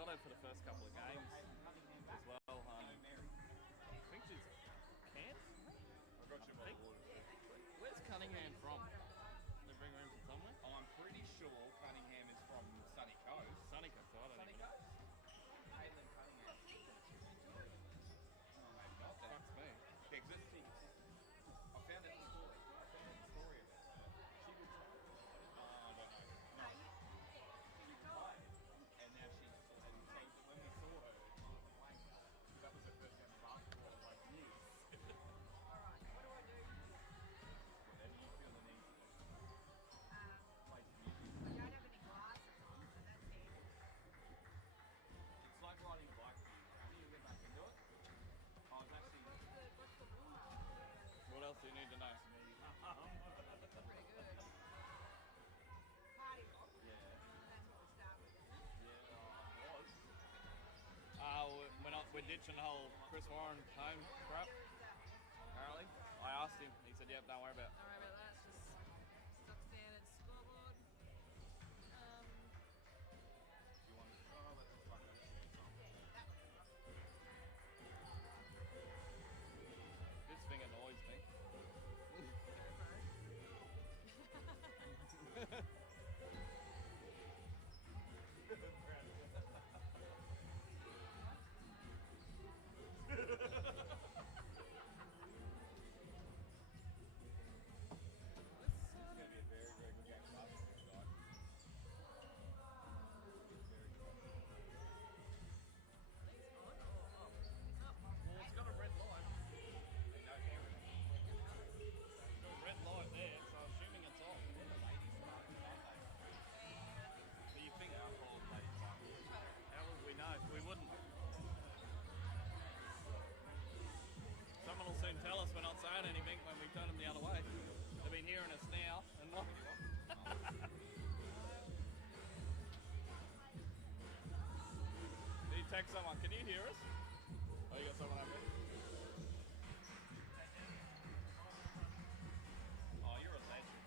got her for the first couple of games as well. I think she's Cairns. I got you by the water. Where's Cunningham from? They bring her in from somewhere? I'm pretty sure Cunningham is from Sunny Coast. Sunny Coast, I don't Sunny even know. Coast? Caitlin Cunningham. Oh, maybe not then. Fucks me. Yeah, 'cause I found out the story. I found out the story about her. She retired. I don't know. No. She retired. And now she's, and so when we saw her, she was playing. Because that was her first game of basketball in like years. Alright, what do I do? Whatever you feel the need to do. Play some music. I don't have any glasses on, so that's handy. It's like riding a bike for you. How do you get back into it? I was actually... What's the woman? What else do you need to know? Pretty good. Party rock. Yeah. That's what we start with, isn't it? Yeah, was. We're ditching the whole Chris Warren home crap. There is that. Apparently, I asked him. He said, "Yep, don't worry about it." Don't worry about that. It's just stock standard scoreboard. You want to... Oh, let's just fuck it. That was This thing annoys me. It's going to be a very, very good game of basketball tonight. Very good. Well, it's got a red light. They know Aaron. It's got a red light there, so I'm assuming it's off. The ladies Spartans, aren't they? Do you think? Our old ladies Spartans. How would we know? We wouldn't. Someone will soon tell us we're not saying anything when we turn them the other way. They've been hearing us now. And what? Did you text someone? Can you hear us? Oh, you got someone up there? Oh, you're a legend.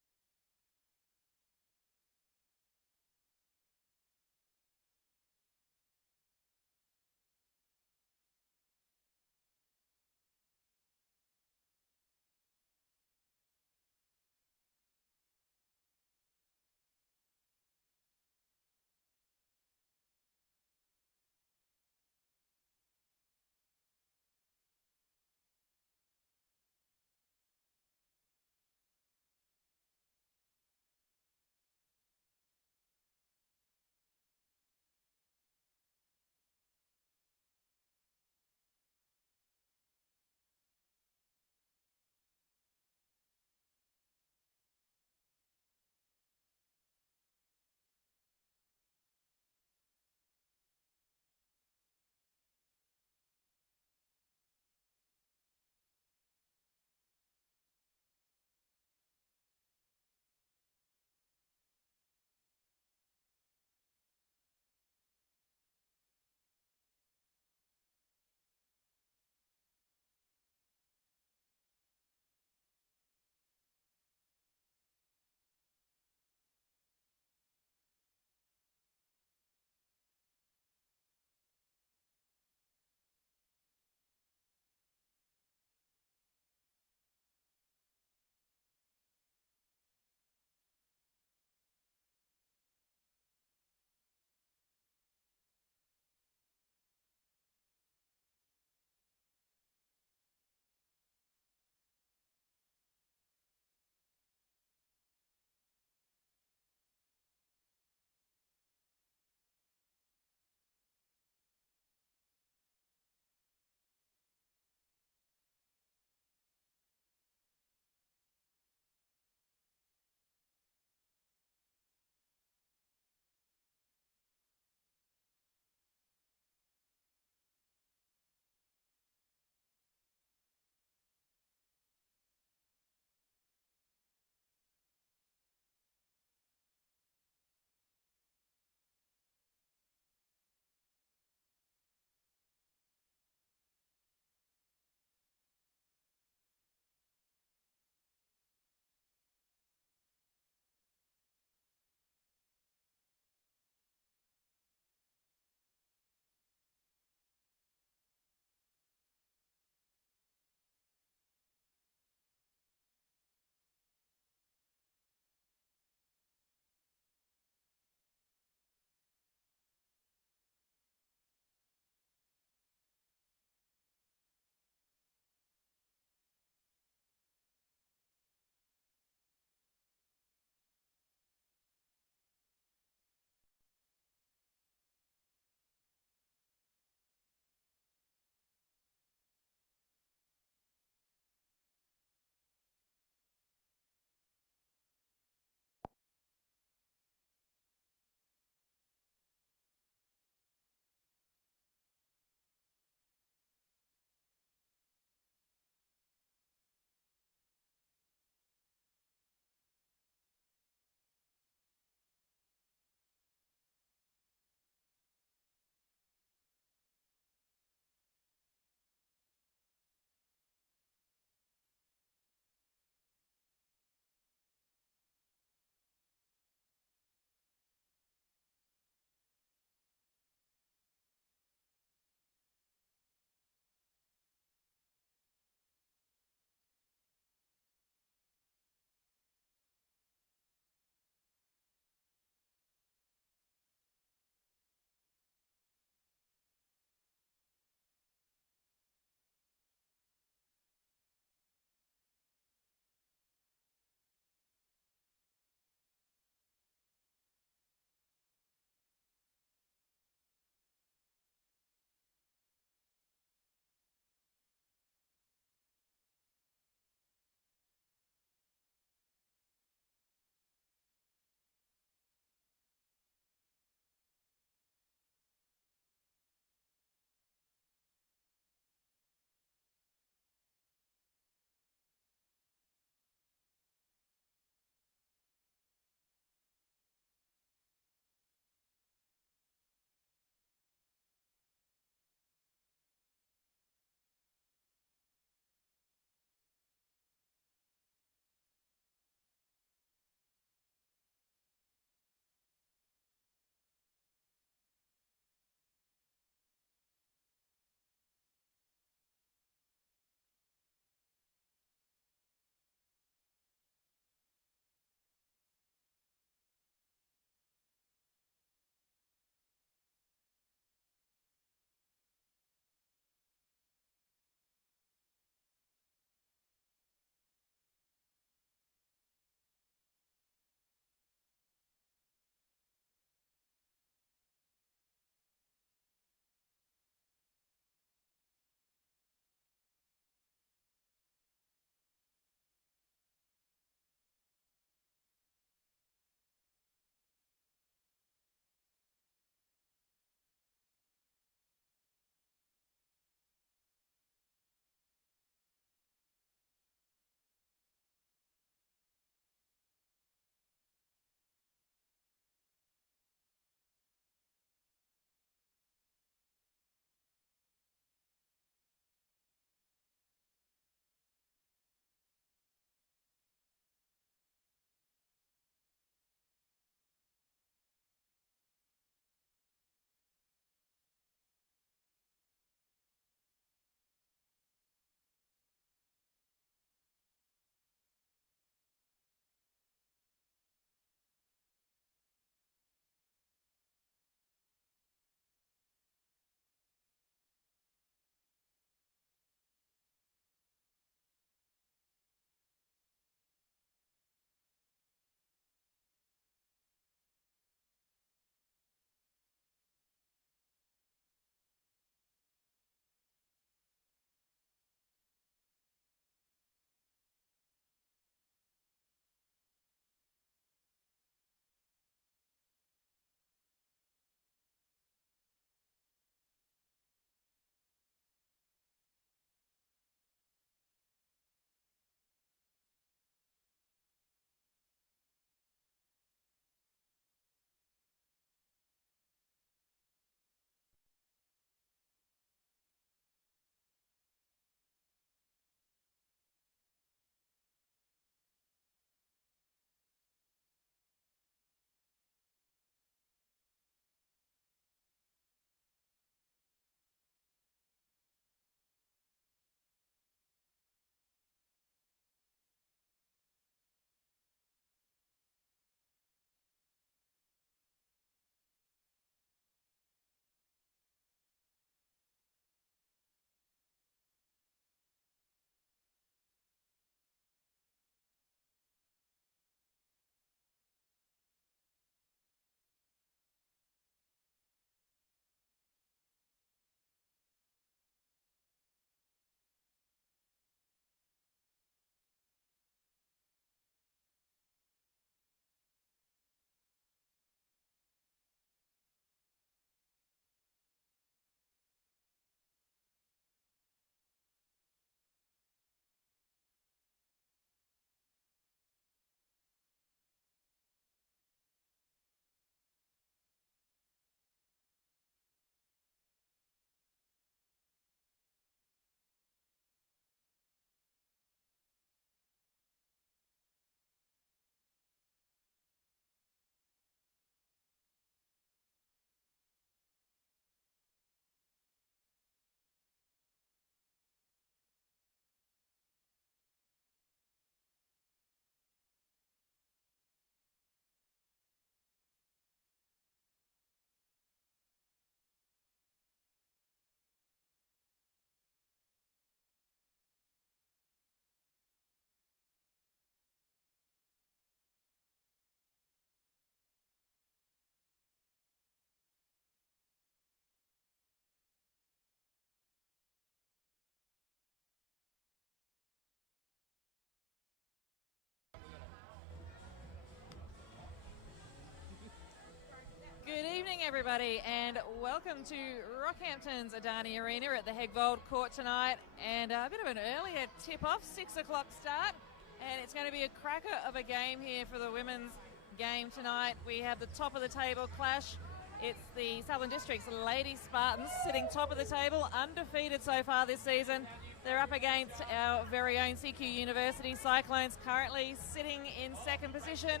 everybody, and welcome to Rockhampton's Adani Arena at the Hegvold Court tonight. And a bit of an earlier tip-off, 6 o'clock start, and it's going to be a cracker of a game here for the women's game tonight. We have the top of the table clash. It's the Southern District's Lady Spartans sitting top of the table, undefeated so far this season. They're up against our very own CQ University Cyclones, currently sitting in second position.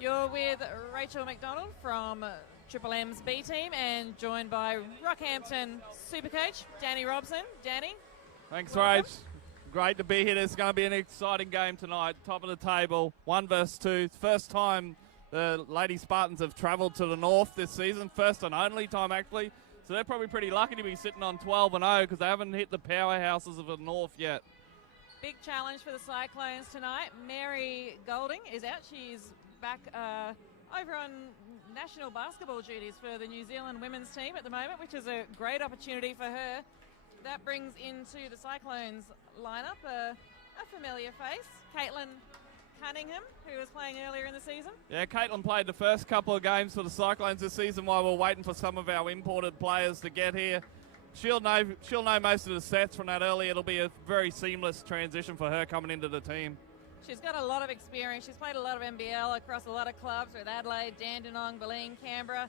You're with Rachel McDonald from Triple M's B team and joined by Rockhampton Supercoach Danny Robson. Danny? Thanks, welcome. Rach. Great to be here. It's going to be an exciting game tonight. Top of the table, 1 versus 2. First time the Lady Spartans have travelled to the north this season. First and only time, actually. So they're probably pretty lucky to be sitting on 12-0 because they haven't hit the powerhouses of the north yet. Big challenge for the Cyclones tonight. Mary Golding is out. She's back over on national basketball duties for the New Zealand women's team at the moment, which is a great opportunity for her. That brings into the Cyclones lineup a familiar face, Caitlin Cunningham, who was playing earlier in the season. Yeah, Caitlin played the first couple of games for the Cyclones this season while we're waiting for some of our imported players to get here. She'll know most of the sets from that early. It'll be a very seamless transition for her coming into the team. She's got a lot of experience. She's played a lot of NBL across a lot of clubs with Adelaide, Dandenong, Baleen, Canberra,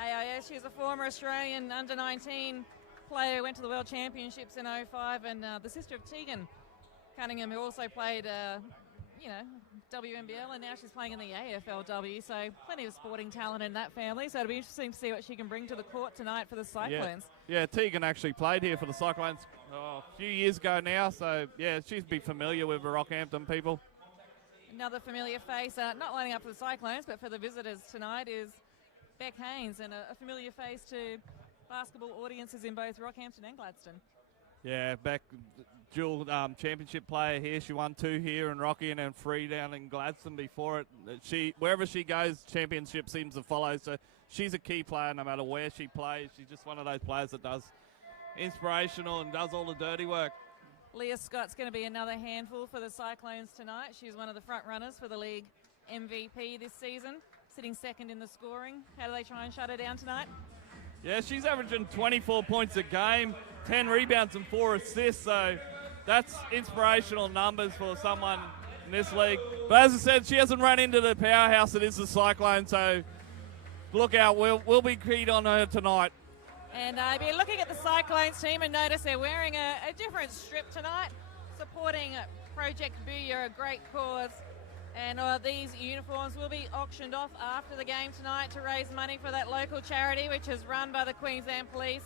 AIS. She's a former Australian under-19 player, went to the World Championships in 05, and the sister of Tegan Cunningham, who also played, WNBL, and now she's playing in the AFLW, so plenty of sporting talent in that family, so it'll be interesting to see what she can bring to the court tonight for the Cyclones. Yeah, Tegan actually played here for the Cyclones a few years ago now, so yeah, she'd be familiar with the Rockhampton people. Another familiar face, not lining up for the Cyclones, but for the visitors tonight is Beck Haynes, and a familiar face to basketball audiences in both Rockhampton and Gladstone. Yeah, Beck, dual championship player here. She won 2 here in Rocky and then 3 down in Gladstone before it. Wherever she goes, championship seems to follow. So she's a key player no matter where she plays. She's just one of those players that does inspirational and does all the dirty work. Leah Scott's going to be another handful for the Cyclones tonight. She's one of the front runners for the league MVP this season, sitting second in the scoring. How do they try and shut her down tonight? Yeah, she's averaging 24 points a game, 10 rebounds and 4 assists, so that's inspirational numbers for someone in this league. But as I said, she hasn't run into the powerhouse that is the Cyclone, so look out, we'll be keyed on her tonight. And I've been looking at the Cyclones team and notice they're wearing a different strip tonight, supporting Project Booyah, a great cause. And these uniforms will be auctioned off after the game tonight to raise money for that local charity, which is run by the Queensland Police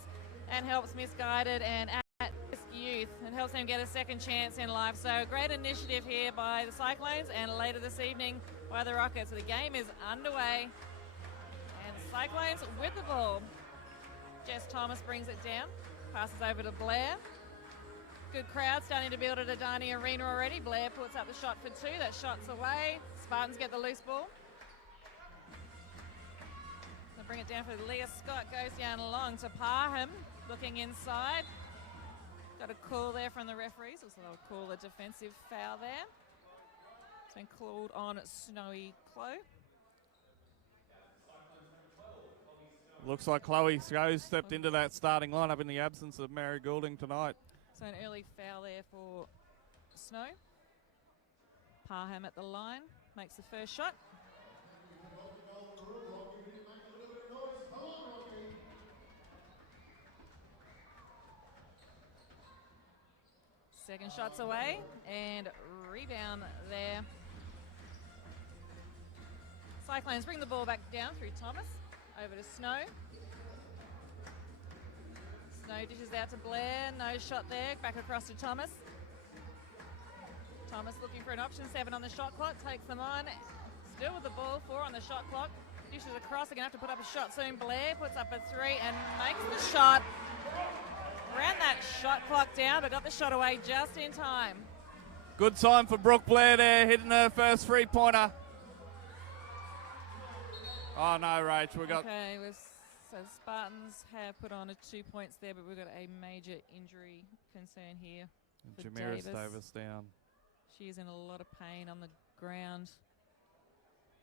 and helps misguided and at-risk youth and helps them get a second chance in life. So a great initiative here by the Cyclones and later this evening by the Rockets. So the game is underway and the Cyclones with the ball. Jess Thomas brings it down, passes over to Blair. Good crowd starting to build at Adani Arena already. Blair puts up the shot for 2. That shot's away. Spartans get the loose ball. They'll bring it down for Leah Scott. Goes down long to Parham, looking inside. Got a call there from the referees. Also they'll call a defensive foul there. It's been called on Snowy Clow. Looks like Chloe Scow stepped into that starting lineup in the absence of Mary Goulding tonight. So an early foul there for Snow. Parham at the line, makes the first shot. Second shot's away, and rebound there. Cyclones bring the ball back down through Thomas, over to Snow. Snow dishes out to Blair, no shot there, back across to Thomas. Thomas looking for an option, 7 on the shot clock, takes them on. Still with the ball, 4 on the shot clock. Dishes across, they're going to have to put up a shot soon. Blair puts up a 3 and makes the shot. Ran that shot clock down, but got the shot away just in time. Good sign for Brooke Blair there, hitting her first 3-pointer. Oh no, Rach, we got... Okay, so Spartans have put on 2 points there, but we've got a major injury concern here for Jamiris Davis down. She's in a lot of pain on the ground.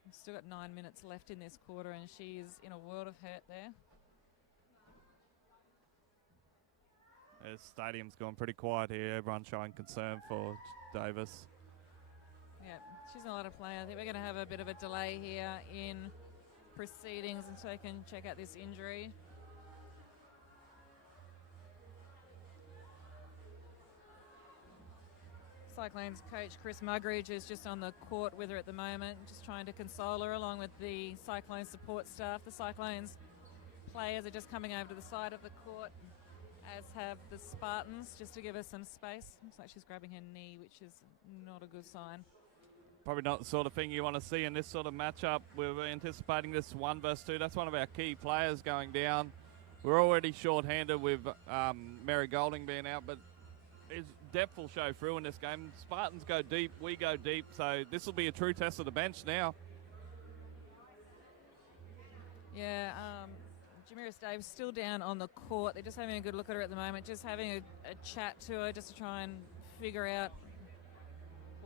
We've still got 9 minutes left in this quarter, and she's in a world of hurt there. The stadium's gone pretty quiet here. Everyone's showing concern for Davis. Yeah, she's not allowed to play. I think we're going to have a bit of a delay here in proceedings until I can check out this injury. Cyclones coach Chris Mugridge is just on the court with her at the moment, just trying to console her along with the Cyclones support staff. The Cyclones players are just coming over to the side of the court, as have the Spartans, just to give her some space. Looks like she's grabbing her knee, which is not a good sign. Probably not the sort of thing you want to see in this sort of matchup. We're anticipating this 1 versus 2. That's one of our key players going down. We're already short-handed with Mary Golding being out, but his depth will show through in this game. Spartans go deep, we go deep, so this will be a true test of the bench now. Yeah, Jamiris Davis still down on the court. They're just having a good look at her at the moment, just having a chat to her just to try and figure out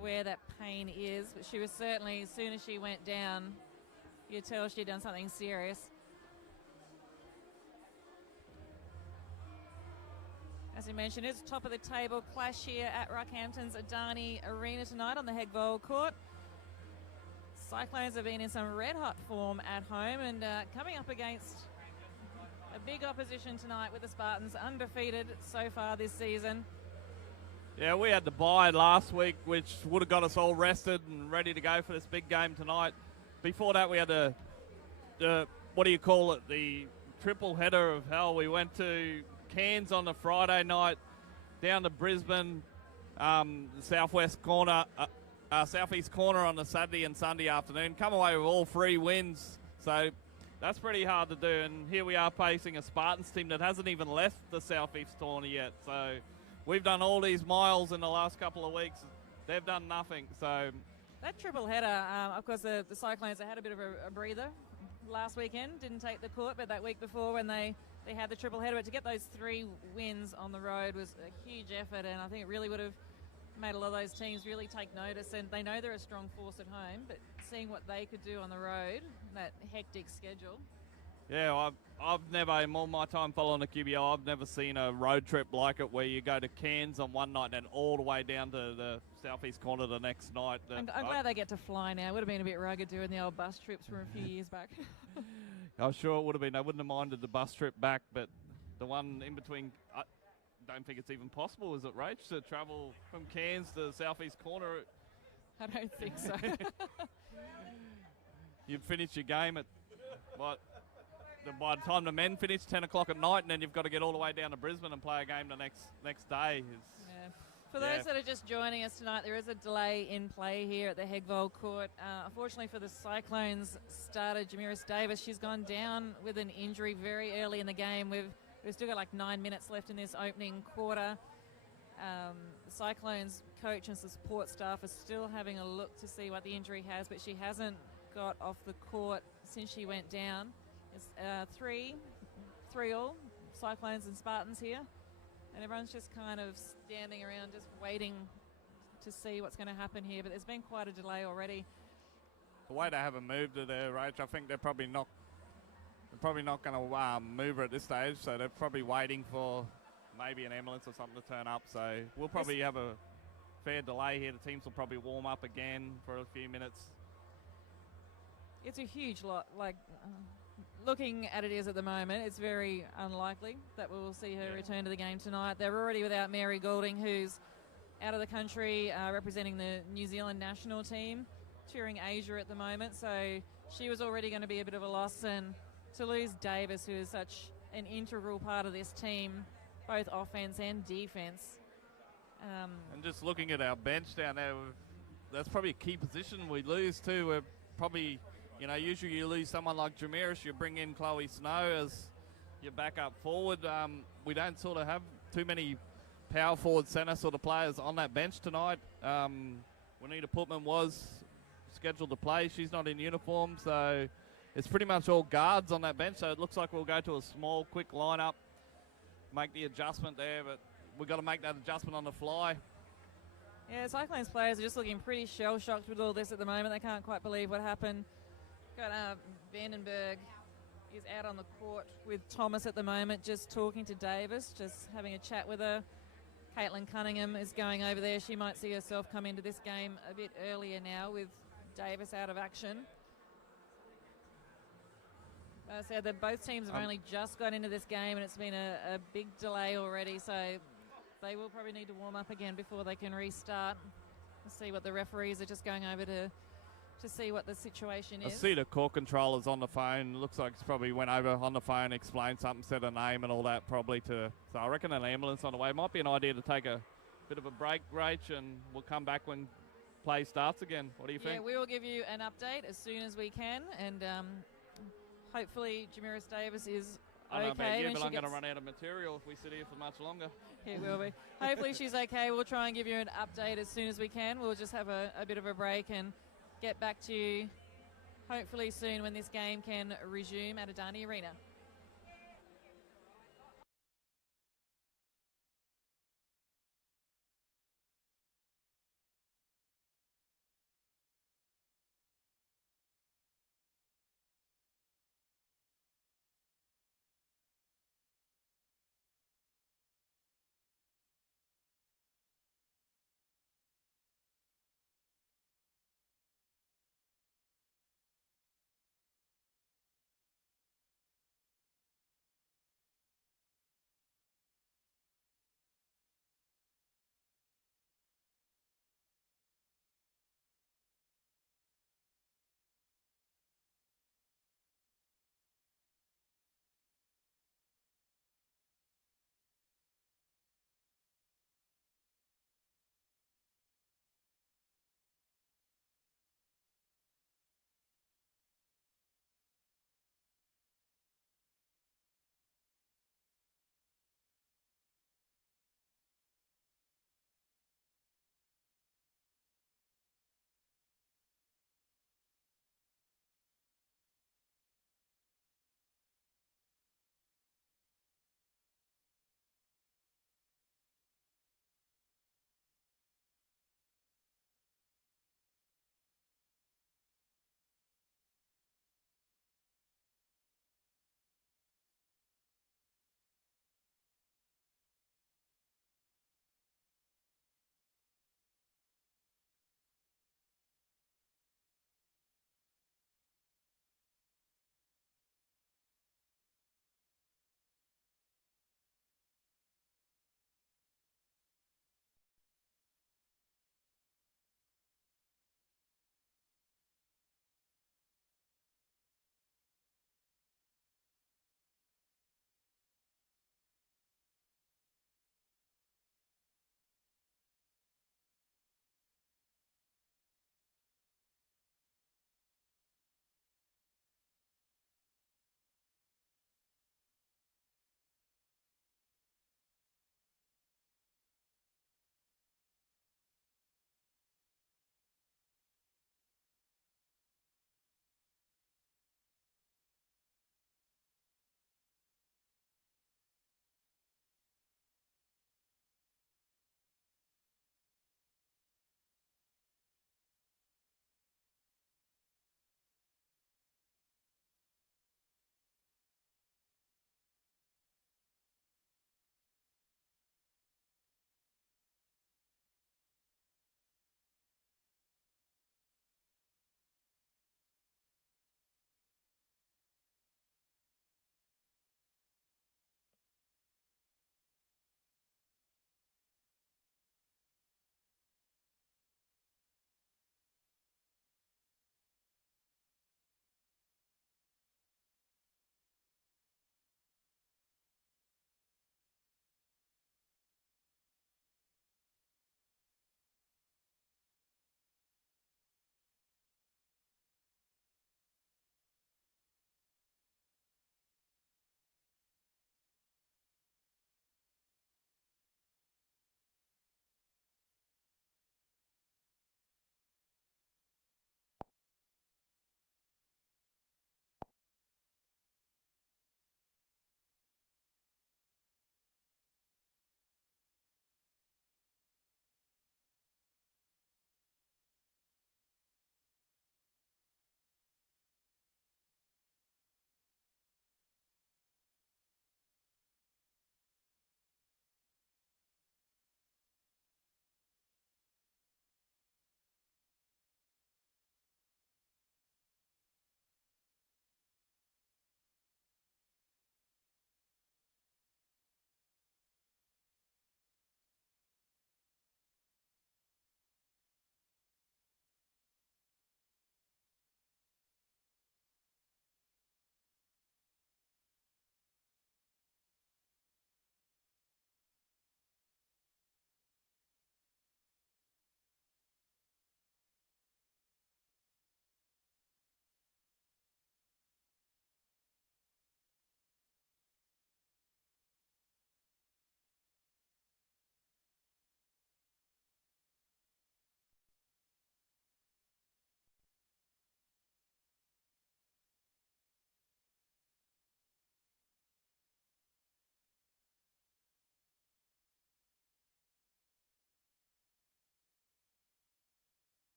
where that pain is. But she was certainly, as soon as she went down, you could tell she'd done something serious. As you mentioned, it's top of the table clash here at Rockhampton's Adani Arena tonight on the Hegvold court. Cyclones have been in some red-hot form at home and coming up against a big opposition tonight with the Spartans, undefeated so far this season. Yeah, we had the bye last week, which would have got us all rested and ready to go for this big game tonight. Before that, we had the what do you call it, the triple header of hell. We went to Cairns on the Friday night, down to Brisbane, southeast corner on the Saturday and Sunday afternoon. Come away with all 3 wins, so that's pretty hard to do. And here we are facing a Spartans team that hasn't even left the southeast corner yet. So we've done all these miles in the last couple of weeks. They've done nothing. So that triple header, of course, the Cyclones, they had a bit of a breather last weekend. Didn't take the court, but that week before when they had the triple header. But to get those 3 wins on the road was a huge effort, and I think it really would have made a lot of those teams really take notice. And they know they're a strong force at home, but seeing what they could do on the road, that hectic schedule. Yeah, I've never, in all my time following the QBL, I've never seen a road trip like it where you go to Cairns on one night and then all the way down to the southeast corner the next night. I'm glad they get to fly now. It would have been a bit rugged doing the old bus trips from a few years back. I'm sure it would have been. I wouldn't have minded the bus trip back, but the one in between, I don't think it's even possible, is it, Rach, to travel from Cairns to the southeast corner? I don't think so. You'd finish your game at, what, by the time the men finish, 10 o'clock at night, and then you've got to get all the way down to Brisbane and play a game the next day. Yeah. For those that are just joining us tonight, there is a delay in play here at the Hegvold court. Unfortunately for the Cyclones starter, Jamiris Davis, she's gone down with an injury very early in the game. We've still got like 9 minutes left in this opening quarter. The Cyclones coach and support staff are still having a look to see what the injury has, but she hasn't got off the court since she went down. It's 3 all, Cyclones and Spartans here. And everyone's just kind of standing around just waiting to see what's going to happen here. But there's been quite a delay already. The way they haven't moved it there, Rach, I think they're probably not going to move her at this stage. So they're probably waiting for maybe an ambulance or something to turn up. So we'll probably have a fair delay here. The teams will probably warm up again for a few minutes. It's a huge lot. Looking at it is at the moment, it's very unlikely that we'll see her return to the game tonight. They're already without Mary Golding, who's out of the country representing the New Zealand national team, touring Asia at the moment. So she was already going to be a bit of a loss. And to lose Davis, who is such an integral part of this team, both offense and defense. And just looking at our bench down there, that's probably a key position we lose too. We're probably... usually you lose someone like Jamiris, you bring in Chloe Snow as your backup forward. We don't sort of have too many power forward centre sort of players on that bench tonight. Juanita Putman was scheduled to play. She's not in uniform, so it's pretty much all guards on that bench. So it looks like we'll go to a small, quick lineup, make the adjustment there, but we've got to make that adjustment on the fly. Yeah, Cyclones players are just looking pretty shell-shocked with all this at the moment. They can't quite believe what happened. Got Vandenberg is out on the court with Thomas at the moment, just talking to Davis, just having a chat with her. Caitlin Cunningham is going over there. She might see herself come into this game a bit earlier now with Davis out of action. As I said that both teams have only just got into this game, and it's been a big delay already, so they will probably need to warm up again before they can restart. We'll see what the referees are just going over to see what the situation I is. see the court controller's on the phone. Looks like he's probably went over on the phone, explained something, said a name and all that probably to... So I reckon an ambulance on the way. Might be an idea to take a bit of a break, Rach, and we'll come back when play starts again. What do you think? Yeah, we will give you an update as soon as we can, and hopefully Jamiris Davis is I don't know about okay. you, when but she I'm going to gets- run out of material if we sit here for much longer. It will be. Hopefully she's okay. We'll try and give you an update as soon as we can. We'll just have a bit of a break and get back to you hopefully soon when this game can resume at Adani Arena.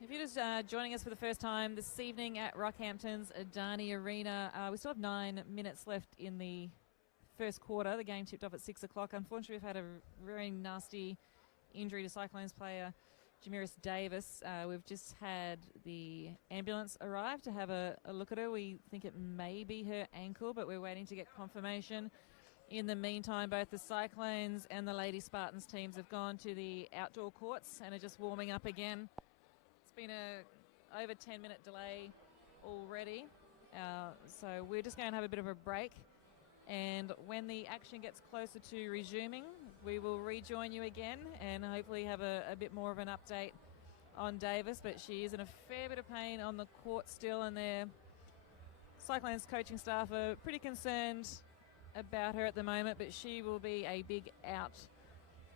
if you're just joining us for the first time this evening at Rockhampton's Adani Arena, we still have 9 minutes left in the first quarter. The game tipped off at 6 o'clock. Unfortunately, we've had a very nasty injury to Cyclones player Jamiris Davis. We've just had the ambulance arrive to have a look at her. We think it may be her ankle, but we're waiting to get confirmation. In the meantime, both the Cyclones and the Lady Spartans teams have gone to the outdoor courts and are just warming up again. It's been a over 10-minute delay already, so we're just going to have a bit of a break. And when the action gets closer to resuming, we will rejoin you again and hopefully have a bit more of an update on Davis. But she is in a fair bit of pain on the court still, and their Cyclones coaching staff are pretty concerned about her at the moment, but she will be a big out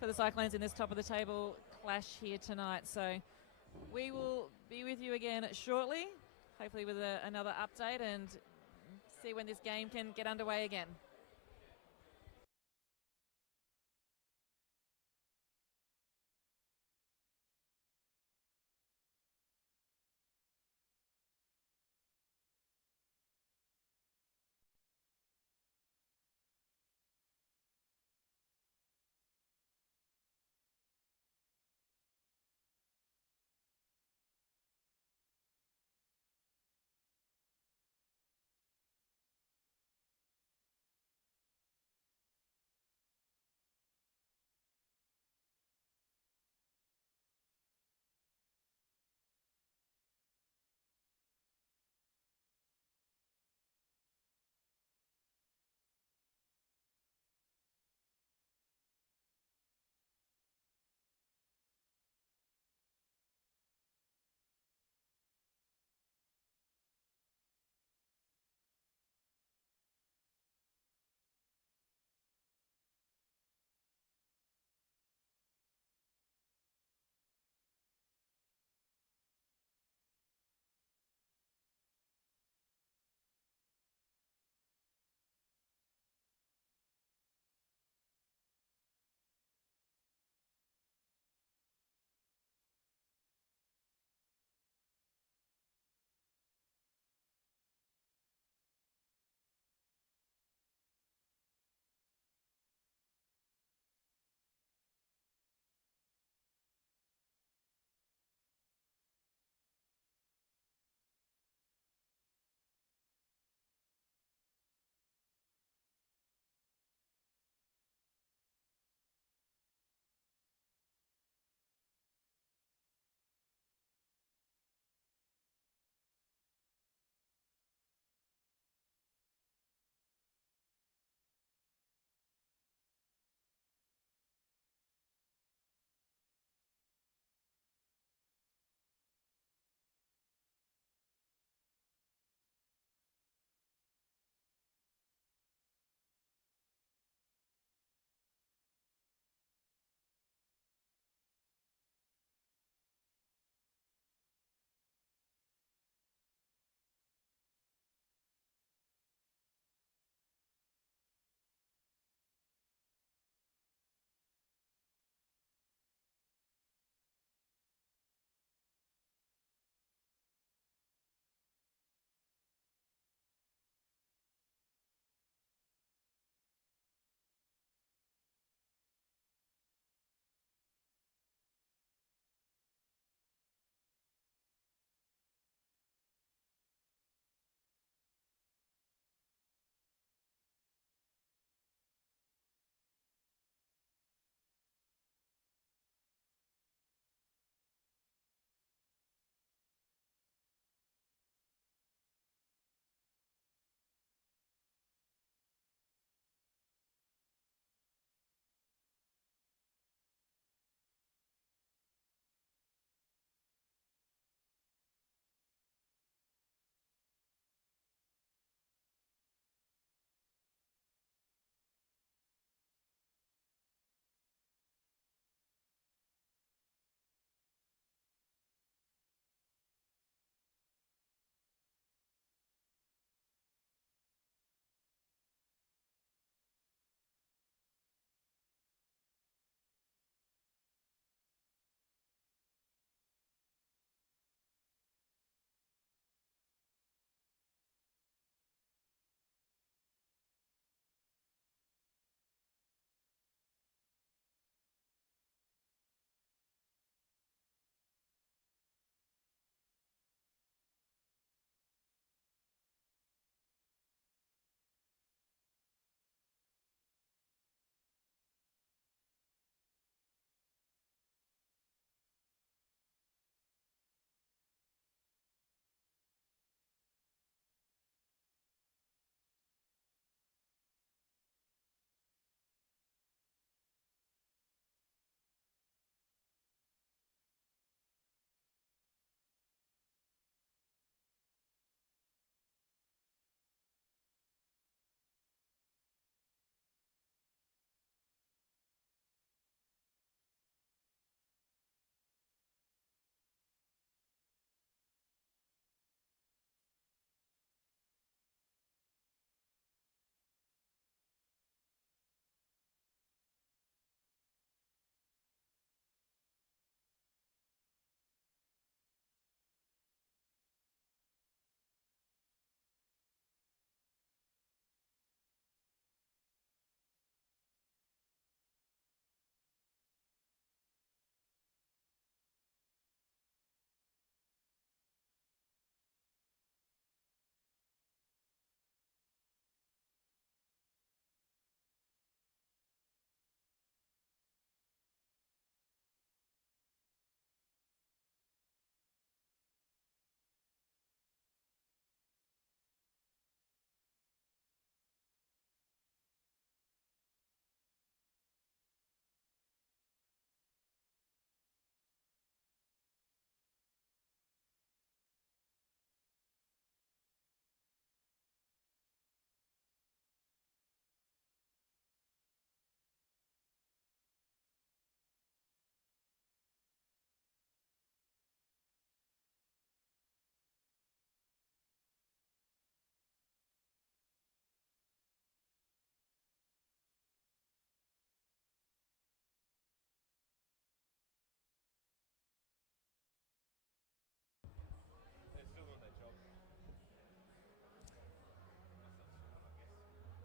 for the Cyclones in this top of the table clash here tonight. So we will be with you again shortly, hopefully with another update, and see when this game can get underway again.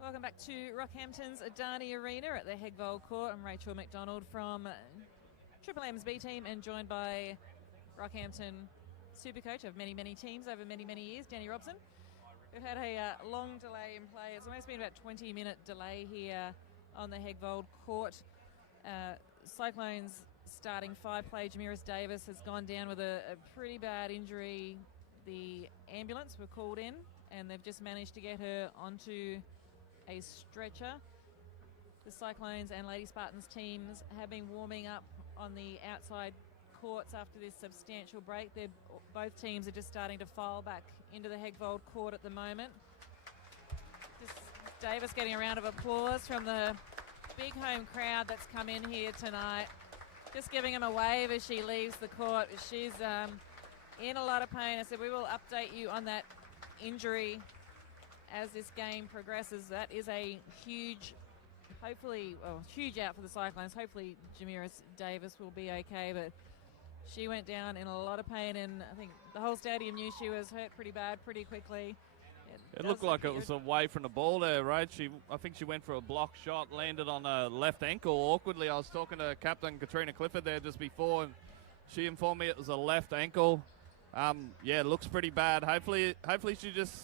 Welcome back to Rockhampton's Adani Arena at the Hegvold Court. I'm Rachel McDonald from Triple M's B team and joined by Rockhampton Supercoach of many, many teams over many, many years, Danny Robson. We've had a long delay in play. It's almost been about 20-minute delay here on the Hegvold Court. Cyclones starting 5 play. Jamiris Davis has gone down with a pretty bad injury. The ambulance were called in and they've just managed to get her onto a stretcher. The Cyclones and Lady Spartans teams have been warming up on the outside courts after this substantial break. Both teams are just starting to file back into the Hegvold Court at the moment. Just Davis getting a round of applause from the big home crowd that's come in here tonight. Just giving him a wave as she leaves the court. She's in a lot of pain. I said we will update you on that injury as this game progresses. That is a huge, huge out for the Cyclones. Hopefully Jamiris Davis will be okay, but she went down in a lot of pain, and I think the whole stadium knew she was hurt pretty bad pretty quickly. It looked like it was away from the ball there, right? I think she went for a block shot, landed on her left ankle awkwardly. I was talking to Captain Katrina Clifford there just before, and she informed me it was a left ankle. Yeah, it looks pretty bad. Hopefully she just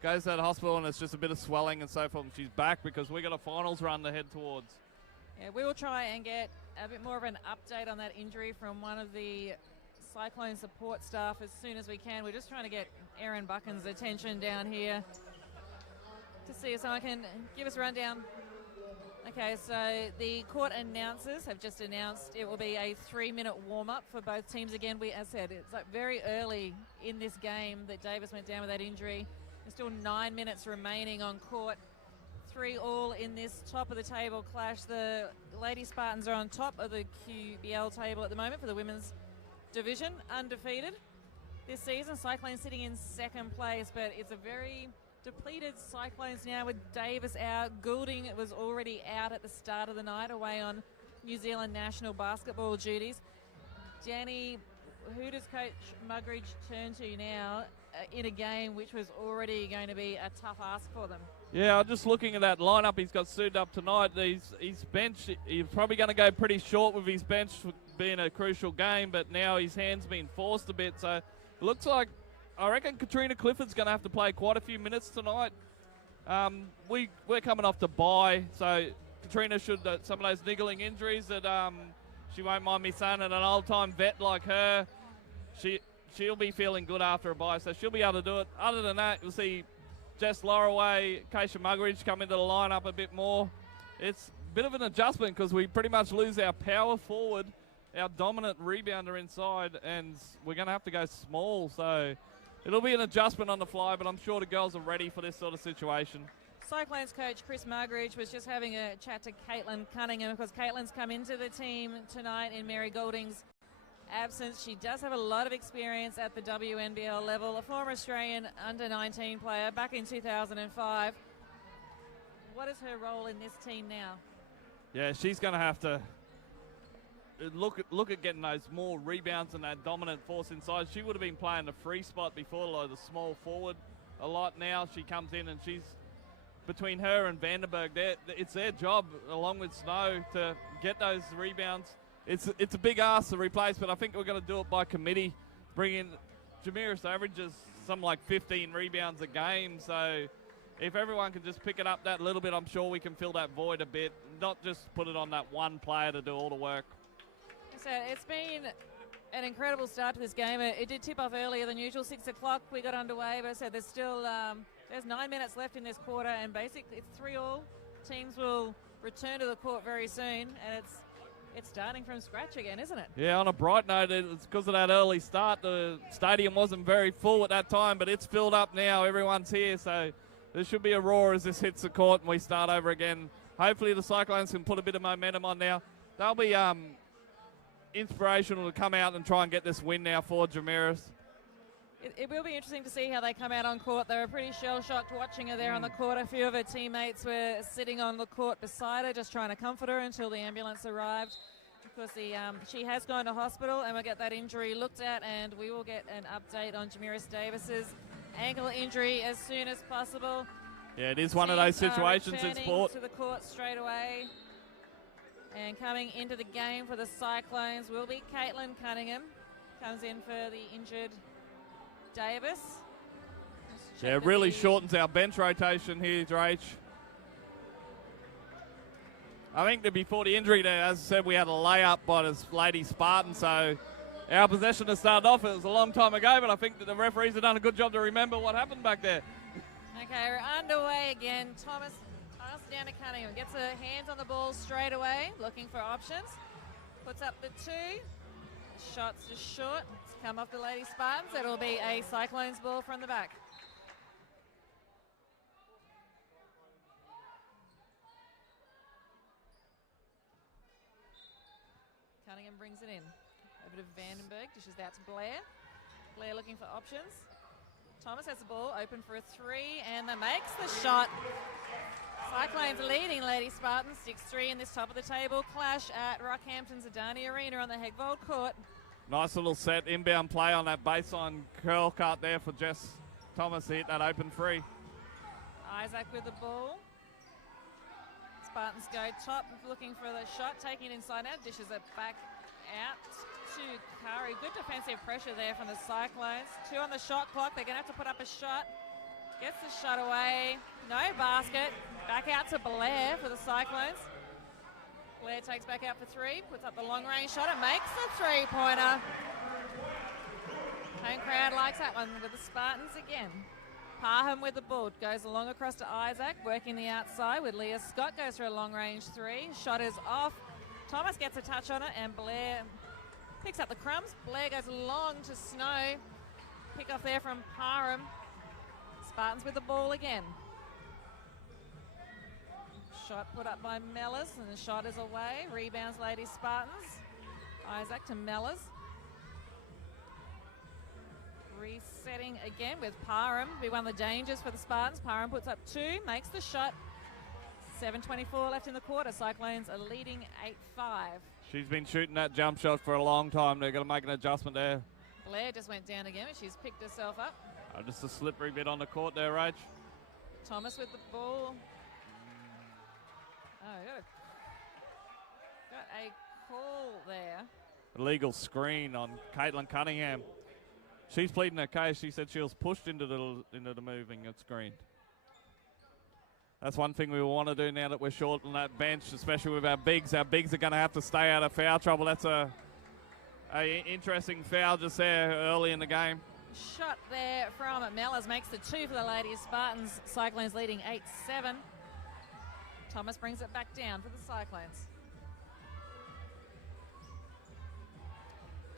goes to the hospital and it's just a bit of swelling and so forth, and she's back because we got a finals run to head towards. Yeah, we will try and get a bit more of an update on that injury from one of the Cyclone support staff as soon as we can. We're just trying to get Erin Buchan's attention down here to see if someone can give us a rundown. Okay, so the court announcers have just announced it will be a 3-minute warm-up for both teams. Again, as said, it's like very early in this game that Davis went down with that injury. There's still 9 minutes remaining on court. 3-3 in this top of the table clash. The Lady Spartans are on top of the QBL table at the moment for the women's division, undefeated this season. Cyclones sitting in 2nd place, but it's a very depleted Cyclones now with Davis out. Goulding was already out at the start of the night away on New Zealand national basketball duties. Danny, who does Coach Muggeridge turn to now in a game which was already going to be a tough ask for them? Yeah, just looking at that lineup he's got suited up tonight, his bench, he's probably going to go pretty short with his bench for being a crucial game, but now his hand's been forced a bit, so it looks like I reckon Katrina Clifford's going to have to play quite a few minutes tonight. We're coming off the bye, so Katrina should, some of those niggling injuries that she won't mind me saying, and an old-time vet like her, she'll be feeling good after a bye, so she'll be able to do it. Other than that, you'll see Jess Laraway, Keisha Muggeridge come into the lineup a bit more. It's a bit of an adjustment because we pretty much lose our power forward, our dominant rebounder inside, and we're going to have to go small, so it'll be an adjustment on the fly, but I'm sure the girls are ready for this sort of situation. Cyclones coach Chris Muggeridge was just having a chat to Caitlin Cunningham because Caitlin's come into the team tonight in Mary Goulding's absence. She does have a lot of experience at the WNBL level, a former Australian under-19 player back in 2005. What is her role in this team now? Yeah, she's going to have to look at getting those more rebounds and that dominant force inside. She would have been playing the free spot before, like the small forward a lot. Now she comes in and she's between her and Vandenberg. It's their job, along with Snow, to get those rebounds. It's a big ask to replace, but I think we're going to do it by committee. Bring in Jamiris averages something like 15 rebounds a game, so if everyone can just pick it up that little bit, I'm sure we can fill that void a bit, not just put it on that one player to do all the work. So it's been an incredible start to this game. It did tip off earlier than usual, 6 o'clock we got underway, but I said there's still there's 9 minutes left in this quarter, and basically it's 3-3. Teams will return to the court very soon, and it's starting from scratch again, isn't it? Yeah, on a bright note, it's because of that early start. The stadium wasn't very full at that time, but it's filled up now. Everyone's here, so there should be a roar as this hits the court and we start over again. Hopefully the Cyclones can put a bit of momentum on now. They'll be inspirational to come out and try and get this win now for Jamiris. It will be interesting to see how they come out on court. They were pretty shell-shocked watching her there on the court. A few of her teammates were sitting on the court beside her, just trying to comfort her until the ambulance arrived. Of course, she has gone to hospital, and we'll get that injury looked at, and we will get an update on Jamiris Davis's ankle injury as soon as possible. Yeah, it is one of those situations in sport. To the court straight away. And coming into the game for the Cyclones will be Caitlin Cunningham. Comes in for the injured Davis. Yeah, it really shortens our bench rotation here, Drake. I think that before the injury there, as I said, we had a layup by the Lady Spartans, so our possession has started off. It was a long time ago, but I think that the referees have done a good job to remember what happened back there. Okay, we're underway again. Thomas passes down to Cunningham, gets her hands on the ball straight away, looking for options. Puts up the 2. The shot's just short. It's come off the Lady Spartans. It'll be a Cyclones ball from the back. Cunningham brings it in. Over to Vandenberg, dishes out to Blair. Blair looking for options. Thomas has the ball, open for a 3, and that makes the shot. Cyclones leading Lady Spartans, 6-3 in this top of the table clash at Rockhampton's Adani Arena on the Hegvold court. Nice little set inbound play on that baseline curl cut there for Jess Thomas to hit that open 3. Isaac with the ball. Spartans go top, looking for the shot, taking it inside out, dishes it back out to Curry. Good defensive pressure there from the Cyclones. 2 on the shot clock. They're going to have to put up a shot. Gets the shot away. No basket. Back out to Blair for the Cyclones. Blair takes back out for 3. Puts up the long range shot and makes the 3-pointer. Home crowd likes that one with the Spartans again. Parham with the ball. Goes along across to Isaac. Working the outside with Leah Scott. Goes for a long range 3. Shot is off. Thomas gets a touch on it and Blair picks up the crumbs. Blair goes long to Snow. Pick off there from Parham. Spartans with the ball again. Shot put up by Mellors and the shot is away. Rebounds Lady Spartans. Isaac to Mellors. Resetting again with Parham. Be one of the dangers for the Spartans. Parham puts up 2, makes the shot. 7:24 left in the quarter. Cyclones are leading 8-5. She's been shooting that jump shot for a long time. They're going to make an adjustment there. Blair just went down again, but she's picked herself up. Just a slippery bit on the court there, Rach. Thomas with the ball. Oh, got a call there. Illegal screen on Caitlin Cunningham. She's pleading her case. She said she was pushed into the moving screen. That's one thing we want to do now that we're short on that bench, especially with our bigs. Our bigs are going to have to stay out of foul trouble. That's a interesting foul just there early in the game. Shot there from Mellors makes the 2 for the Ladies Spartans. Cyclones leading 8-7. Thomas brings it back down for the Cyclones.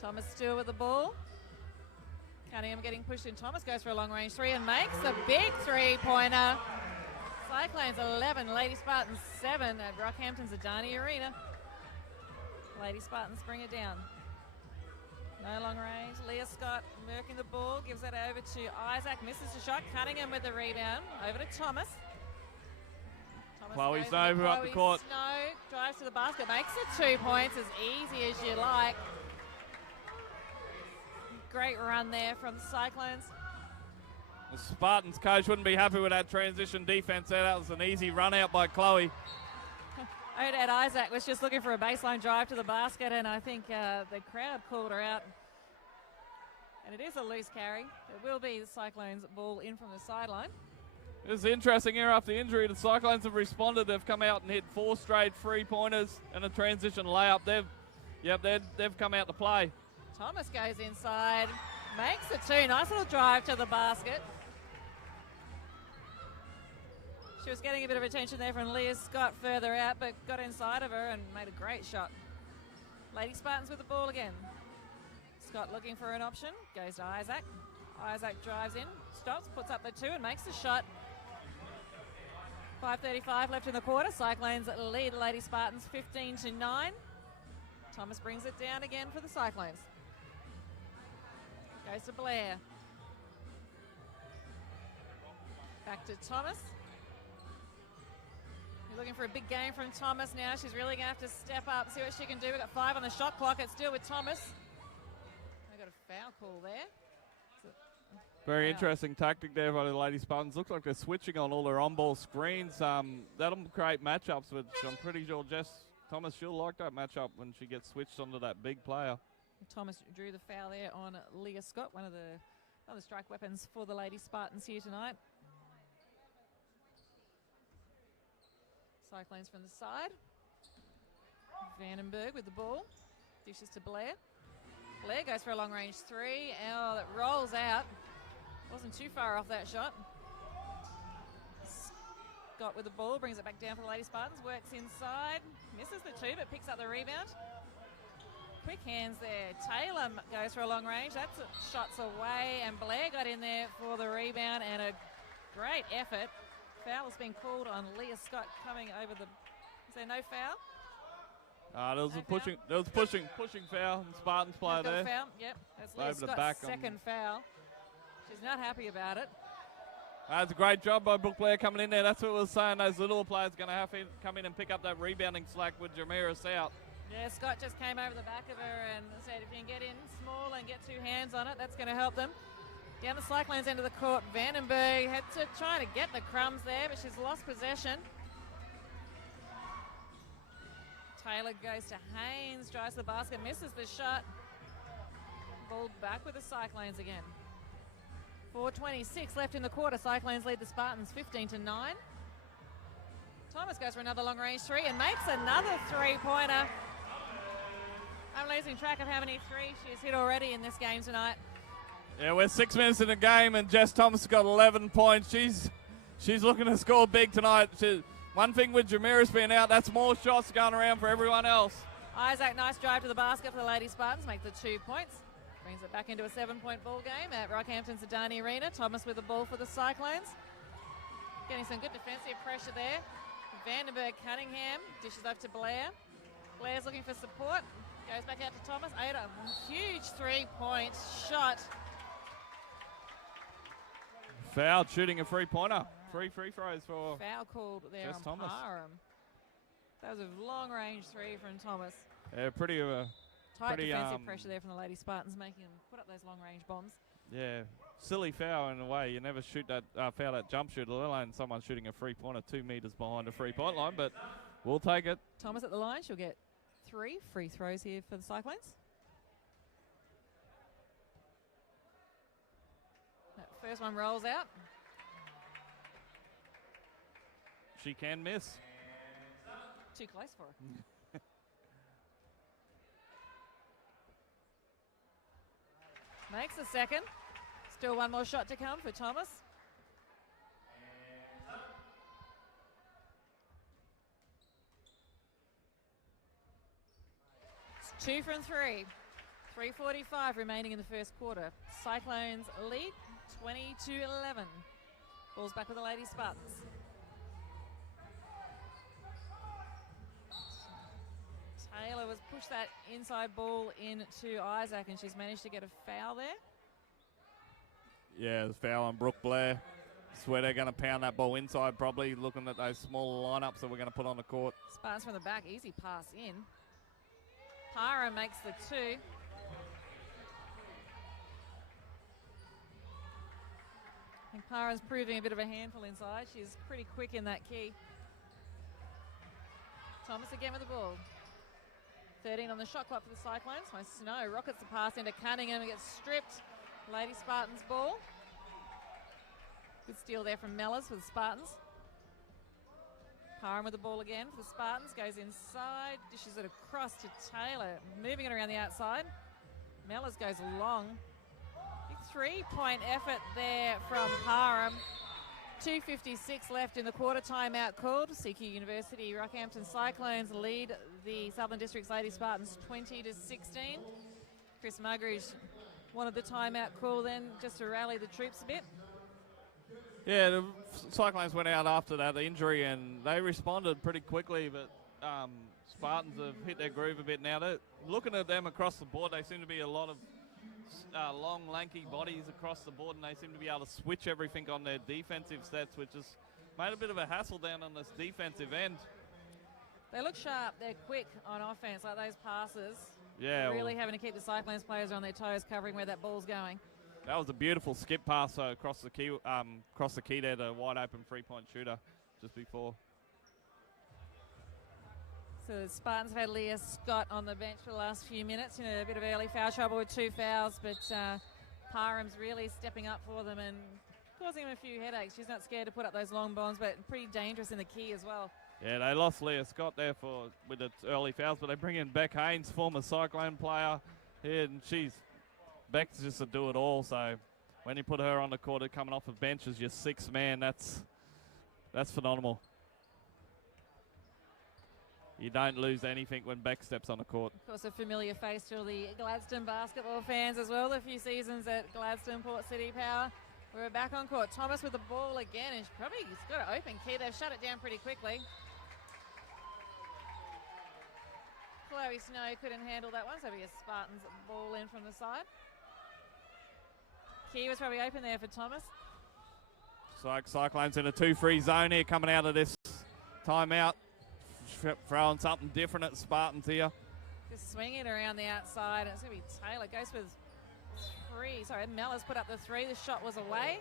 Thomas still with the ball. Cunningham getting pushed in. Thomas goes for a long range 3 and makes the big 3-pointer. Cyclones 11, Lady Spartans 7 at Rockhampton's Adani Arena. Lady Spartans bring it down. No long range. Leah Scott working the ball, gives it over to Isaac, misses the shot. Cunningham with the rebound. Over to Thomas. Chloe Snow up the court. Snow drives to the basket, makes it 2 points, as easy as you like. Great run there from the Cyclones. The Spartans coach wouldn't be happy with that transition defense there. That was an easy run out by Chloe. Odette Isaac was just looking for a baseline drive to the basket, and I think the crowd called her out. And it is a loose carry. It will be the Cyclones ball in from the sideline. It's interesting here after the injury. The Cyclones have responded. They've come out and hit 4 straight 3-pointers and a transition layup. They've come out to play. Thomas goes inside, makes the 2. Nice little drive to the basket. She was getting a bit of attention there from Leah Scott further out, but got inside of her and made a great shot. Lady Spartans with the ball again. Scott looking for an option, goes to Isaac. Isaac drives in, stops, puts up the 2 and makes the shot. 5:35 left in the quarter. Cyclones lead the Lady Spartans 15-9. Thomas brings it down again for the Cyclones. Goes to Blair. Back to Thomas. You're looking for a big game from Thomas now. She's really going to have to step up, see what she can do. We've got 5 on the shot clock. It's still with Thomas. They've got a foul call there. Very Yeah. interesting tactic there by the Lady Spartans. Looks like they're switching on all their on-ball screens. That'll create matchups, which I'm pretty sure Jess Thomas, she'll like that matchup when she gets switched onto that big player. Thomas drew the foul there on Leah Scott, one of the strike weapons for the Lady Spartans here tonight. Cyclones from the side. Vandenberg with the ball. Dishes to Blair. Blair goes for a long range three. Oh, that rolls out. Wasn't too far off that shot. Scott with the ball, brings it back down for the Lady Spartans. Works inside. Misses the two, but picks up the rebound. Quick hands there. Taylor goes for a long range. That's shots away, and Blair got in there for the rebound, and a great effort. Foul has been called on Leah Scott coming over the. Is there no foul? There was No a pushing. There was pushing foul. And Spartans player Got a there. foul. Yep, that's Leah Over the Scott's back on- second foul. She's not happy about it. That's a great job by Brooke Blair coming in there. That's what we were saying. Those little players going to have to come in and pick up that rebounding slack with Jamiris out. Yeah, Scott just came over the back of her and said if you can get in small and get two hands on it, that's going to help them. Down the Cyclones end of the court, Vandenberg had to try to get the crumbs there, but she's lost possession. Taylor goes to Haynes, drives the basket, misses the shot. Ball back with the Cyclones again. 4:26 left in the quarter. Cyclones lead the Spartans 15-9. Thomas goes for another long range three and makes another three-pointer. I'm losing track of how many threes she's hit already in this game tonight. Yeah, we're 6 minutes in the game, and Jess Thomas has got 11 points. She's looking to score big tonight. One thing with Jamiris being out, that's more shots going around for everyone else. Isaac, nice drive to the basket for the Lady Spartans, make the 2 points. Brings it back into a 7-point ball game at Rockhampton's Adani Arena. Thomas with the ball for the Cyclones. Getting some good defensive pressure there. Vandenberg, Cunningham, dishes up to Blair. Blair's looking for support. Goes back out to Thomas. Ada, huge 3-point shot. Foul, shooting a three-pointer. 3 free throws for Foul called there Jess on Thomas. Parham. That was a long range three from Thomas. pretty Tight pretty, defensive pressure there from the Lady Spartans, making them put up those long range bombs. yeah, silly foul in a way. You never shoot that foul that jump shooter, let alone someone shooting a three-pointer 2 meters behind a 3-point line, but we'll take it. Thomas at the line. She'll get 3 free throws here for the Cyclones. That first one rolls out. She can miss. Too close for her. Makes the second. Still one more shot to come for Thomas. It's 2 from 3. 3:45 remaining in the first quarter. Cyclones lead 20-11. Ball's back with the Lady Spartans. Taylor was pushed that inside ball into Isaac, and she's managed to get a foul there. Yeah, there's foul on Brooke Blair. Swear they're going to pound that ball inside, probably looking at those smaller lineups that we're going to put on the court. Spartans from the back, easy pass in. Parham makes the 2. I think Parham's proving a bit of a handful inside. She's pretty quick in that key. Thomas again with the ball. 13 on the shot clock for the Cyclones. My Snow rockets the pass into Cunningham and gets stripped. Lady Spartans ball. Good steal there from Mellors for the Spartans. Parham with the ball again for the Spartans. Goes inside, dishes it across to Taylor. Moving it around the outside. Mellors goes long. Big 3-point effort there from Parham. 2:56 left in the quarter. Timeout called. CQ University Rockhampton Cyclones lead the Southern District's Lady Spartans 20-16. Chris Muggeridge wanted the timeout call then just to rally the troops a bit. Yeah, the Cyclones went out after that injury and they responded pretty quickly, but Spartans have hit their groove a bit now. They're looking at them across the board, they seem to be a lot of long, lanky bodies across the board, and they seem to be able to switch everything on their defensive sets, which has made a bit of a hassle down on this defensive end. They look sharp, they're quick on offense, like those passes. Yeah, Really having to keep the Cyclones players on their toes, covering where that ball's going. That was a beautiful skip pass across the key there, the wide open 3-point shooter just before. So the Spartans have had Leah Scott on the bench for the last few minutes. You know, a bit of early foul trouble with 2 fouls, but Parham's really stepping up for them and causing them a few headaches. She's not scared to put up those long bombs, but pretty dangerous in the key as well. Yeah, they lost Leah Scott there with its early fouls, but they bring in Beck Haynes, former Cyclone player, here, and Beck's just a do-it-all. So when you put her on the court coming off the bench as your 6th man, that's phenomenal. You don't lose anything when Beck steps on the court. Of course, a familiar face to the Gladstone basketball fans as well. A few seasons at Gladstone Port City Power. We're back on court. Thomas with the ball again, and he's got an open key. They've shut it down pretty quickly. Chloe Snow couldn't handle that one, so it'll be a Spartans ball in from the side. Key was probably open there for Thomas. Cyclones in a 2-free zone here coming out of this timeout. Throwing something different at Spartans here. Just swinging it around the outside, and it's going to be Taylor. Goes with 3. Sorry, Mellors put up the 3. The shot was away.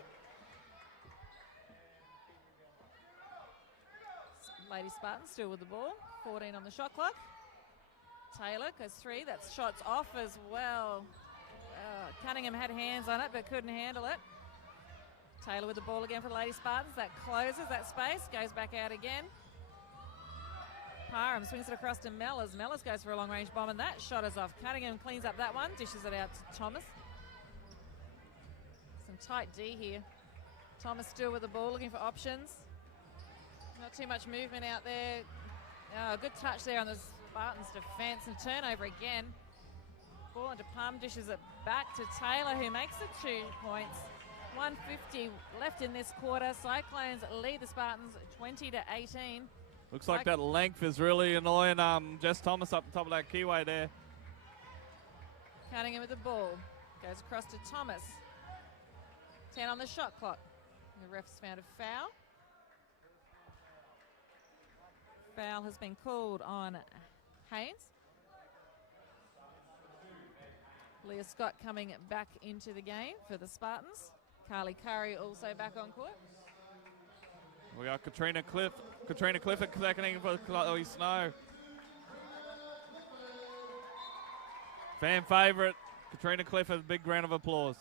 Lady Spartans still with the ball. 14 on the shot clock. Taylor goes 3. That shot's off as well. Cunningham had hands on it, but couldn't handle it. Taylor with the ball again for the Lady Spartans. That closes that space. Goes back out again. Parham swings it across to Mellors. Mellors goes for a long-range bomb, and that shot is off. Cunningham cleans up that one, dishes it out to Thomas. Some tight D here. Thomas still with the ball, looking for options. Not too much movement out there. Good touch there on the Spartans' defence, and turnover again. Ball into Palm, dishes it back to Taylor, who makes the 2 points. 1:50 left in this quarter. Cyclones lead the Spartans 20-18. Looks like that length is really annoying Jess Thomas up the top of that keyway there. Cunningham with the ball. Goes across to Thomas. 10 on the shot clock. The ref's found a foul. Foul has been called on Haynes. Leah Scott coming back into the game for the Spartans. Carly Curry also back on court. We got Katrina Clifford seconding for Chloe Snow. Fan favourite, Katrina Clifford, big round of applause.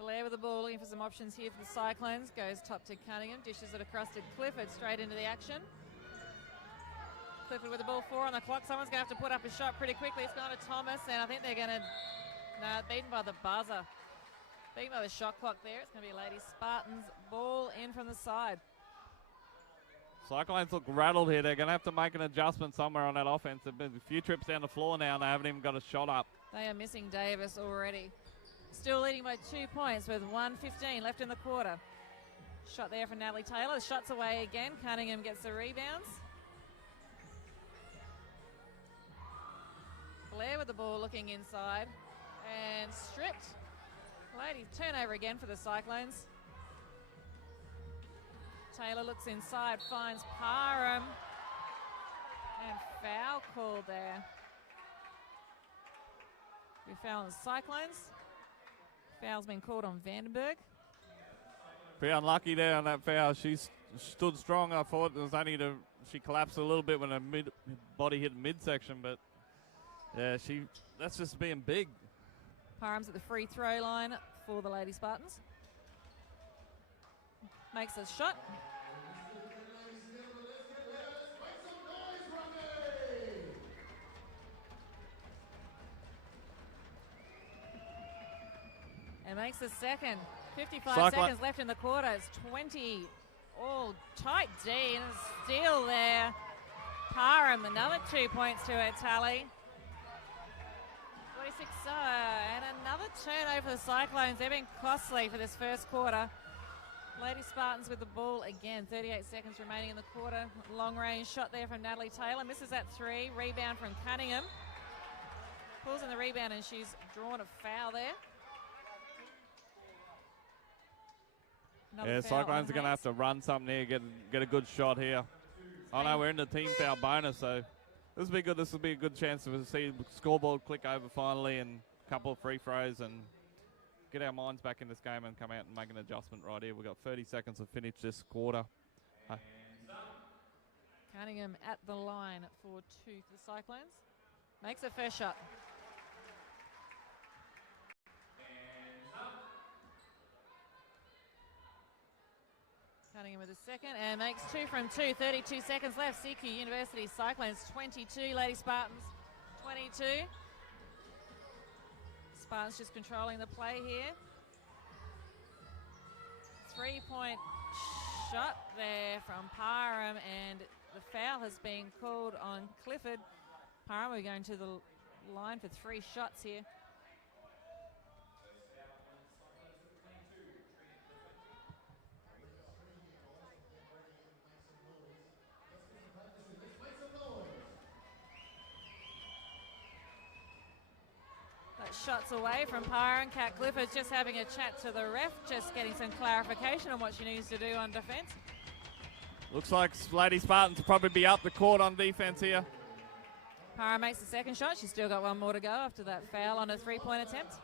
Blair with the ball, looking for some options here for the Cyclones. Goes top to Cunningham, dishes it across to Clifford, straight into the action. Clifford with the ball, 4 on the clock. Someone's going to have to put up a shot pretty quickly. It's gone to Thomas, and I think they're going to... No, beaten by the buzzer. Beaten by the shot clock there. It's going to be Lady Spartans ball in from the side. Cyclones look rattled here. They're going to have to make an adjustment somewhere on that offense. There've been a few trips down the floor now, and they haven't even got a shot up. They are missing Davis already. Still leading by 2 points with 1:15 left in the quarter. Shot there from Natalie Taylor. The shot's away again. Cunningham gets the rebounds. Blair with the ball looking inside. And stripped. Lady turnover again for the Cyclones. Taylor looks inside, finds Parham. And foul called there. We foul on the Cyclones. Foul's been called on Vandenberg. Pretty unlucky there on that foul. She stood strong. I thought it was only she collapsed a little bit when her body hit midsection, but yeah, that's just being big. Parham's at the free throw line for the Lady Spartans. Makes a shot. And makes the second. 55 seconds left in the quarter. It's 20. All tight D and a steal there. Parham, another 2 points to her tally. 46 and another turnover for the Cyclones. They've been costly for this first quarter. Lady Spartans with the ball again. 38 seconds remaining in the quarter. Long range shot there from Natalie Taylor. Misses that 3. Rebound from Cunningham. Pulls in the rebound and she's drawn a foul there. Yeah, Cyclones are going to have to run something here, get a good shot here. Oh no, we're in the team foul bonus, so this will be good. This will be a good chance to see the scoreboard click over finally and a couple of free throws and get our minds back in this game and come out and make an adjustment right here. We've got 30 seconds to finish this quarter. Cunningham at the line for 2 for the Cyclones. Makes a first shot. Cunningham with a second and makes 2 from 2. 32 seconds left. CQ University Cyclones 22. Lady Spartans 22. Spartans just controlling the play here. 3-point shot there from Parham, and the foul has been called on Clifford. Parham, we're going to the line for 3 shots here. Shots away from Parham. Kat Clifford's just having a chat to the ref, just getting some clarification on what she needs to do on defence. Looks like Lady Spartans will probably be up the court on defence here. Parham makes the second shot. She's still got 1 more to go after that foul on a 3-point attempt.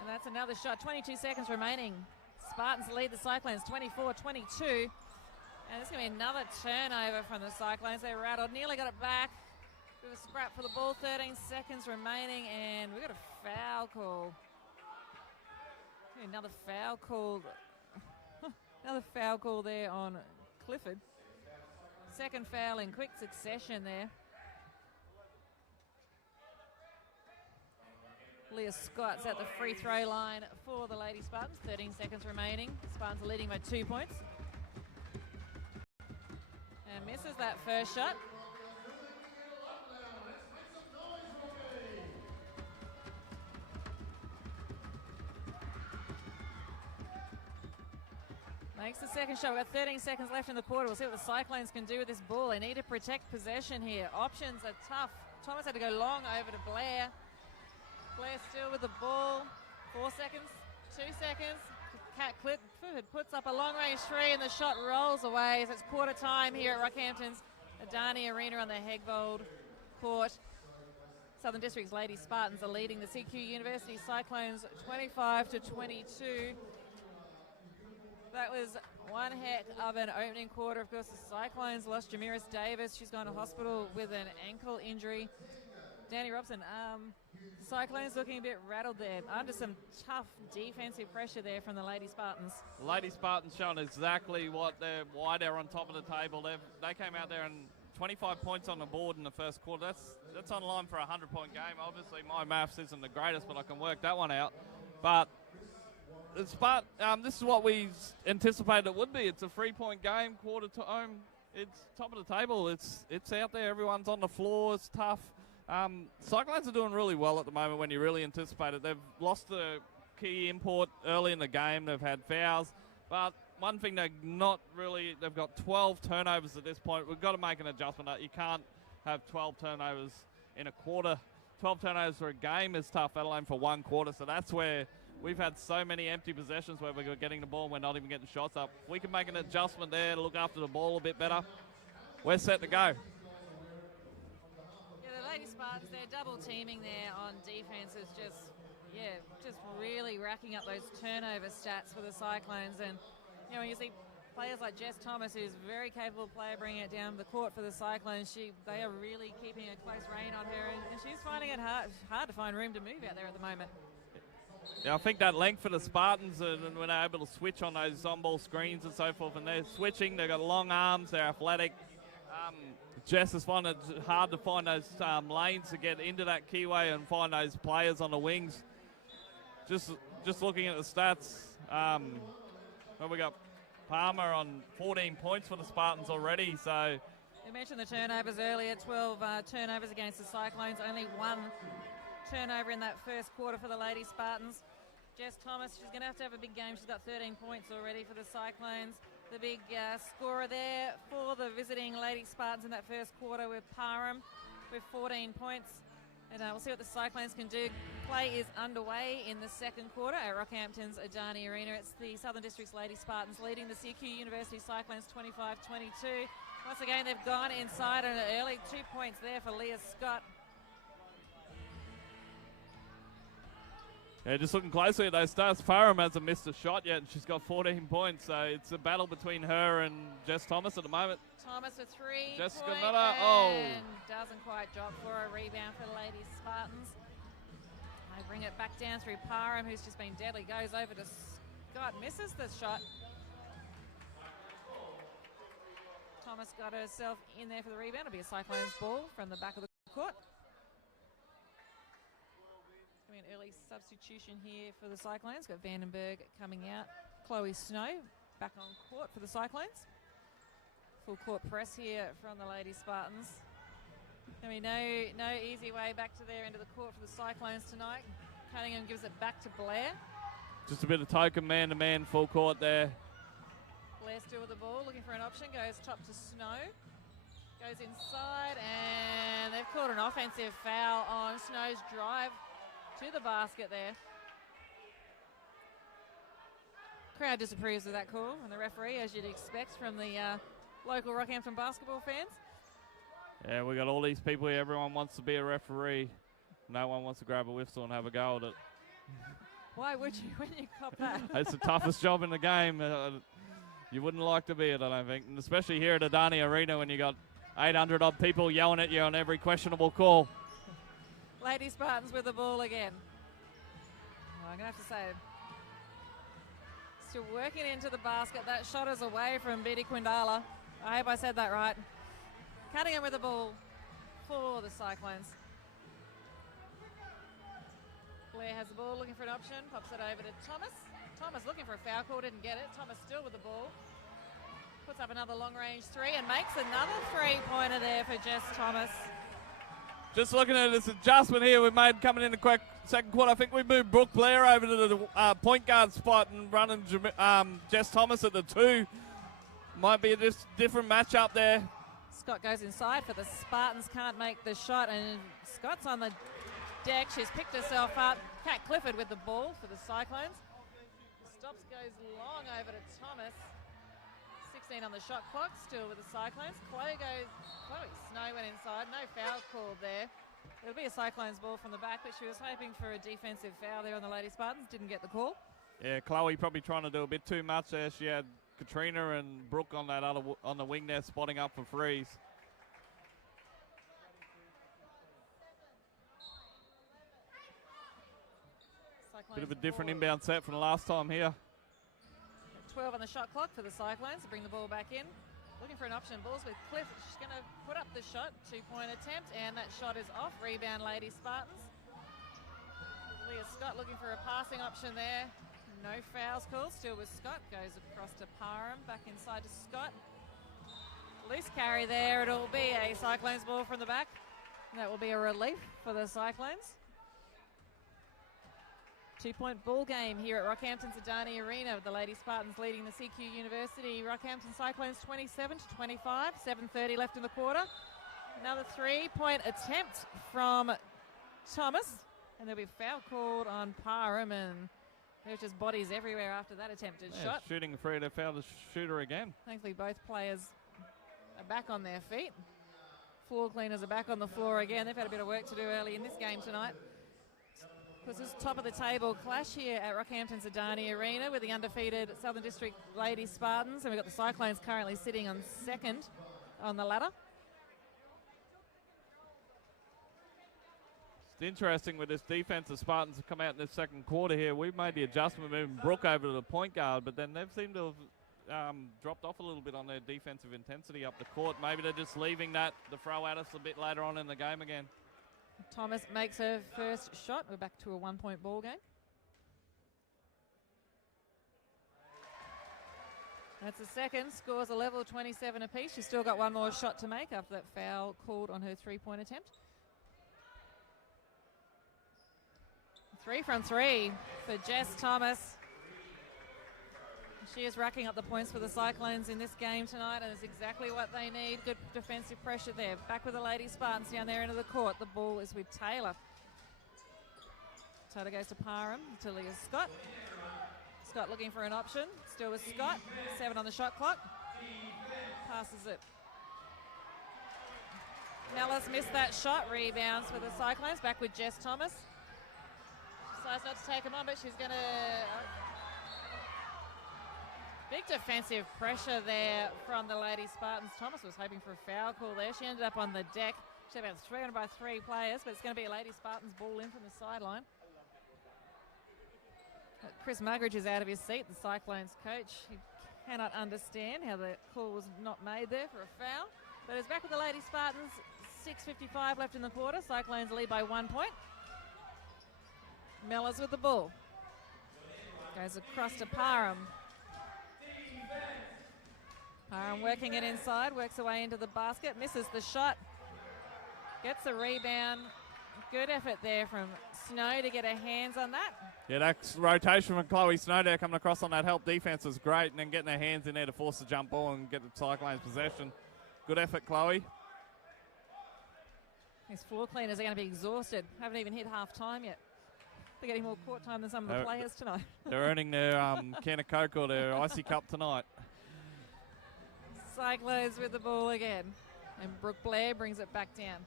And that's another shot. 22 seconds remaining. Spartans lead the Cyclones 24-22. And it's going to be another turnover from the Cyclones. They rattled, nearly got it back. Bit of a scrap for the ball, 13 seconds remaining, and we've got a foul call. Another foul called. Another foul call there on Clifford. Second foul in quick succession there. Leah Scott's at the free throw line for the Lady Spartans. 13 seconds remaining. Spartans are leading by 2 points. And misses that first shot. Makes the second shot. We've got 13 seconds left in the quarter. We'll see what the Cyclones can do with this ball. They need to protect possession here. Options are tough. Thomas had to go long over to Blair. Blair still with the ball. 4 seconds, 2 seconds. Kat Clifford puts up a long-range 3 and the shot rolls away as it's quarter time here at Rockhampton's Adani Arena on the Hegvold court. Southern District's Lady Spartans are leading the CQ University Cyclones 25-22. That was one heck of an opening quarter. Of course, the Cyclones lost Jamiris Davis. She's gone to hospital with an ankle injury. Danny Robson, Cyclones looking a bit rattled there. Under some tough defensive pressure there from the Lady Spartans. Lady Spartans showing exactly why they're on top of the table. They came out there and 25 points on the board in the first quarter. That's on line for a 100-point game. Obviously, my maths isn't the greatest, but I can work that one out. But this is what we anticipated it would be. It's a 3-point game, quarter time. It's top of the table. It's out there. Everyone's on the floor. It's tough. Cyclones are doing really well at the moment when you really anticipate it. They've lost the key import early in the game. They've had fouls. But one thing they've got 12 turnovers at this point. We've got to make an adjustment. You can't have 12 turnovers in a quarter. 12 turnovers for a game is tough, let alone for 1 quarter. So that's where we've had so many empty possessions where we're getting the ball and we're not even getting shots up. We can make an adjustment there to look after the ball a bit better. We're set to go. Spartans, they're double teaming there on defense is just really racking up those turnover stats for the Cyclones. And when you see players like Jess Thomas, who's a very capable player, bringing it down the court for the Cyclones, they are really keeping a close rein on her, and she's finding it hard to find room to move out there at the moment. Yeah, I think that length for the Spartans, and when they're able to switch on those on-ball screens and so forth, and they're switching, they've got long arms, they're athletic. Jess has found it hard to find those lanes to get into that keyway and find those players on the wings. Just looking at the stats, we got Palmer on 14 points for the Spartans already. So you mentioned the turnovers earlier, 12 turnovers against the Cyclones, only 1 turnover in that first quarter for the Lady Spartans. Jess Thomas, she's going to have a big game. She's got 13 points already for the Cyclones. The big scorer there for the visiting Lady Spartans in that first quarter with Parham with 14 points. And we'll see what the Cyclones can do. Play is underway in the second quarter at Rockhampton's Adani Arena. It's the Southern District's Lady Spartans leading the CQ University Cyclones 25-22. Once again, they've gone inside on an early 2 points there for Leah Scott. Yeah, just looking closely at those stats, Parham hasn't missed a shot yet, and she's got 14 points. So it's a battle between her and Jess Thomas at the moment. Thomas with 3 Jessica point Nutter, and doesn't quite drop for a rebound for the Lady Spartans. They bring it back down through Parham, who's just been deadly. Goes over to Scott, misses the shot. Thomas got herself in there for the rebound. It'll be a Cyclones ball from the back of the court. An early substitution here for the Cyclones. Got Vandenberg coming out. Chloe Snow back on court for the Cyclones. Full court press here from the Lady Spartans. I mean, no easy way back to their end of the court for the Cyclones tonight. Cunningham gives it back to Blair. Just a bit of token man-to-man full court there. Blair still with the ball, looking for an option. Goes top to Snow. Goes inside, and they've called an offensive foul on Snow's drive to the basket there. Crowd disapproves of that call, and the referee, as you'd expect from the local Rockhampton basketball fans. Yeah, we got all these people here. Everyone wants to be a referee. No one wants to grab a whistle and have a go at it. Why would you when you cop that? It's the toughest job in the game. You wouldn't like to be it, I don't think. And especially here at Adani Arena when you got 800 odd people yelling at you on every questionable call. Lady Spartans with the ball again. Oh, I'm going to have to say, still working into the basket. That shot is away from Biddy Quindala. I hope I said that right. Cunningham with the ball for the Cyclones. Blair has the ball, looking for an option. Pops it over to Thomas. Thomas looking for a foul call, didn't get it. Thomas still with the ball. Puts up another long-range 3 and makes another 3-pointer there for Jess Thomas. Just looking at this adjustment here we've made coming in the quick second quarter. I think we moved Brooke Blair over to the point guard spot and running Jess Thomas at the 2. Might be a just different matchup there. Scott goes inside for the Spartans, can't make the shot, and Scott's on the deck. She's picked herself up. Kat Clifford with the ball for the Cyclones. Stops, goes long over to Thomas. 16 on the shot clock, still with the Cyclones. Chloe Snow went inside, no foul called there. It'll be a Cyclones ball from the back, but she was hoping for a defensive foul there on the Lady Spartans, didn't get the call. Yeah, Chloe probably trying to do a bit too much there. She had Katrina and Brooke on that on the wing there, spotting up for frees. Bit of a different inbound set from the last time here. 12 on the shot clock for the Cyclones to bring the ball back in. Looking for an option. Balls with Cliff. She's going to put up the shot. 2-point attempt, and that shot is off. Rebound, Lady Spartans. Leah Scott looking for a passing option there. No fouls called. Still with Scott. Goes across to Parham. Back inside to Scott. Loose carry there. It'll be a Cyclones ball from the back. That will be a relief for the Cyclones. 2-point ball game here at Rockhampton's Adani Arena with the Lady Spartans leading the CQ University. Rockhampton Cyclones 27-25, 7:30 left in the quarter. Another 3-point attempt from Thomas, and there'll be a foul called on Parham, and there's just bodies everywhere after that attempted shot. Shooting free, they fouled the shooter again. Thankfully both players are back on their feet. Floor cleaners are back on the floor again. They've had a bit of work to do early in this game tonight. This is top of the table clash here at Rockhampton's Adani Arena with the undefeated Southern District Lady Spartans, and we've got the Cyclones currently sitting on second on the ladder. It's interesting with this defense, the Spartans have come out in the second quarter here. We've made the adjustment moving Brooke over to the point guard, but then they've seemed to have dropped off a little bit on their defensive intensity up the court. Maybe they're just leaving that to throw at us a bit later on in the game again. Thomas makes her first shot. We're back to a 1-point ball game. That's the second. Scores a level 27 apiece. She's still got one more shot to make after that foul called on her 3-point attempt. 3 from 3 for Jess Thomas. She is racking up the points for the Cyclones in this game tonight, and it's exactly what they need. Good defensive pressure there. Back with the Lady Spartans down there into the court. The ball is with Taylor. Taylor goes to Parham, to Leah Scott. Scott looking for an option. Still with Scott. 7 on the shot clock. Passes it Mellis missed that shot. Rebounds for the Cyclones. Back with Jess Thomas. She decides not to take him on, but she's going to... big defensive pressure there from the Lady Spartans. Thomas was hoping for a foul call there. She ended up on the deck. She's about surrounded by 3 players, but it's going to be a Lady Spartans ball in from the sideline. Chris Muggeridge is out of his seat, the Cyclones coach. He cannot understand how the call was not made there for a foul. But it's back with the Lady Spartans. 6:55 left in the quarter. Cyclones lead by 1 point. Mellors with the ball. Goes across to Parham. Parham working it inside, works away into the basket, misses the shot. Gets a rebound. Good effort there from Snow to get her hands on that. Yeah, that rotation from Chloe Snow there coming across on that help defense was great, and then getting her hands in there to force the jump ball and get the Cyclones possession. Good effort, Chloe. These floor cleaners are going to be exhausted. Haven't even hit half time yet. They're getting more court time than some of the players tonight. They're earning their can of Coke or their icy cup tonight. Cyclones with the ball again. And Brooke Blair brings it back down.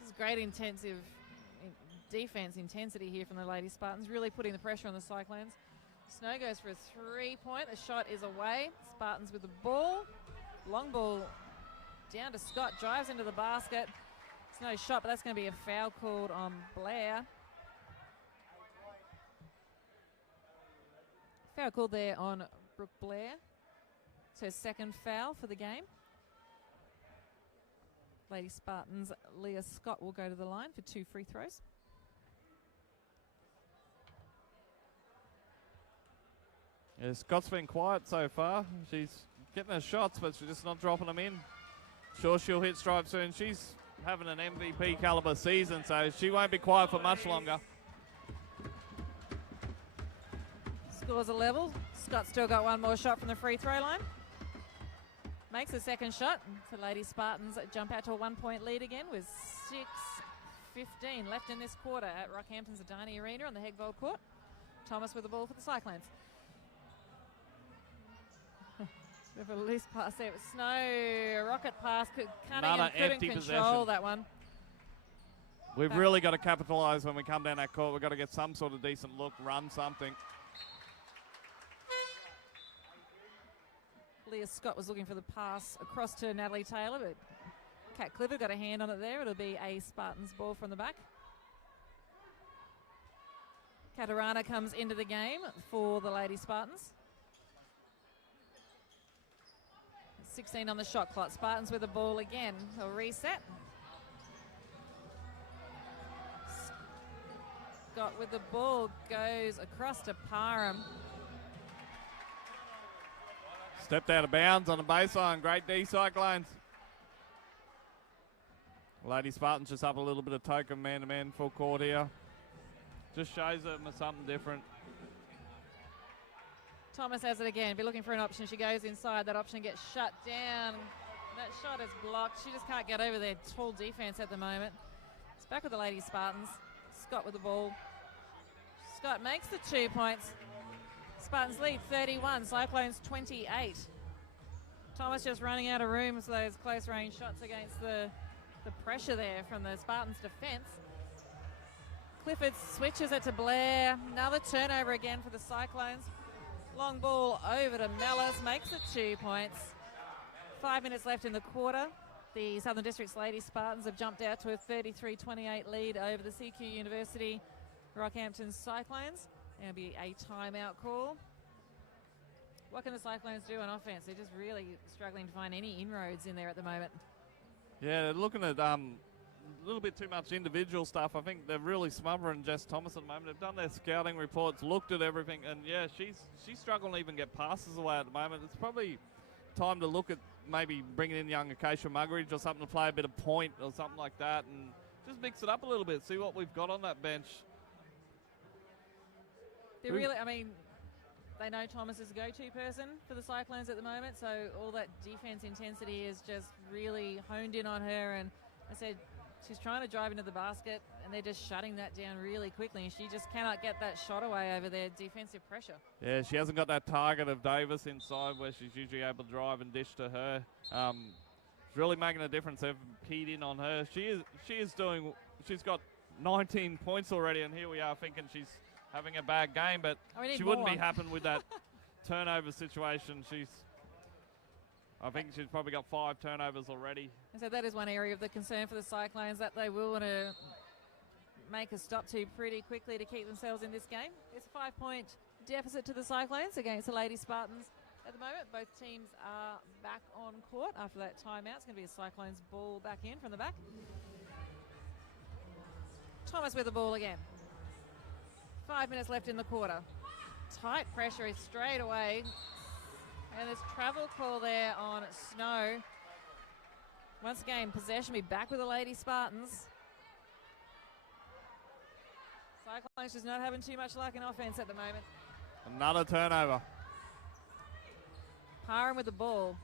This is great intensive defense intensity here from the Lady Spartans, really putting the pressure on the Cyclones. Snow goes for a 3-point. The shot is away. Spartans with the ball. Long ball down to Scott. Drives into the basket. It's no shot, but that's going to be a foul called on Blair. Foul called there on Brooke Blair. It's her second foul for the game. Lady Spartans, Leah Scott will go to the line for 2 free throws. Yeah, Scott's been quiet so far. She's getting her shots, but she's just not dropping them in. Sure, she'll hit stripe soon. She's having an MVP caliber season, so she won't be quiet for much longer. Scores a level. Scott's still got one more shot from the free throw line. Makes a second shot. The Lady Spartans jump out to a 1-point lead again with 6:15 left in this quarter at Rockhampton's Adani Arena on the Hegvold court. Thomas with the ball for the Cyclones. Bit of a loose pass there. Snow, a rocket pass. Cunningham couldn't control possession. that one. We've really got to capitalise when we come down that court. We've got to get some sort of decent look, run something. Leah Scott was looking for the pass across to Natalie Taylor, but Kat Clifford got a hand on it there. It'll be a Spartans ball from the back. Katarana comes into the game for the Lady Spartans. 16 on the shot clock. Spartans with the ball again. They'll reset. Scott with the ball goes across to Parham. Stepped out of bounds on the baseline. Great D, Cyclones. Lady Spartans just up a little bit of token man-to-man full court here. Just shows them something different. Thomas has it again. Be looking for an option. She goes inside. That option gets shut down. That shot is blocked. She just can't get over their tall defense at the moment. It's back with the Lady Spartans. Scott with the ball. Scott makes the 2 points. Spartans lead 31, Cyclones 28. Thomas just running out of room for those close range shots against the pressure there from the Spartans defense. Clifford switches it to Blair. Another turnover again for the Cyclones. Long ball over to Mellis, makes it 2 points. 5 minutes left in the quarter. The Southern District's Lady Spartans have jumped out to a 33-28 lead over the CQ University Rockhampton Cyclones. There'll be a timeout call. What can the Cyclones do on offense? They're just really struggling to find any inroads in there at the moment. Yeah, they're looking at a little bit too much individual stuff. I think they're really smothering Jess Thomas at the moment. They've done their scouting reports, looked at everything, and yeah, she's struggling to even get passes away at the moment. It's probably time to look at maybe bringing in young Acacia Muggeridge or something to play a bit of point or something like that, and just mix it up a little bit, see what we've got on that bench. They're really, I mean, they know Thomas is a go-to person for the Cyclones at the moment, so all that defense intensity is just really honed in on her, and I said she's trying to drive into the basket, and they're just shutting that down really quickly, and she just cannot get that shot away over their defensive pressure. Yeah, she hasn't got that target of Davis inside where she's usually able to drive and dish to her. really making a difference. They've keyed in on her. She's got 19 points already, and here we are thinking she's having a bad game, but she wouldn't be happy with that turnover situation. I think she's probably got 5 turnovers already. And so that is one area of the concern for the Cyclones, that they will want to make a stop to pretty quickly to keep themselves in this game. It's a 5-point deficit to the Cyclones against the Lady Spartans at the moment. Both teams are back on court after that timeout. It's going to be a Cyclones ball back in from the back. Thomas with the ball again. 5 minutes left in the quarter. Tight pressure is straight away. And there's travel call there on Snow. Once again, possession be back with the Lady Spartans. Cyclones just not having too much luck in offense at the moment. Another turnover. Parham with the ball.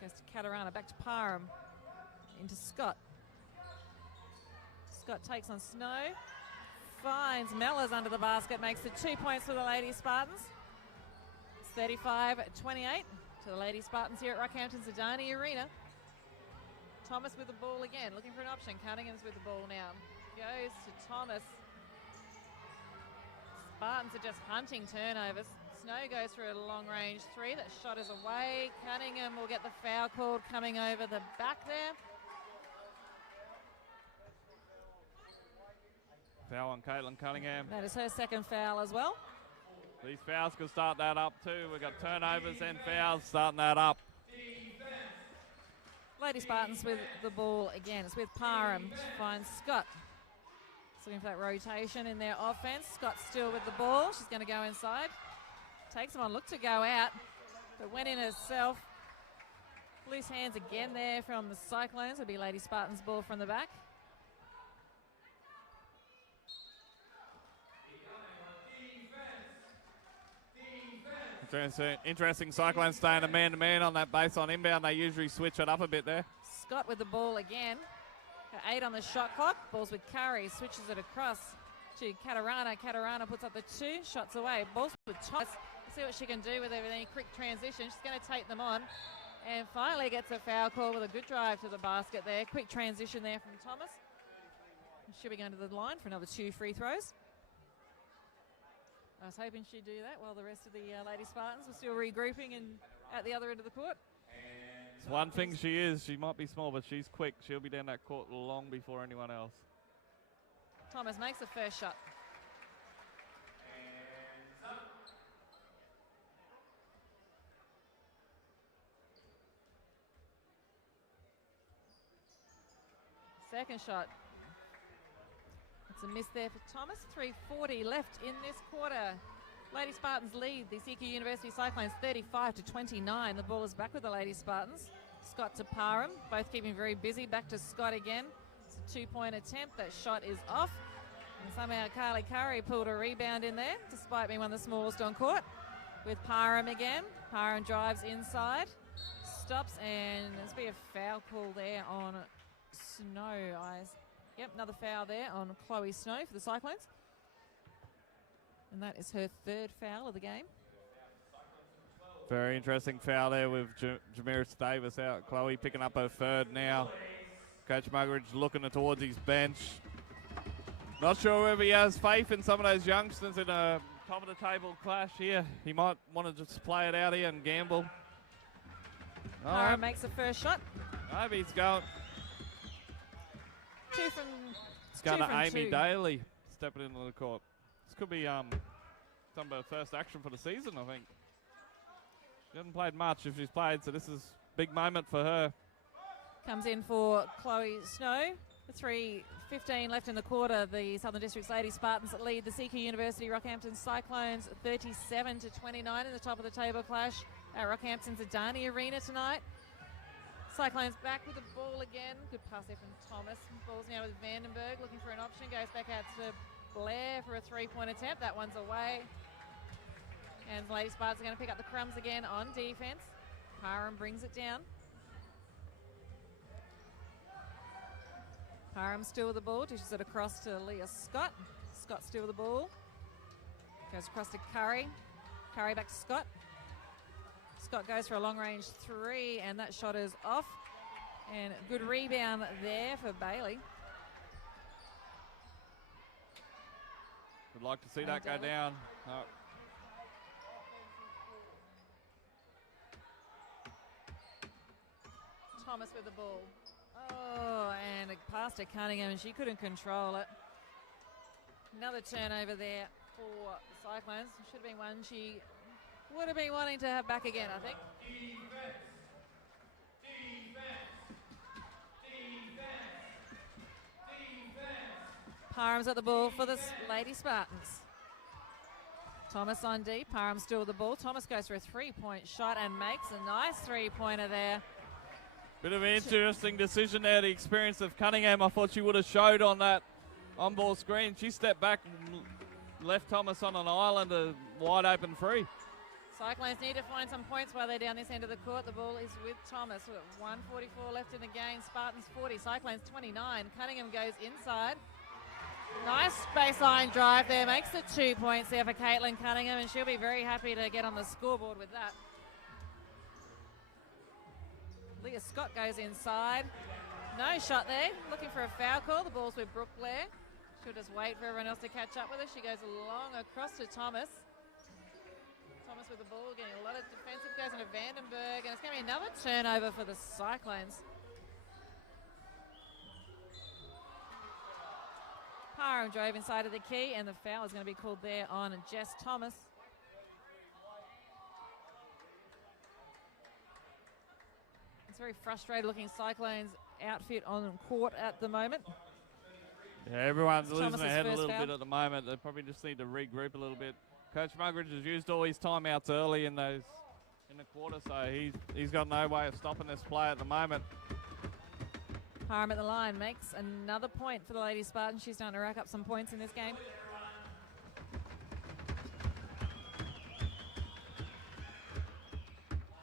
Goes to Katarana, back to Parham. Into Scott. Scott takes on Snow. Finds Mellors under the basket, makes the 2 points for the Lady Spartans. It's 35-28 to the Lady Spartans here at Rockhampton's Adani Arena. Thomas with the ball again, looking for an option. Cunningham's with the ball now. Goes to Thomas. Spartans are just hunting turnovers. Snow goes for a long-range 3. That shot is away. Cunningham will get the foul called coming over the back there. Foul on Caitlin Cunningham. That is her second foul as well. These fouls could start that up too. We've got turnovers and fouls starting that up. Lady Spartans with the ball again. It's with Parham. She finds Scott. She's looking for that rotation in their offense. Scott still with the ball. She's going to go inside. Takes him on, look to go out, but went in herself. Loose hands again there from the Cyclones. It'll be Lady Spartans ball from the back. Interesting. Cyclones staying a man-to-man on that base on inbound. They usually switch it up a bit there. Scott with the ball again. Got 8 on the shot clock. Ball's with Curry. Switches it across to Katarana. Katarana puts up the 2. Shots away. Ball's with Thomas. See what she can do with any quick transition. She's going to take them on. And finally gets a foul call with a good drive to the basket there. Quick transition there from Thomas. She'll be going to the line for another 2 free throws. I was hoping she'd do that while the rest of the Lady Spartans were still regrouping and at the other end of the court. It's one thing she is. She might be small, but she's quick. She'll be down that court long before anyone else. Thomas makes the first shot. Second shot. It's a miss there for Thomas. 3:40 left in this quarter. Lady Spartans lead the CQ University Cyclones 35-29. The ball is back with the Lady Spartans. Scott to Parham, both keeping very busy. Back to Scott again. It's a 2-point attempt. That shot is off. And somehow Carly Curry pulled a rebound in there, despite being one of the smallest on court. With Parham again. Parham drives inside. Stops, and there's be a foul call there on Snow. Yep, another foul there on Chloe Snow for the Cyclones. And that is her 3rd foul of the game. Very interesting foul there with Jamiris Davis out. Chloe picking up her 3rd now. Coach Muggeridge looking towards his bench. Not sure whether he has faith in some of those youngsters in a top of the table clash here. He might want to just play it out here and gamble. Parham makes the first shot. Maybe he's going. 2 from. It's going to Amy 2. Daly stepping into the court. This could be some of her first action for the season, I think. She hasn't played much if she's played, so this is a big moment for her. Comes in for Chloe Snow. 3:15 left in the quarter. The Southern District's Lady Spartans lead the CQ University Rockhampton Cyclones 37-29 in the top of the table clash at Rockhampton's Adani Arena tonight. Cyclones back with the ball again. Good pass there from Thomas. Ball's now with Vandenberg, looking for an option. Goes back out to Blair for a 3-point attempt. That one's away. And the Lady Spartans are going to pick up the crumbs again on defense. Parham brings it down. Parham still with the ball. Dishes it across to Leah Scott. Scott still with the ball. Goes across to Curry. Curry back to Scott. Scott goes for a long range 3, and that shot is off. And good rebound there for Bailey. Would like to see that go down. Thomas with the ball. Oh, and it passed to Cunningham, and she couldn't control it. Another turnover there for the Cyclones. Should have been one she would have been wanting to have back again, I think. Parham's at the ball for the Lady Spartans. Thomas on D. Parham still with the ball. Thomas goes for a 3-point shot and makes a nice 3-pointer there. Bit of an interesting decision there. The experience of Cunningham, I thought she would have showed on that on-ball screen. She stepped back and left Thomas on an island, a wide open free. Cyclones need to find some points while they're down this end of the court. The ball is with Thomas. 1:44 left in the game. Spartans 40, Cyclones 29. Cunningham goes inside. Nice baseline drive there. Makes the 2 points there for Caitlin Cunningham, and she'll be very happy to get on the scoreboard with that. Leah Scott goes inside. No shot there. Looking for a foul call. The ball's with Brooke Blair. She'll just wait for everyone else to catch up with her. She goes long across to Thomas. Thomas with the ball, getting a lot of defensive. Goes into Vandenberg, and it's going to be another turnover for the Cyclones. Parham drove inside of the key, and the foul is going to be called there on Jess Thomas. It's a very frustrated looking Cyclones outfit on court at the moment. Yeah, everyone's losing Thomas's their head a first little foul. bit at the moment. They probably just need to regroup a little bit. Coach Mugridge has used all his timeouts early in the quarter, so he's got no way of stopping this play at the moment. Parham at the line makes another point for the Lady Spartans. She's starting to rack up some points in this game.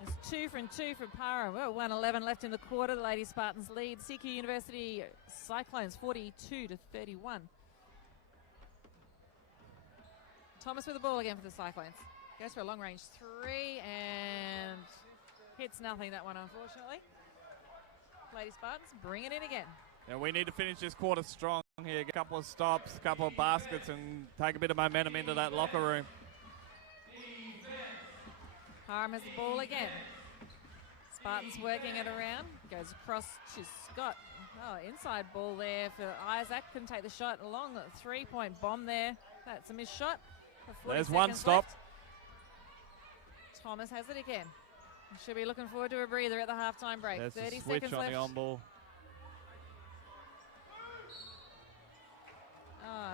It's 2 from 2 for Parham. Well, 1:11 left in the quarter. The Lady Spartans lead CQ University Cyclones 42-31. Thomas with the ball again for the Cyclones. Goes for a long range 3 and hits nothing, that one, unfortunately. Lady Spartans bring it in again. Yeah, we need to finish this quarter strong here. A couple of stops, a couple of baskets, and take a bit of momentum into that locker room. Parham has the ball again. Spartans working it around. Goes across to Scott. Oh, inside ball there for Isaac. Couldn't take the shot. A long 3-point bomb there. That's a missed shot. There's one stop. Left. Thomas has it again. Should be looking forward to a breather at the halftime break. There's 30 a switch seconds on left. the on-ball.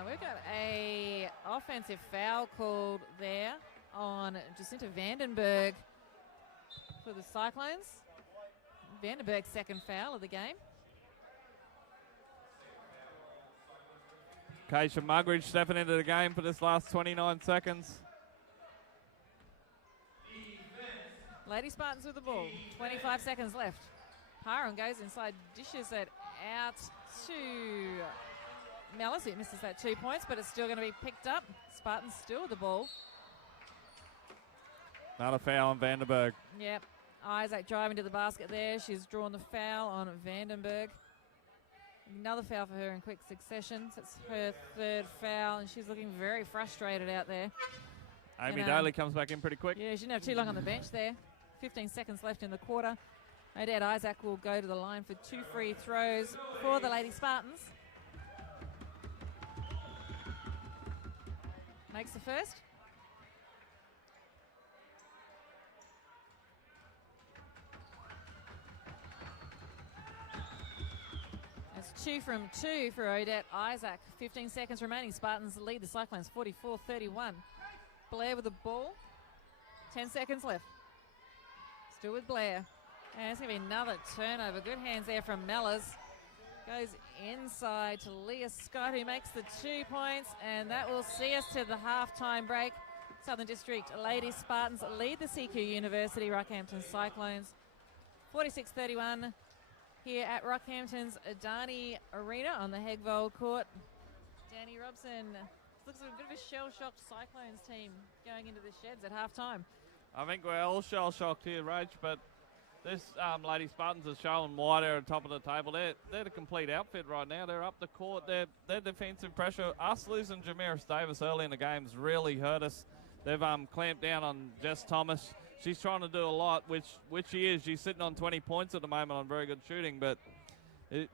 We've got a offensive foul called there on Jacinta Vandenberg for the Cyclones. Vandenberg's second foul of the game. Keisha Mugridge stepping into the game for this last 29 seconds. Lady Spartans with the ball. 25 seconds left. Parham goes inside, dishes it out to Mellis. It misses that 2 points, but it's still going to be picked up. Spartans still with the ball. Another foul on Vandenberg. Yep. Isaac driving to the basket there. She's drawn the foul on Vandenberg. Another foul for her in quick succession. So it's her third foul, and she's looking very frustrated out there. Amy Daly comes back in pretty quick. Yeah, she didn't have too long on the bench there. 15 seconds left in the quarter. Odette Isaac will go to the line for 2 free throws for the Lady Spartans. Makes the first. It's 2 from 2 for Odette Isaac. 15 seconds remaining. Spartans lead the Cyclones 44-31. Blair with the ball. 10 seconds left. Still with Blair. And it's going to be another turnover. Good hands there from Mellors. Goes inside to Leah Scott, who makes the 2 points. And that will see us to the halftime break. Southern District Lady Spartans lead the CQ University Rockhampton Cyclones 46-31 here at Rockhampton's Adani Arena on the Hegvold Court. Danny Robson looks like a bit of a shell-shocked Cyclones team going into the sheds at halftime. I think we're all shell-shocked here, Rach, but this Lady Spartans are showing why they're at the top of the table. They're the complete outfit right now. They're up the court. Their defensive pressure. Us losing Jamiris Davis early in the games really hurt us. They've clamped down on Jess Thomas. She's trying to do a lot, which she is. She's sitting on 20 points at the moment on very good shooting, but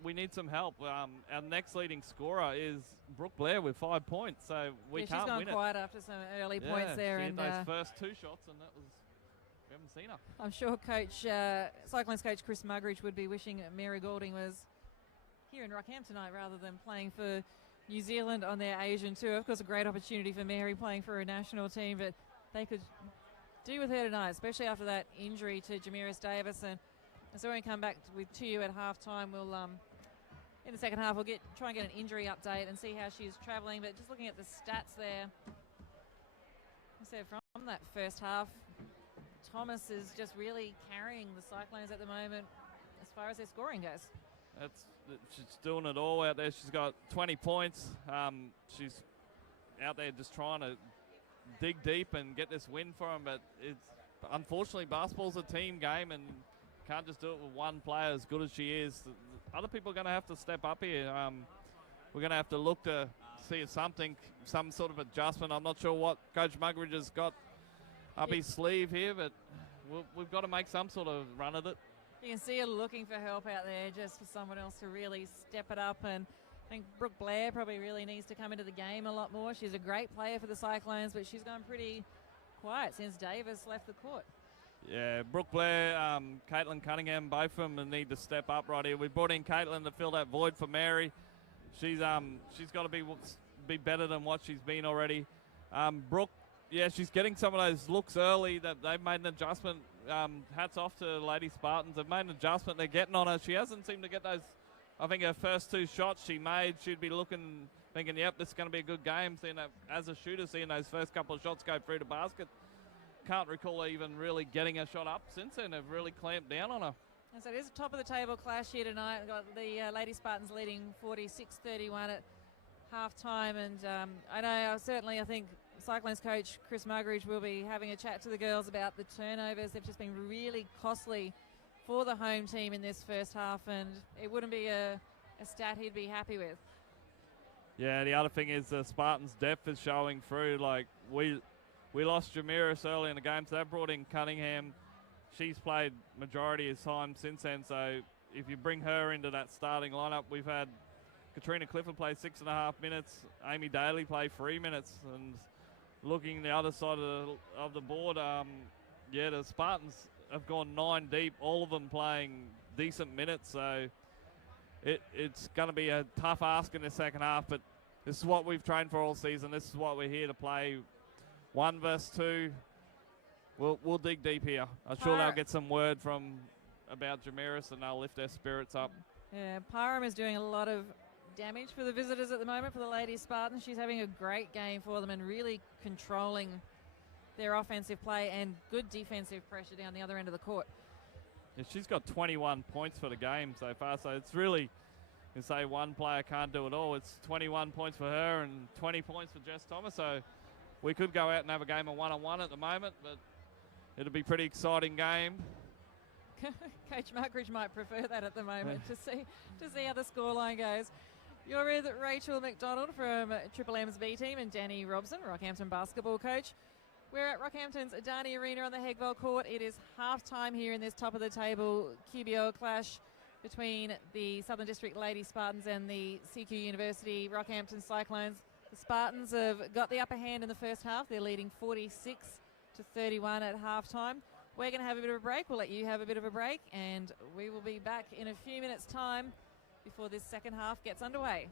we need some help. Our next leading scorer is Brooke Blair with 5 points, so we can't win it. She's gone quiet after some early points there. She and hit those first 2 shots, and we haven't seen her. I'm sure Cyclones coach Chris Muggeridge would be wishing Mary Goulding was here in Rockham tonight rather than playing for New Zealand on their Asian tour. Of course, a great opportunity for Mary playing for a national team, but they could do with her tonight, especially after that injury to Jamiris Davis. And so when we come back to you at halftime, we'll in the second half we'll try and get an injury update and see how she's travelling. But just looking at the stats there, I said from that first half, Thomas is just really carrying the Cyclones at the moment as far as their scoring goes. She's doing it all out there. She's got 20 points. She's out there just trying to dig deep and get this win for them. But unfortunately, basketball's a team game and can't just do it with one player as good as she is. Other people are going to have to step up here. We're going to have to look to see some sort of adjustment. I'm not sure what Coach Muggeridge has got up his sleeve here, but we've got to make some sort of run at it. You can see her looking for help out there, just for someone else to really step it up. And I think Brooke Blair probably really needs to come into the game a lot more. She's a great player for the Cyclones, but she's gone pretty quiet since Davis left the court. Yeah, Brooke Blair, Caitlin Cunningham, both of them need to step up right here. We brought in Caitlin to fill that void for Mary. She's got to be better than what she's been already. Brooke, yeah, she's getting some of those looks early that they've made an adjustment. Hats off to Lady Spartans. They've made an adjustment. They're getting on her. She hasn't seemed to get those. I think her first 2 shots she made, she'd be thinking, yep, this is going to be a good game. Seeing that as a shooter, seeing those first couple of shots go through the basket. Can't recall her even really getting a shot up since then. They've really clamped down on her. And so it is a top of the table clash here tonight. We've got the Lady Spartans leading 46-31 at halftime. And I think Cyclones coach Chris Muggeridge will be having a chat to the girls about the turnovers. They've just been really costly for the home team in this first half, and it wouldn't be a stat he'd be happy with. Yeah, the other thing is the Spartans' depth is showing through. Like, we lost Jamiris early in the game, so they brought in Cunningham. She's played majority of time since then, so if you bring her into that starting lineup, we've had Katrina Clifford play 6.5 minutes, Amy Daly play 3 minutes, and looking the other side of the board, the Spartans have gone 9 deep, all of them playing decent minutes, so it's going to be a tough ask in the second half, but this is what we've trained for all season. This is what we're here to play. 1 versus 2. We'll dig deep here. I'm sure they'll get some word about Jamiris and they'll lift their spirits up. Yeah, Parham is doing a lot of damage for the visitors at the moment for the Lady Spartans. She's having a great game for them and really controlling their offensive play and good defensive pressure down the other end of the court. Yeah, she's got 21 points for the game so far, so it's really, you say one player can't do it all. It's 21 points for her and 20 points for Jess Thomas, so we could go out and have a game of 1-on-1 at the moment, but it'll be a pretty exciting game. Coach Muggeridge might prefer that at the moment to see how the scoreline goes. You're with Rachel McDonald from Triple M's B team and Danny Robson, Rockhampton basketball coach. We're at Rockhampton's Adani Arena on the Hegwell Court. It is halftime here in this top of the table QBL clash between the Southern District Lady Spartans and the CQ University Rockhampton Cyclones. The Spartans have got the upper hand in the first half. They're leading 46-31 at halftime. We're going to have a bit of a break. We'll let you have a bit of a break, and we will be back in a few minutes' time before this second half gets underway.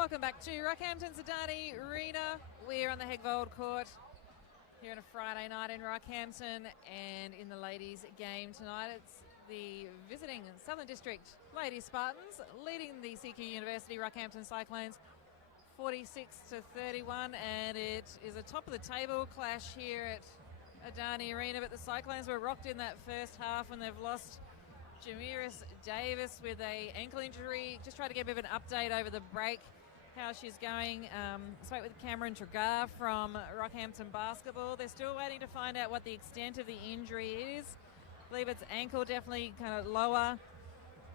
Welcome back to Rockhampton Zidane Arena. We're on the Hegvold Court here on a Friday night in Rockhampton, and in the ladies' game tonight, it's the visiting Southern District Lady Spartans leading the CQ University Rockhampton Cyclones 46-31, and it is a top of the table clash here at Adani Arena, but the Cyclones were rocked in that first half when they've lost Jamiris Davis with a ankle injury. Just try to get a bit of an update over the break, how she's going. Spoke with Cameron Tragar from Rockhampton Basketball. They're still waiting to find out what the extent of the injury is. I believe it's ankle, definitely kind of lower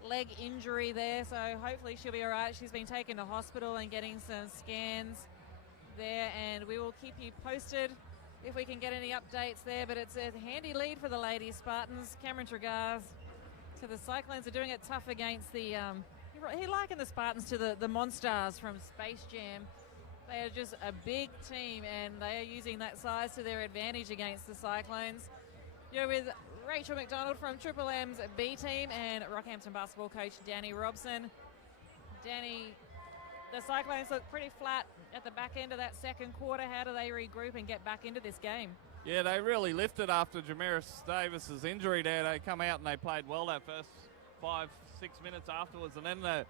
leg injury there, so hopefully she'll be all right. She's been taken to hospital and getting some scans there, and we will keep you posted if we can get any updates there, but it's a handy lead for the ladies Spartans. Cameron Tragar. So the Cyclones are doing it tough against the, he likened the Spartans to the Monstars from Space Jam. They are just a big team, and they are using that size to their advantage against the Cyclones. You're with Rachel McDonald from Triple M's B team and Rockhampton basketball coach Danny Robson. Danny, the Cyclones look pretty flat at the back end of that second quarter. How do they regroup and get back into this game? Yeah, they really lifted after Jamiris Davis's injury there. They come out and they played well that first 5-6 minutes afterwards, and then the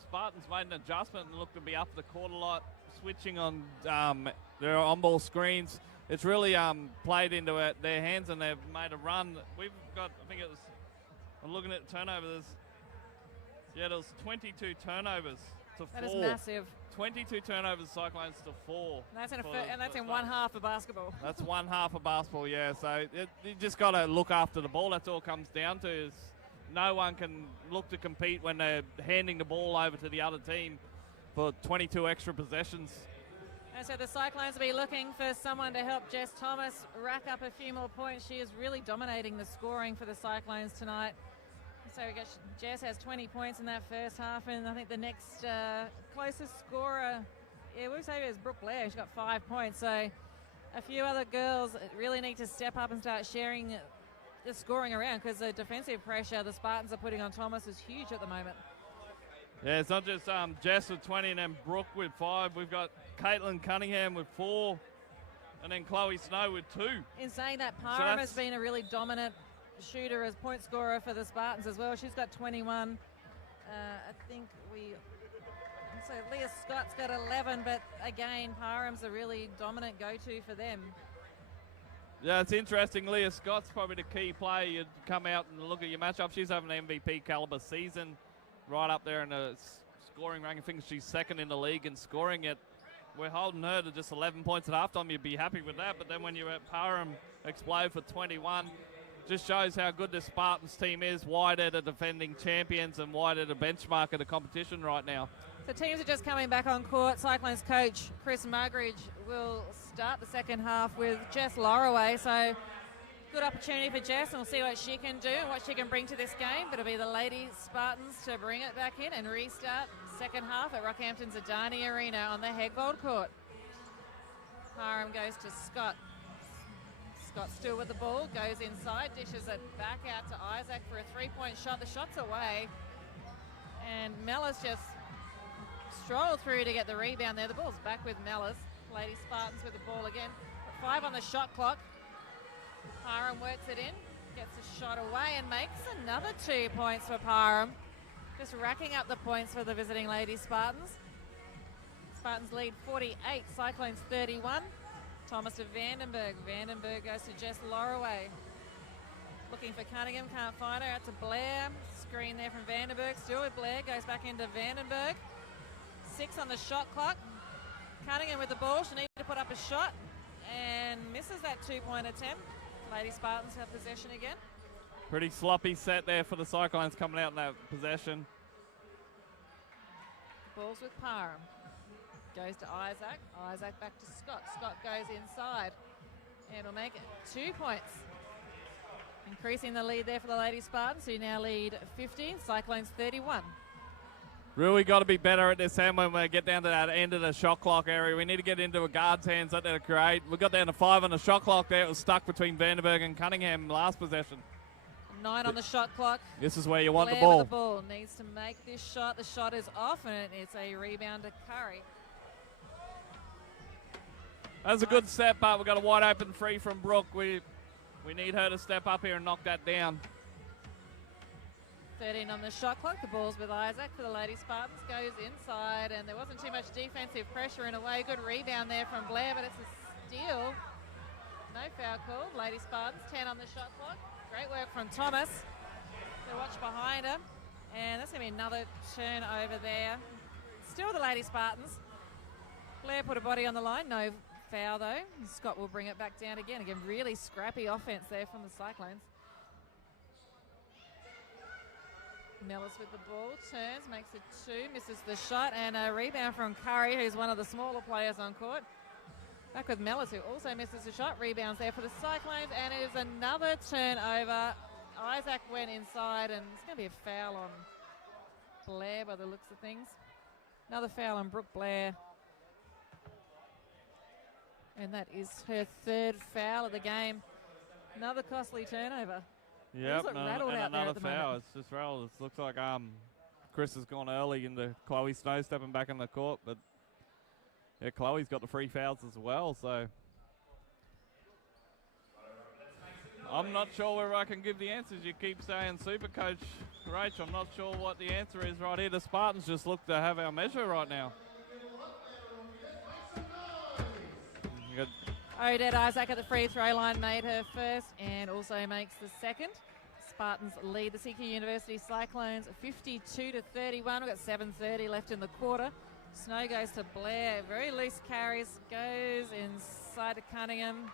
Spartans made an adjustment and looked to be up the court a lot, switching on their on-ball screens. It's really played into their hands, and they've made a run. We've got, I think it was, I'm looking at turnovers. Yeah, there was 22 turnovers to 4. That is massive. 22 turnovers, Cyclones to 4. And that's in one half of basketball. That's one half of basketball, yeah. So you just got to look after the ball. That's all it comes down to. Is no one can look to compete when they're handing the ball over to the other team for 22 extra possessions. And so the Cyclones will be looking for someone to help Jess Thomas rack up a few more points. She is really dominating the scoring for the Cyclones tonight. So we got Jess has 20 points in that first half, and I think the next closest scorer, we'll say is Brooke Blair. She's got 5 points. So a few other girls really need to step up and start sharing the scoring around, because the defensive pressure the Spartans are putting on Thomas is huge at the moment. Yeah, it's not just Jess with 20 and then Brooke with 5. We've got Caitlin Cunningham with 4, and then Chloe Snow with 2. In saying that, Parham has been a really dominant shooter as point scorer for the Spartans as well. She's got 21. So Leah Scott's got 11, but again, Parham's a really dominant go-to for them. Yeah, it's interesting. Leah Scott's probably the key player. You'd come out and look at your matchup. She's having an MVP caliber season, right up there in the scoring ranking. I think she's second in the league in scoring it. We're holding her to just 11 points at halftime. You'd be happy with that, but then when you're at Parham explode for 21, just shows how good the Spartans team is, why they're the defending champions and why they're the benchmark of the competition right now. So teams are just coming back on court. Cyclones coach Chris Mugridge will start the second half with Jess Lorraway. So good opportunity for Jess, and we'll see what she can do and what she can bring to this game. But it'll be the lady Spartans to bring it back in and restart second half at Rockhampton's Adani Arena on the Hegvold court. Parham goes to Scott. Scott still with the ball, goes inside, dishes it back out to Isaac for a three-point shot. The shot's away, and Mellors just strolled through to get the rebound there. The ball's back with Mellors. Lady Spartans with the ball again. 5 on the shot clock. Parham works it in, gets a shot away, and makes another 2 points for Parham. Just racking up the points for the visiting Lady Spartans. Spartans lead 48, Cyclones 31. Thomas to Vandenberg. Vandenberg goes to Jess Lorraway. Looking for Cunningham, can't find her. Out to Blair. Screen there from Vandenberg. Still with Blair, goes back into Vandenberg. 6 on the shot clock. Cunningham with the ball. She needs to put up a shot and misses that 2-point attempt. Lady Spartans have possession again. Pretty sloppy set there for the Cyclones coming out in that possession. Ball's with Parham. Goes to Isaac. Isaac back to Scott. Scott goes inside and will make it 2 points. Increasing the lead there for the Lady Spartans, who now lead 50, Cyclones 31. Really got to be better at this end when we get down to that end of the shot clock area. We need to get into a guard's hands. That did great. We got down to 5 on the shot clock there. It was stuck between Vandenberg and Cunningham last possession. 9 on the shot clock. This is where you want Blair the ball. with the ball needs to make this shot. The shot is off, and it's a rebound to Curry. That's a good step up. We've got a wide open free from Brooke. We need her to step up here and knock that down. 13 on the shot clock. The ball's with Isaac for the Lady Spartans. Goes inside, and there wasn't too much defensive pressure in a way. Good rebound there from Blair, but it's a steal. No foul called. Lady Spartans, 10 on the shot clock. Great work from Thomas. So watch behind her. And that's going to be another turnover there. Still the Lady Spartans. Blair put a body on the line. No foul, though. Scott will bring it back down again. Again, really scrappy offense there from the Cyclones. Mellis with the ball, turns, makes it 2, misses the shot, and a rebound from Curry, who's one of the smaller players on court. Back with Mellis, who also misses the shot. Rebounds there for the Cyclones, and it is another turnover. Isaac went inside, and it's going to be a foul on Blair by the looks of things. Another foul on Brooke Blair. And that is her 3rd foul of the game. Another costly turnover. Yep, and another foul. It's just rattled. It looks like Chris has gone early into Chloe Snow stepping back in the court, but yeah, Chloe's got the free fouls as well, so I'm not sure where I can give the answers. You keep saying Supercoach, Rach. I'm not sure what the answer is right here. The Spartans just look to have our measure right now. Odette Isaac at the free throw line made her first and also makes the second. Spartans lead the CQ University Cyclones 52-31. We've got 7:30 left in the quarter. Snow goes to Blair. Very loose carries. Goes inside to Cunningham.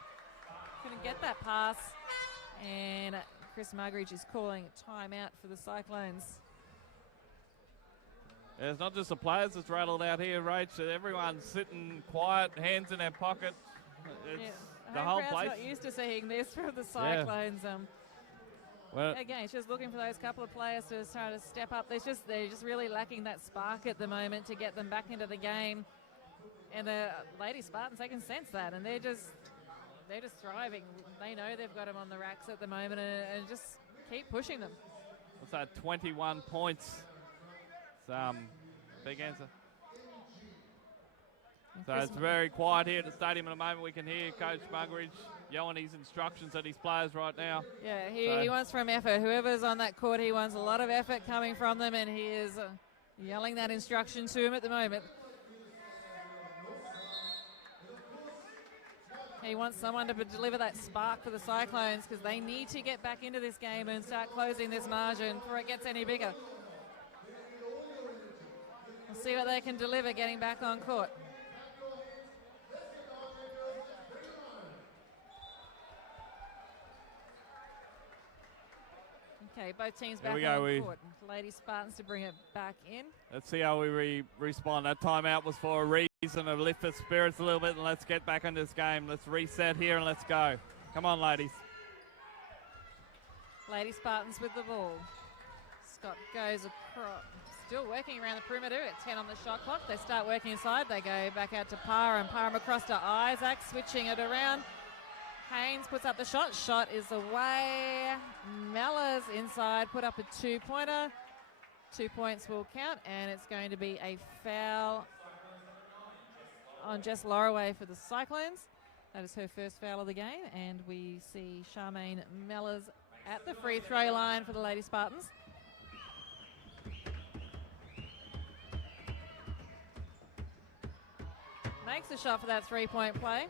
Couldn't get that pass. And Chris Muggeridge is calling timeout for the Cyclones. Yeah, it's not just the players that's rattled out here, Rach. Everyone's sitting quiet, hands in their pocket. It's the whole place. Not used to seeing this from the Cyclones. Yeah. Well, again, it's just looking for those couple of players to try to step up. They're just really lacking that spark at the moment to get them back into the game. And the Lady Spartans, they can sense that, and they're just thriving. They know they've got them on the racks at the moment, and just keep pushing them. What's that? 21 points. It's big answer. So it's very quiet here at the stadium at the moment. We can hear Coach Muggeridge yelling his instructions at his players right now. Yeah, he wants from effort. Whoever's on that court, he wants a lot of effort coming from them, and he is yelling that instruction to him at the moment. He wants someone to deliver that spark for the Cyclones because they need to get back into this game and start closing this margin before it gets any bigger. We'll see what they can deliver getting back on court. Okay, both teams back on court. Lady Spartans to bring it back in. Let's see how we respond. That timeout was for a reason, to lift the spirits a little bit, and let's get back into this game. Let's reset here and let's go. Come on, ladies. Lady Spartans with the ball. Scott goes across. Still working around the perimeter at 10 on the shot clock. They start working inside. They go back out to Parham. Parham across to Isaac, switching it around. Haynes puts up the shot. Shot is away. Mellors inside, put up a 2-pointer. 2 points will count, and it's going to be a foul on Jess Loraway for the Cyclones. That is her first foul of the game, and we see Charmaine Mellors at the free throw line for the Lady Spartans. Makes the shot for that 3-point play.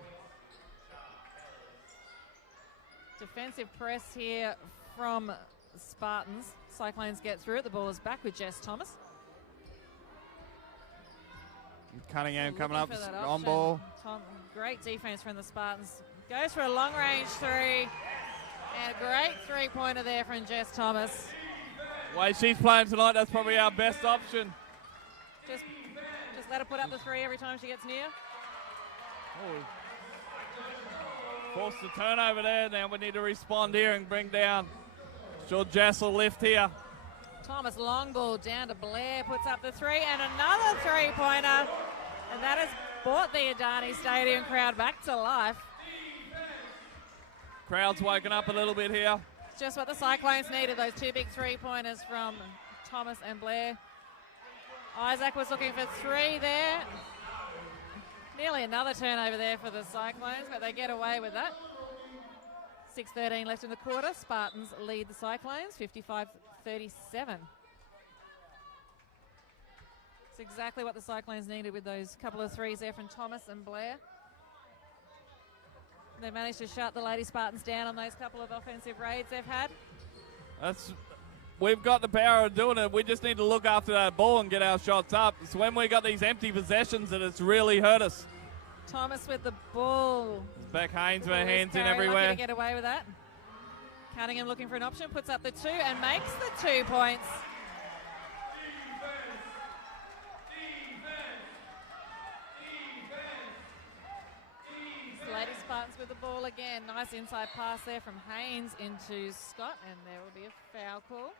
Defensive press here from Spartans. Cyclones get through it. The ball is back with Jess Thomas. Cunningham coming up on ball. Great defense from the Spartans. Goes for a long-range 3. And a great 3-pointer there from Jess Thomas. The way she's playing tonight, that's probably our best option. Just let her put up the 3 every time she gets near. Oh. Force the turnover there. Now we need to respond here and bring down. Sure, Jess will lift here. Thomas long ball down to Blair, puts up the 3 and another 3-pointer. And that has brought the Adani Stadium crowd back to life. Crowd's woken up a little bit here. Just what the Cyclones needed, those two big three-pointers from Thomas and Blair. Isaac was looking for three there. Nearly another turnover there for the Cyclones, but they get away with that. 6:13 left in the quarter. Spartans lead the Cyclones, 55-37. It's exactly what the Cyclones needed with those couple of threes there from Thomas and Blair. They managed to shut the Lady Spartans down on those couple of offensive raids they've had. We've got the power of doing it. We just need to look after that ball and get our shots up. It's when we got these empty possessions that it's really hurt us. Thomas with the ball. Beck Haynes with her hands in everywhere. Lucky to get away with that. Cunningham looking for an option, puts up the two and makes the 2 points. Lady Spartans with the ball again. Nice inside pass there from Haynes into Scott, and there will be a foul call.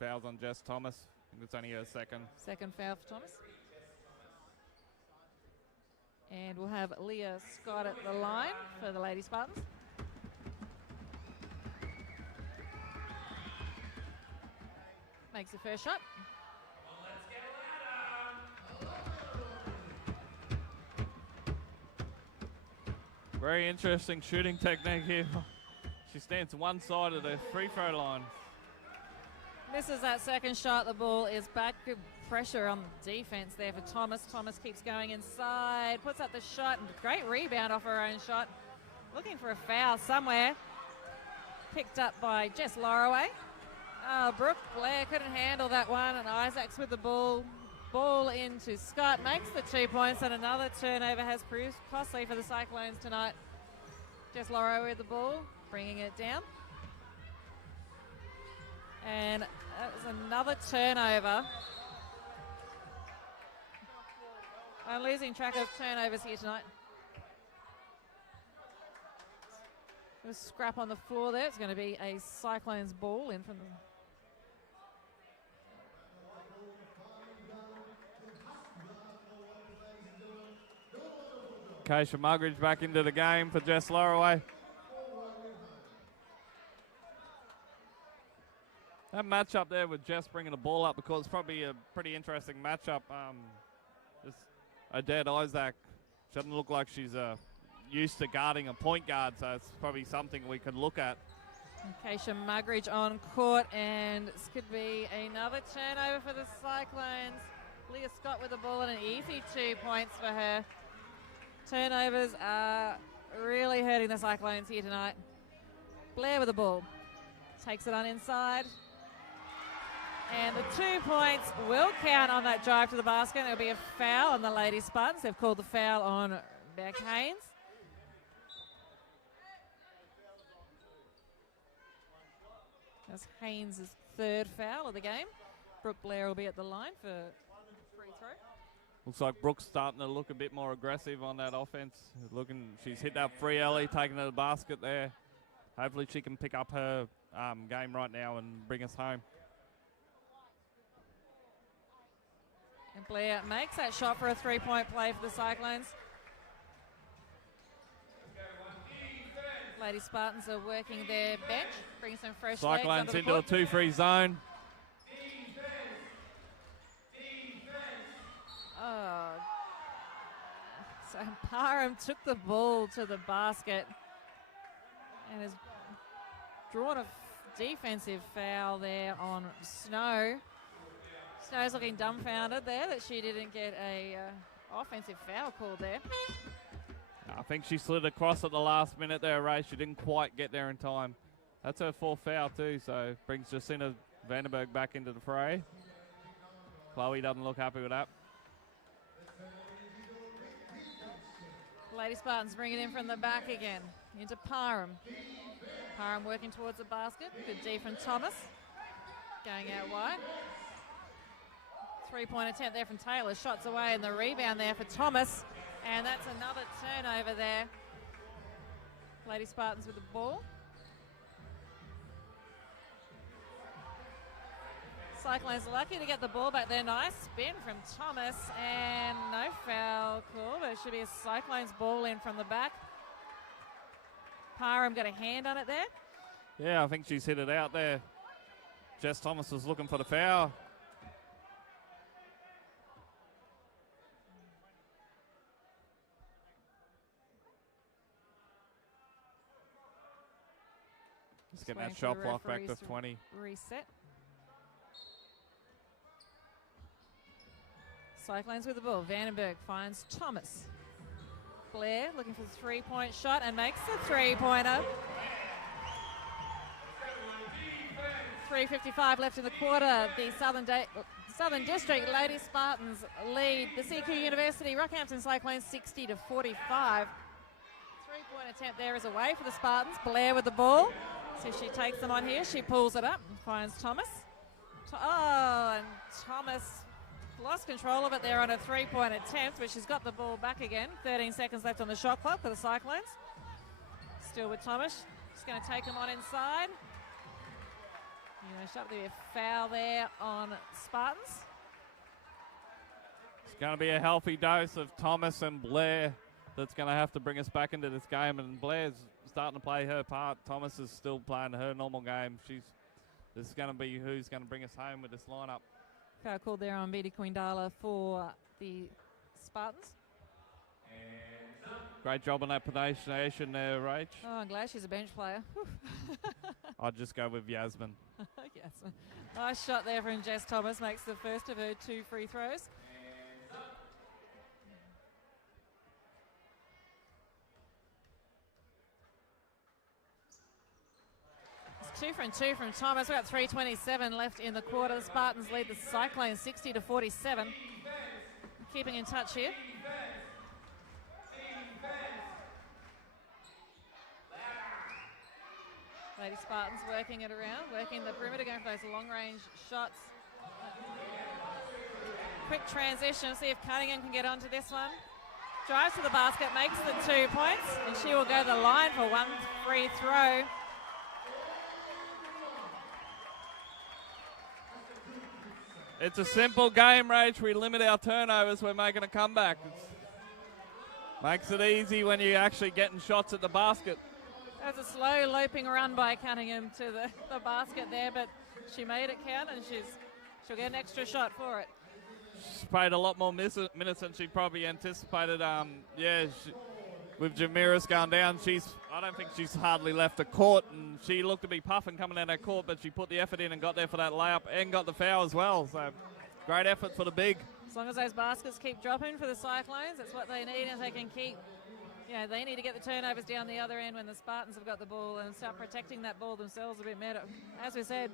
Fouls on Jess Thomas. I think it's only her second. Second foul for Thomas. And we'll have Leah Scott at the line for the Lady Spartans. Makes the first shot. Very interesting shooting technique here. She stands to one side of the free throw line. Misses that second shot. The ball is back. Good pressure on the defense there for Thomas. Thomas keeps going inside, puts up the shot, and great rebound off her own shot. Looking for a foul somewhere. Picked up by Jess Lorraway. Brooke Blair couldn't handle that one, and Isaacs with the ball. Ball into Scott, makes the 2 points, and another turnover has proved costly for the Cyclones tonight. Jess Lorraway with the ball, bringing it down. And that was another turnover. I'm losing track of turnovers here tonight. A scrap on the floor there. It's going to be a Cyclones ball in from the... Keisha Mugridge back into the game for Jess Lorraway. That matchup there with Jess bringing the ball up, because it's probably a pretty interesting matchup. Just Odette Isaac, she doesn't look like she's used to guarding a point guard, so it's probably something we could look at. Keisha Mugridge on court, and this could be another turnover for the Cyclones. Leah Scott with the ball and an easy 2 points for her. Turnovers are really hurting the Cyclones here tonight. Blair with the ball. Takes it on inside. And the 2 points will count on that drive to the basket. There'll be a foul on the Lady Spartans. They've called the foul on Beck Haynes. That's Haynes' third foul of the game. Brooke Blair will be at the line for free throw. Looks like Brooke's starting to look a bit more aggressive on that offense. She's hit that free alley, taking to the basket there. Hopefully she can pick up her game right now and bring us home. And Blair makes that shot for a three-point play for the Cyclones. Lady Spartans are working their bench, bringing some fresh Cyclones legs into a 2-3 zone. Oh. So Parham took the ball to the basket and has drawn a defensive foul there on Snow. Snow's looking dumbfounded there that she didn't get a offensive foul called there. I think she slid across at the last minute there, Ray. She didn't quite get there in time. That's her fourth foul too, so brings Jacinta Vandenberg back into the fray. Chloe doesn't look happy with that. Lady Spartans bring it in from the back again into Parham. Parham working towards the basket. Good D from Thomas. Going out wide. Three-point attempt there from Taylor. Shots away and the rebound there for Thomas. And that's another turnover there. Lady Spartans with the ball. Cyclones lucky to get the ball back there. Nice spin from Thomas and no foul call, but it should be a Cyclones ball in from the back. Parham got a hand on it there. Yeah, I think she's hit it out there. Jess Thomas was looking for the foul. Just getting that shot block back to 20. Reset. Cyclones with the ball. Vandenberg finds Thomas. Blair looking for the three-point shot and makes the three-pointer. 3:55 left in the quarter. The Southern District Lady Spartans lead the CQ University Rockhampton Cyclones 60 to 45. Three-point attempt there is away for the Spartans. Blair with the ball. So she takes them on here. She pulls it up and finds Thomas. And Thomas lost control of it there on a three-point attempt, but she's got the ball back again. 13 seconds left on the shot clock for the Cyclones. Still with Thomas. Just going to take them on inside. Shot to be a foul there on Spartans. It's going to be a healthy dose of Thomas and Blair that's going to have to bring us back into this game, and Blair's starting to play her part. Thomas is still playing her normal game. This is going to be who's going to bring us home with this lineup. Foul called there on Bede Quindala for the Spartans. Great job on that pronunciation there, Rach. Oh, I'm glad she's a bench player. I'd just go with Yasmin. Yasmin. Nice shot there from Jess Thomas. Makes the first of her 2 free throws. It's 2 from 2 from Thomas. We've got 3:27 left in the quarter. The Spartans lead the Cyclones 60 to 47. Keeping in touch here. Lady Spartans working it around, working the perimeter, going for those long-range shots. Quick transition, see if Cunningham can get onto this one. Drives to the basket, makes the 2 points, and she will go to the line for 1 free throw. It's a simple game, Rach. We limit our turnovers. We're making a comeback. Makes it easy when you're actually getting shots at the basket. That was a slow loping run by Cunningham to the basket there, but she made it count, and she'll get an extra shot for it. She's played a lot more minutes than she probably anticipated. With Jamiris going down, I don't think she's hardly left the court, and she looked to be puffing coming down that court, but she put the effort in and got there for that layup and got the foul as well. So great effort for the big. As long as those baskets keep dropping for the Cyclones, that's what they need, and they can keep. They need to get the turnovers down the other end when the Spartans have got the ball and start protecting that ball themselves a bit better. As we said,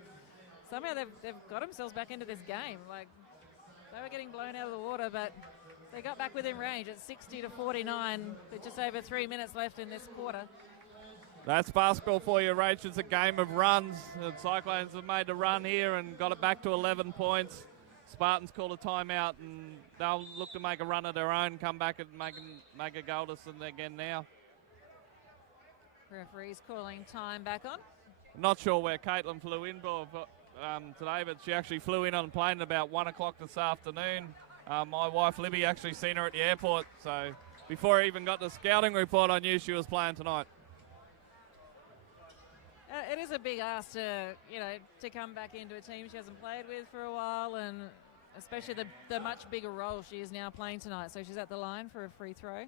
somehow they've got themselves back into this game. Like, they were getting blown out of the water, but they got back within range at 60 to 49 with just over 3 minutes left in this quarter. That's basketball for you, Rach. It's a game of runs. The Cyclones have made a run here and got it back to 11 points. Spartans call a timeout, and they'll look to make a run of their own, come back and make a go to us again now. Referee's calling time back on. Not sure where Caitlin flew in today, but she actually flew in on a plane at about 1 o'clock this afternoon. My wife Libby actually seen her at the airport, so before I even got the scouting report, I knew she was playing tonight. It is a big ask to come back into a team she hasn't played with for a while, and especially the much bigger role she is now playing tonight. So she's at the line for a free throw.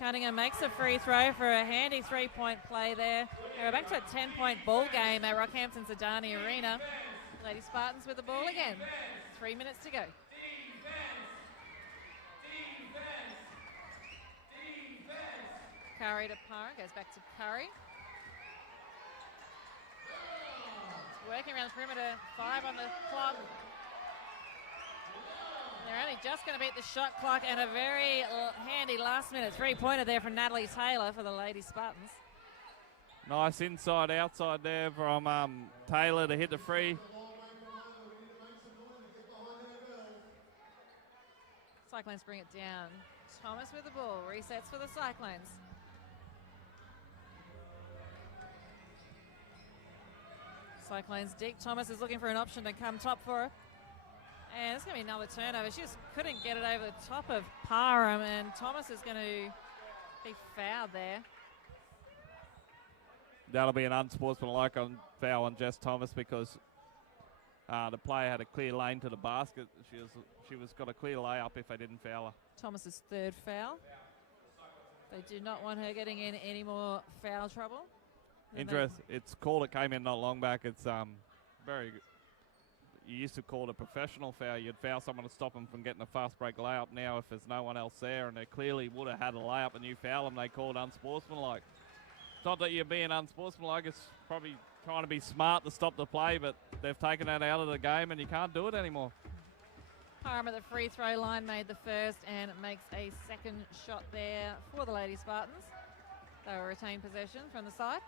Cunningham makes a free throw for a handy 3-point play there. We're back to a 10-point ball game at Rockhampton's Adani Arena. Lady Spartans with the ball again. 3 minutes to go. Curry to Parr, goes back to Curry. Working around the perimeter, 5 on the clock. They're only just going to beat the shot clock, and a very handy last-minute 3-pointer there from Natalie Taylor for the Lady Spartans. Nice inside-outside there from Taylor to hit the free. Cyclones bring it down. Thomas with the ball, resets for the Cyclones deep. Thomas is looking for an option to come top for her. And it's going to be another turnover. She just couldn't get it over the top of Parham, and Thomas is going to be fouled there. That'll be an unsportsmanlike foul on Jess Thomas because the player had a clear lane to the basket. She was got a clear layup if they didn't foul her. Thomas's third foul. They do not want her getting in any more foul trouble. It's called. It came in not long back. It's very. You used to call it a professional foul. You'd foul someone to stop them from getting a fast break layup. Now, if there's no one else there and they clearly would have had a layup and you foul them, they call it unsportsmanlike. It's not that you're being unsportsmanlike. It's probably trying to be smart to stop the play, but they've taken that out of the game and you can't do it anymore. Parham at the free throw line made the first and makes a second shot there for the Lady Spartans. They will retain possession from the side.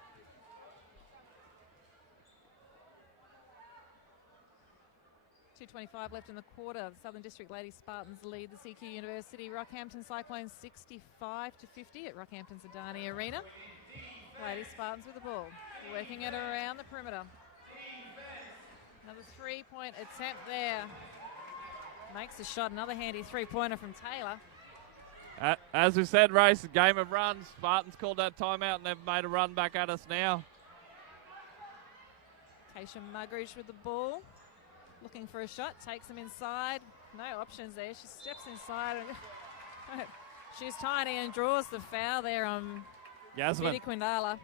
2:25 left in the quarter. The Southern District Lady Spartans lead the CQ University Rockhampton Cyclones 65-50 at Rockhampton's Adani Arena. Lady Spartans with the ball, working it around the perimeter. Another three-point attempt there. Makes the shot, another handy three-pointer from Taylor. As we said, Race, game of runs. Spartans called that timeout and they've made a run back at us now. Keisha Muggeridge with the ball. Looking for a shot, takes him inside. No options there. She steps inside. And she's tiny and draws the foul there on Yasmin. Vidi Quindala,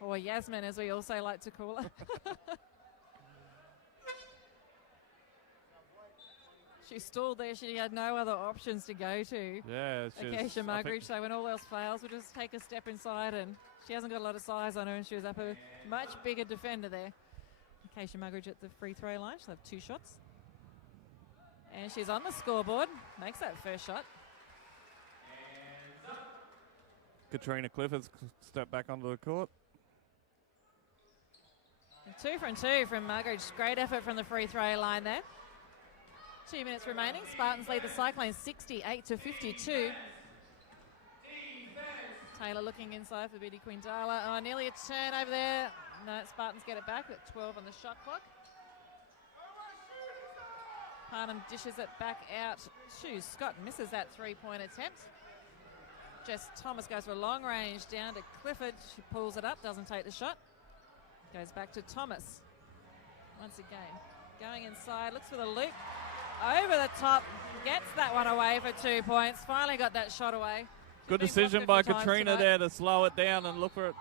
or Yasmin as we also like to call her. She stalled there. She had no other options to go to. Yeah, Keisha Muggeridge. So when all else fails, we'll just take a step inside, and she hasn't got a lot of size on her, and she was up a much bigger defender there. Keisha Muggeridge at the free throw line. She'll have two shots. And she's on the scoreboard. Makes that first shot. Katrina Clifford's stepped back onto the court. And 2 from 2 from Muggeridge. Great effort from the free throw line there. 2 minutes remaining. Spartans lead the Cyclones 68-52. Taylor looking inside for Vidi Quindala. Oh, nearly a turnover there. No, Spartans get it back at 12 on the shot clock. Parham dishes it back out to Scott. Misses that three-point attempt. Jess Thomas goes for a long range down to Clifford. She pulls it up, doesn't take the shot. Goes back to Thomas. Once again, going inside, looks for the loop. Over the top, gets that one away for 2 points. Finally got that shot away. Good decision by Katrina there to slow it down and look for it.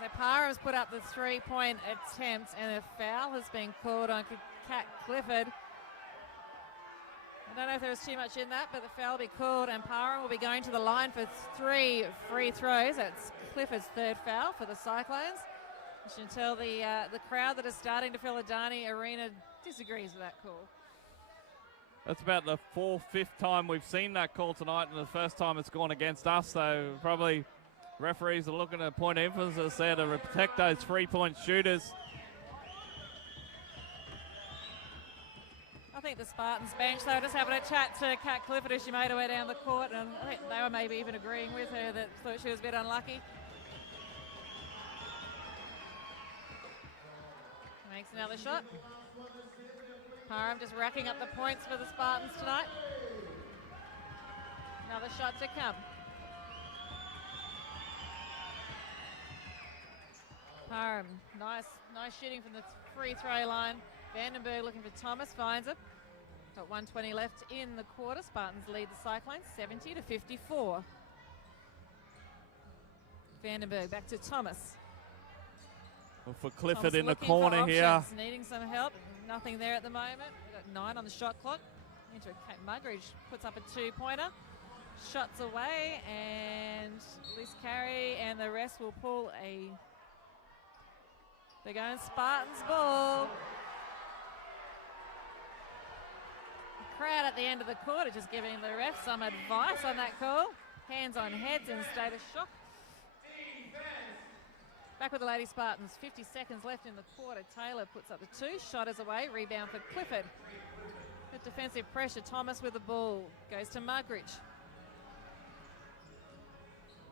So Parham's put up the three-point attempt, and a foul has been called on Kat Clifford. I don't know if there was too much in that, but the foul will be called, and Parham will be going to the line for 3 free throws. That's Clifford's third foul for the Cyclones. You should tell the crowd that is starting to fill Adani Arena disagrees with that call. That's about the 4th, 5th time we've seen that call tonight, and the first time it's gone against us, so probably referees are looking at point of emphasis there to protect those three-point shooters. I think the Spartans bench, they were just having a chat to Kat Clifford as she made her way down the court, and I think they were maybe even agreeing with her that thought she was a bit unlucky. Makes another shot. Parham just racking up the points for the Spartans tonight. Another shot to come. Parham, nice shooting from the free throw line. Vandenberg looking for Thomas, finds it. Got 1:20 left in the quarter. Spartans lead the Cyclones 70-54. Vandenberg back to Thomas. Well, for Clifford Thomas in the looking corner for here. options, needing some help. Nothing there at the moment. We've got 9 on the shot clock. Into Kate Muggeridge puts up a 2-pointer. Shots away, and Liz Carey and the rest will pull a... They're going Spartans ball. The crowd at the end of the court are just giving the ref some advice on that call. Hands on heads in a state of shock. Back with the Lady Spartans, 50 seconds left in the quarter. Taylor puts up the 2, shot is away, rebound for Clifford. Good defensive pressure, Thomas with the ball, goes to Muggeridge.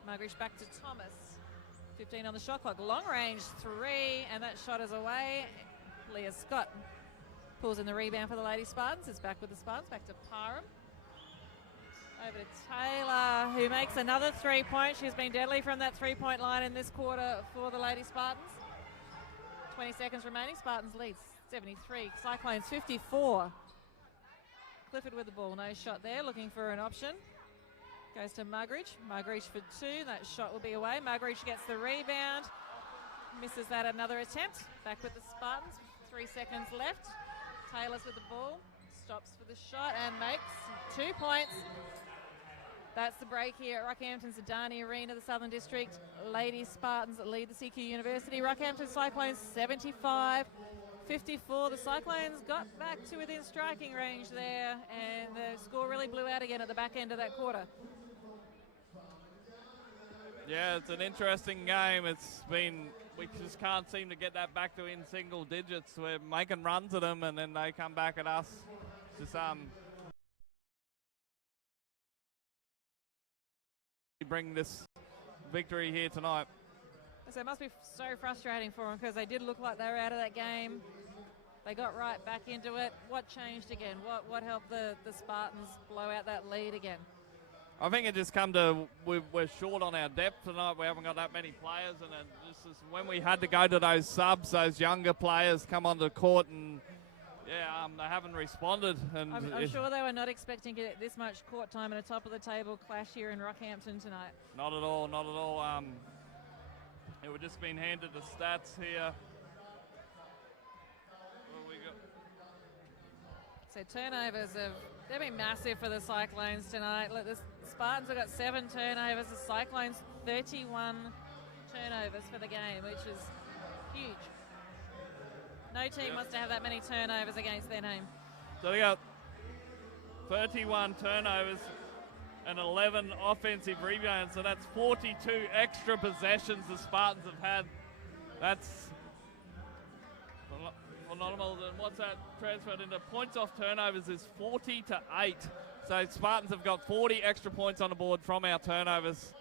Muggeridge back to Thomas. 15 on the shot clock. Long range 3, and that shot is away. Leah Scott pulls in the rebound for the Lady Spartans. It's back with the Spartans, back to Parham. Over to Taylor, who makes another 3-point. She's been deadly from that 3-point line in this quarter for the Lady Spartans. 20 seconds remaining. Spartans leads 73. Cyclones 54. Clifford with the ball. No shot there. Looking for an option. Goes to Muggeridge. Muggeridge for 2. That shot will be away. Muggeridge gets the rebound. Misses that another attempt. Back with the Spartans. 3 seconds left. Taylor's with the ball. Stops for the shot and makes 2 points. That's the break here at Rockhampton's Adani Arena, the Southern District. Lady Spartans lead the CQ University. Rockhampton Cyclones 75-54. The Cyclones got back to within striking range there, and the score really blew out again at the back end of that quarter. Yeah, it's an interesting game. We just can't seem to get that back to in single digits. We're making runs at them, and then they come back at us. Just bring this victory here tonight. So it must be so frustrating for them, because they did look like they were out of that game. They got right back into it. What changed again? What helped the Spartans blow out that lead again? I think it just come to we're short on our depth tonight. We haven't got that many players, and it just is when we had to go to those subs, those younger players come onto the court, and they haven't responded. And I'm sure they were not expecting to get this much court time in a top of the table clash here in Rockhampton tonight. Not at all, not at all. We've just been handed the stats here. What we got? So turnovers they've been massive for the Cyclones tonight. Look, the Spartans have got 7 turnovers. The Cyclones 31 turnovers for the game, which is huge. No team wants to have that many turnovers against their name. So they got 31 turnovers and 11 offensive rebounds. So that's 42 extra possessions the Spartans have had. That's phenomenal. And what's that transferred into points off turnovers is 40-8. So Spartans have got 40 extra points on the board from our turnovers.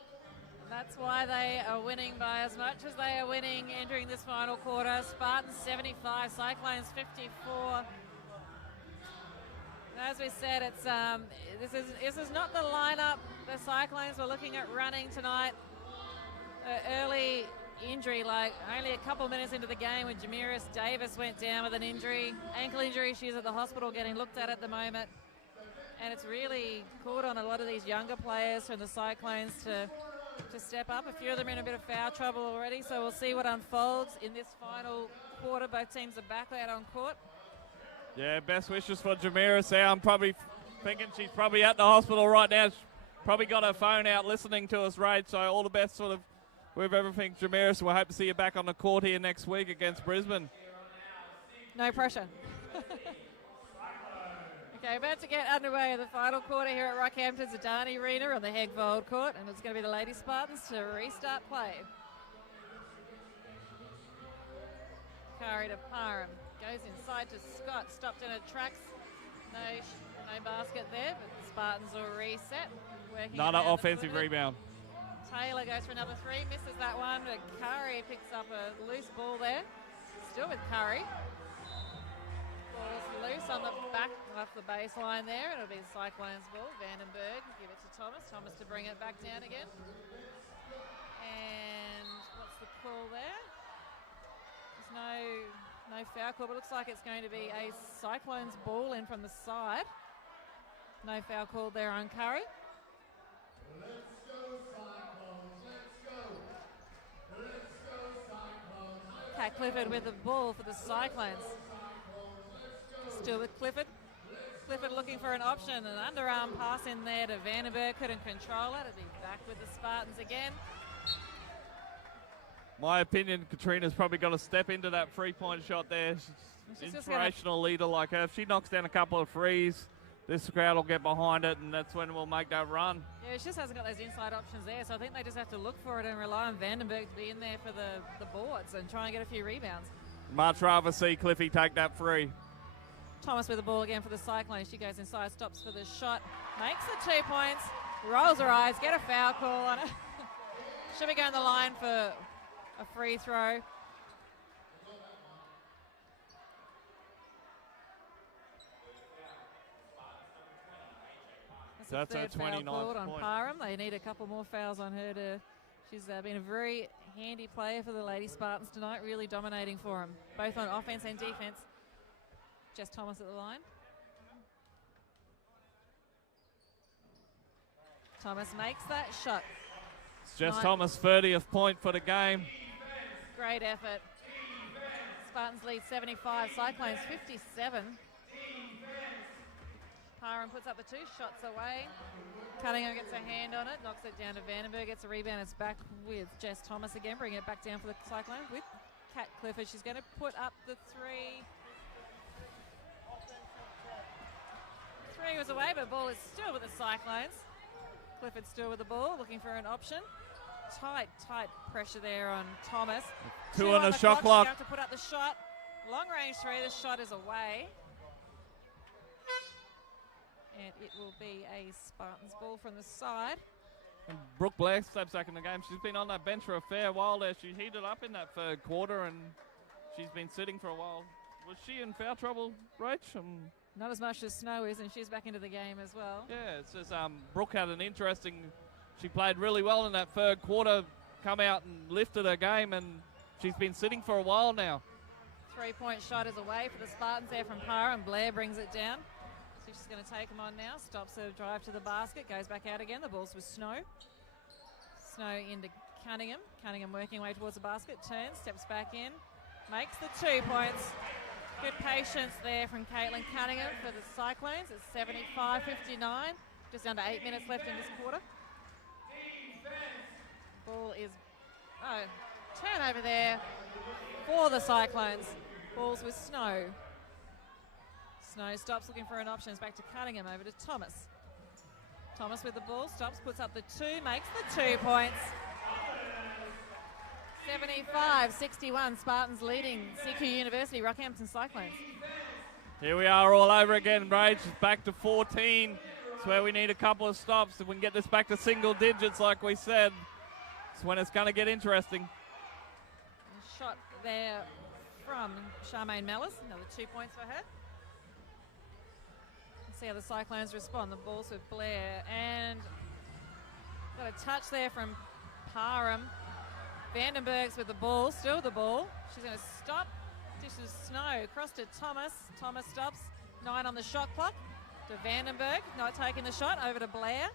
That's why they are winning by as much as they are winning entering this final quarter. Spartans 75, Cyclones 54. As we said, it's this is not the lineup the Cyclones were looking at running tonight. Early injury, like only a couple minutes into the game when Jamiris Davis went down with an injury, ankle injury. She's at the hospital getting looked at the moment. And it's really caught on a lot of these younger players from the Cyclones to step up. A few of them are in a bit of foul trouble already, so we'll see what unfolds in this final quarter. Both teams are back out on court. Yeah, best wishes for Jamiris there. I'm probably thinking she's probably at the hospital right now. She's probably got her phone out listening to us, right? So all the best with everything, Jamiris. We'll hope to see you back on the court here next week against Brisbane. No pressure. Okay, about to get underway in the final quarter here at Rockhampton's Adani Arena on the Hegvold court, and it's going to be the Lady Spartans to restart play. Curry to Parham, goes inside to Scott, stopped in her tracks. No basket there, but the Spartans will reset. Another offensive rebound. Taylor goes for another 3, misses that one, but Curry picks up a loose ball there. Still with Curry. Ball's loose on the back off the baseline there. It'll be Cyclones ball. Vandenberg give it to Thomas. Thomas to bring it back down again. And what's the call there? There's no foul call, but it looks like it's going to be a Cyclones ball in from the side. No foul called there on Curry. Let's go Cyclones, let's go. Let's go Cyclones. Kat Clifford with the ball for the Cyclones. Still with Clifford. Clifford looking for an option. An underarm pass in there to Vandenberg. Couldn't control it. It'll be back with the Spartans again. My opinion, Katrina's probably got to step into that 3-point shot there. She's inspirational leader like her. If she knocks down a couple of threes, this crowd will get behind it, and that's when we'll make that run. Yeah, she just hasn't got those inside options there, so I think they just have to look for it and rely on Vandenberg to be in there for the boards and try and get a few rebounds. Much rather see Cliffy take that free. Thomas with the ball again for the Cyclones. She goes inside, stops for the shot, makes the 2 points, rolls her eyes, get a foul call on it. Should be going the line for a free throw. That's a her third foul 29th called on point. Parham. They need a couple more fouls on her to. She's been a very handy player for the Lady Spartans tonight, really dominating for them, both on offense and defense. Jess Thomas at the line. Thomas makes that shot. It's Jess Thomas' 30th point for the game. Great effort. Spartans lead 75, Cyclones 57. Parham puts up the 2 shots away. Cunningham gets a hand on it, knocks it down to Vandenberg, gets a rebound. It's back with Jess Thomas again, bringing it back down for the Cyclones with Kat Clifford. She's going to put up the 3. 3 was away, but the ball is still with the Cyclones. Clifford still with the ball, looking for an option. Tight pressure there on Thomas. 2 on the shot clock. She's going to put up the shot. Long range 3, the shot is away. And it will be a Spartans ball from the side. And Brooke Blair steps back in the game. She's been on that bench for a fair while there. She heated up in that third quarter and she's been sitting for a while. Was she in foul trouble, Rach? Not as much as Snow is, and she's back into the game as well. Yeah, it's just Brooke had an interesting. She played really well in that third quarter, come out and lifted her game, and she's been sitting for a while now. 3-point shot is away for the Spartans there from Parham. Blair brings it down. So she's going to take them on now. Stops her drive to the basket, goes back out again. The ball's with Snow. Snow into Cunningham. Cunningham working way towards the basket, turns, steps back in, makes the 2 points. Good patience there from Caitlin Cunningham for the Cyclones. It's 75-59. Just under 8 minutes left in this quarter. Ball is, turnover there for the Cyclones. Ball's with Snow. Snow stops looking for an option. It's back to Cunningham, over to Thomas. Thomas with the ball, stops, puts up the 2, makes the 2 points. 75-61, Spartans leading CQ University, Rockhampton Cyclones. Here we are all over again, Rach. It's back to 14. It's where we need a couple of stops. If we can get this back to single digits like we said, it's when it's going to get interesting. A shot there from Charmaine Mellis, another 2 points for her. Let's see how the Cyclones respond. The ball's with Blair, and got a touch there from Parham. Vandenberg's with the ball, still the ball. She's going to stop. Dishes Snow, across to Thomas. Thomas stops. 9 on the shot clock. To Vandenberg, not taking the shot. Over to Blair.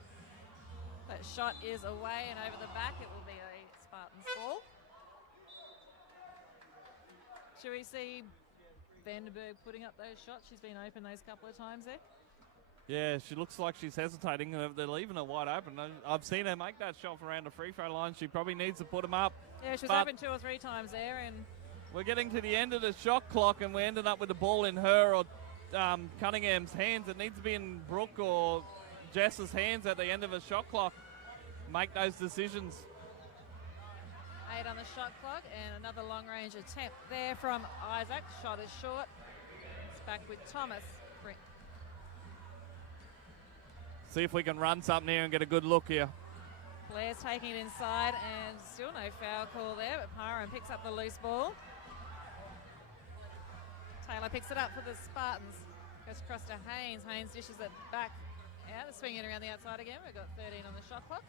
That shot is away and over the back. It will be a Spartans ball. Should we see Vandenberg putting up those shots? She's been open those couple of times there. Yeah, she looks like she's hesitating. They're leaving her wide open. I've seen her make that shot from around the free throw line. She probably needs to put them up. Yeah, she was open 2 or 3 times there. And we're getting to the end of the shot clock, and we're ending up with the ball in her or Cunningham's hands. It needs to be in Brooke or Jess's hands at the end of a shot clock. Make those decisions. 8 on the shot clock, and another long-range attempt there from Isaac. Shot is short. It's back with Thomas. See if we can run something here and get a good look here. Blair's taking it inside, and still no foul call there, but Parham picks up the loose ball. Taylor picks it up for the Spartans. Goes across to Haynes. Haynes dishes it back out. They're swinging around the outside again. We've got 13 on the shot clock.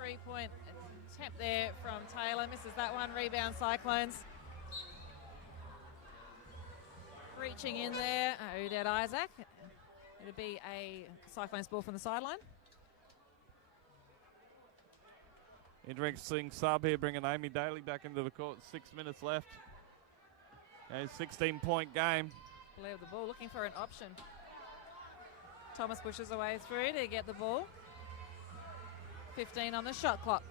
3-point attempt there from Taylor. Misses that one. Rebound Cyclones. Reaching in there. Odette Isaac. It'll be a Cyclones ball from the sideline. Interesting sub here, bringing Amy Daly back into the court. 6 minutes left. A 16-point game. Blair with the ball, looking for an option. Thomas pushes away through to get the ball. 15 on the shot clock.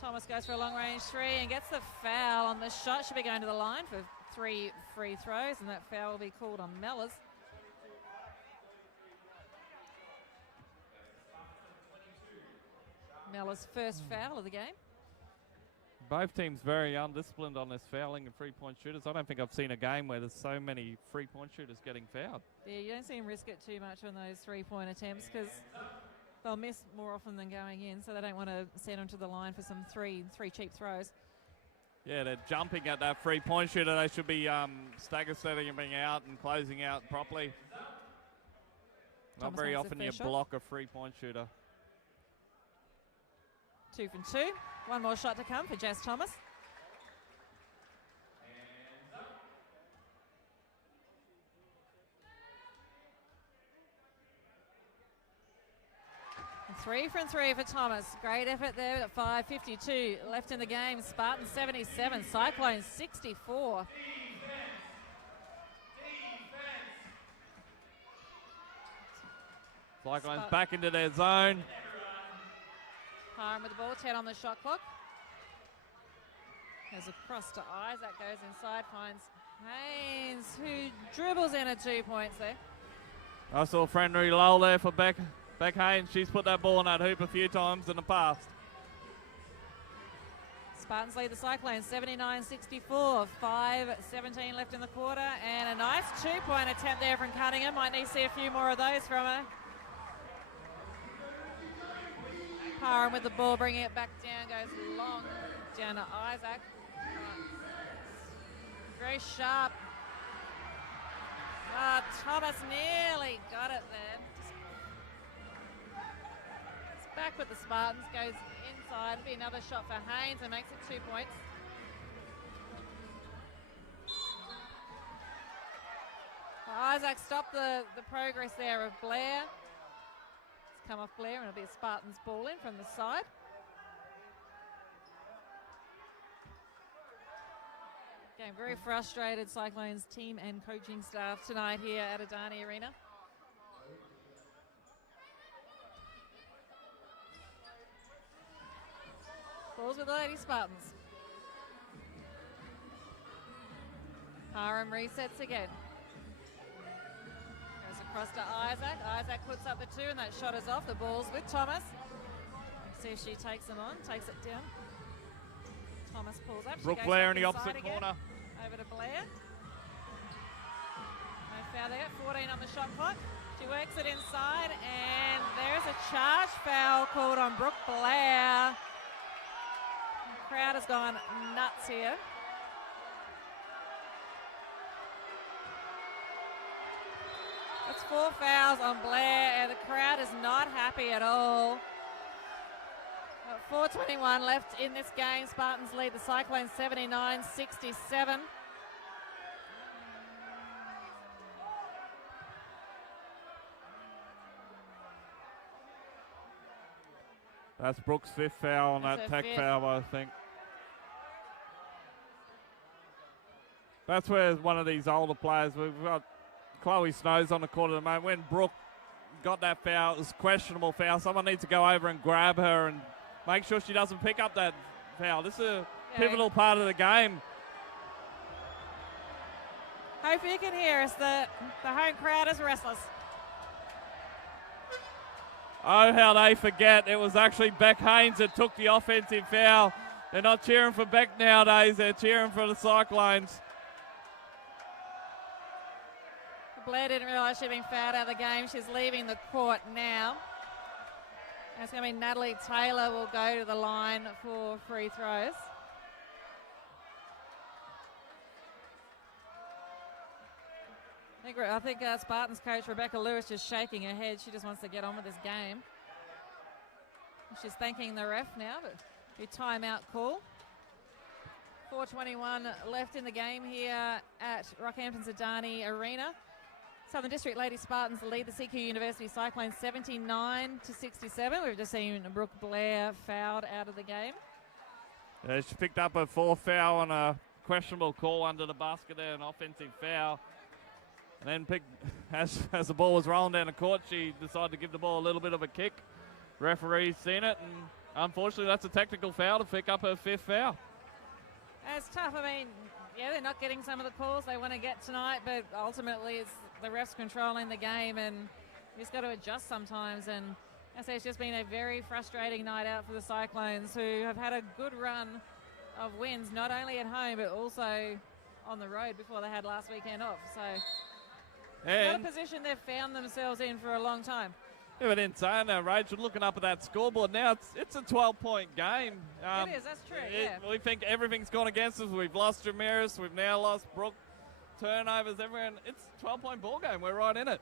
Thomas goes for a long-range 3 and gets the foul on the shot. Should be going to the line for 3 free throws, and that foul will be called on Mellors. Mellors' first foul of the game. Both teams very undisciplined on this fouling and three-point shooters. I don't think I've seen a game where there's so many three-point shooters getting fouled. Yeah, you don't see him risk it too much on those 3-point attempts because they'll miss more often than going in, so they don't want to send them to the line for some three cheap throws. Yeah, they're jumping at that 3-point shooter. They should be stagger setting him out and closing out properly. Not Thomas very makes a often fair you shot. block a 3-point shooter. 2 from 2. One more shot to come for Jess Thomas. And 3 from 3 for Thomas. Great effort there at 5:52 left in the game. Spartans 77, Cyclones 64. Cyclones back into their zone. Home with the ball, 10 on the shot clock. Goes across to Isaac, goes inside, finds Haynes, who dribbles in at 2 points there. I saw a friendly lull there for Beck Haynes. She's put that ball in that hoop a few times in the past. Spartans lead the Cyclones 79-64, 5:17 left in the quarter, and a nice 2-point attempt there from Cunningham. Might need to see a few more of those from her. Parham with the ball, bringing it back down, goes long down to Isaac. Very sharp. Thomas nearly got it there. It's back with the Spartans, goes inside. Be another shot for Haynes and makes it 2 points. Isaac stopped the progress there of Blair. It's come off Blair and it'll be a Spartans ball in from the side. Again, very frustrated Cyclones team and coaching staff tonight here at Adani Arena. Balls with the Lady Spartans. Parham resets again. Goes across to Isaac. Isaac puts up the 2 and that shot is off. The ball's with Thomas. See if she takes them on, takes it down. Thomas pulls up. Brooke Blair in the opposite corner. Over to Blair. No foul there. 14 on the shot clock. She works it inside, and there's a charge foul called on Brooke Blair. The crowd has gone nuts here. That's 4 fouls on Blair, and the crowd is not happy at all. 4:21 left in this game. Spartans lead the Cyclones 79-67. That's Brooks' 5th foul on That's that her tech 5th. foul, I think. That's where one of these older players, we've got Chloe Snows on the court at the moment. When Brooke got that foul, it was a questionable foul. Someone needs to go over and grab her and make sure she doesn't pick up that foul. This is a pivotal part of the game. Hope you can hear us. The home crowd is restless. Oh, how they forget. It was actually Beck Haynes that took the offensive foul. They're not cheering for Beck nowadays. They're cheering for the Cyclones. Blair didn't realise she'd been fouled out of the game. She's leaving the court now. And it's going to be Natalie Taylor will go to the line for free throws. I think Spartans coach Rebecca Lewis just shaking her head. She just wants to get on with this game. She's thanking the ref now, but a timeout call. 4:21 left in the game here at Rockhampton's Adani Arena. Southern District Lady Spartans lead the CQ University Cyclones 79-67. We've just seen Brooke Blair fouled out of the game. Yeah, she picked up a 4th foul on a questionable call under the basket there, an offensive foul. And then as the ball was rolling down the court, she decided to give the ball a little bit of a kick. Referee's seen it, and unfortunately that's a technical foul to pick up her 5th foul. It's tough. I mean, yeah, they're not getting some of the calls they want to get tonight, but ultimately it's the refs controlling the game, and you just got to adjust sometimes. And I say it's just been a very frustrating night out for the Cyclones, who have had a good run of wins, not only at home but also on the road before they had last weekend off. So it's not a position they've found themselves in for a long time. Yeah, but in saying that, Rachel, looking up at that scoreboard now, it's a 12-point game. It is, that's true, yeah. We think everything's gone against us. We've lost Jamiris. We've now lost Brooke. Turnovers, everyone. It's a 12-point ball game. We're right in it.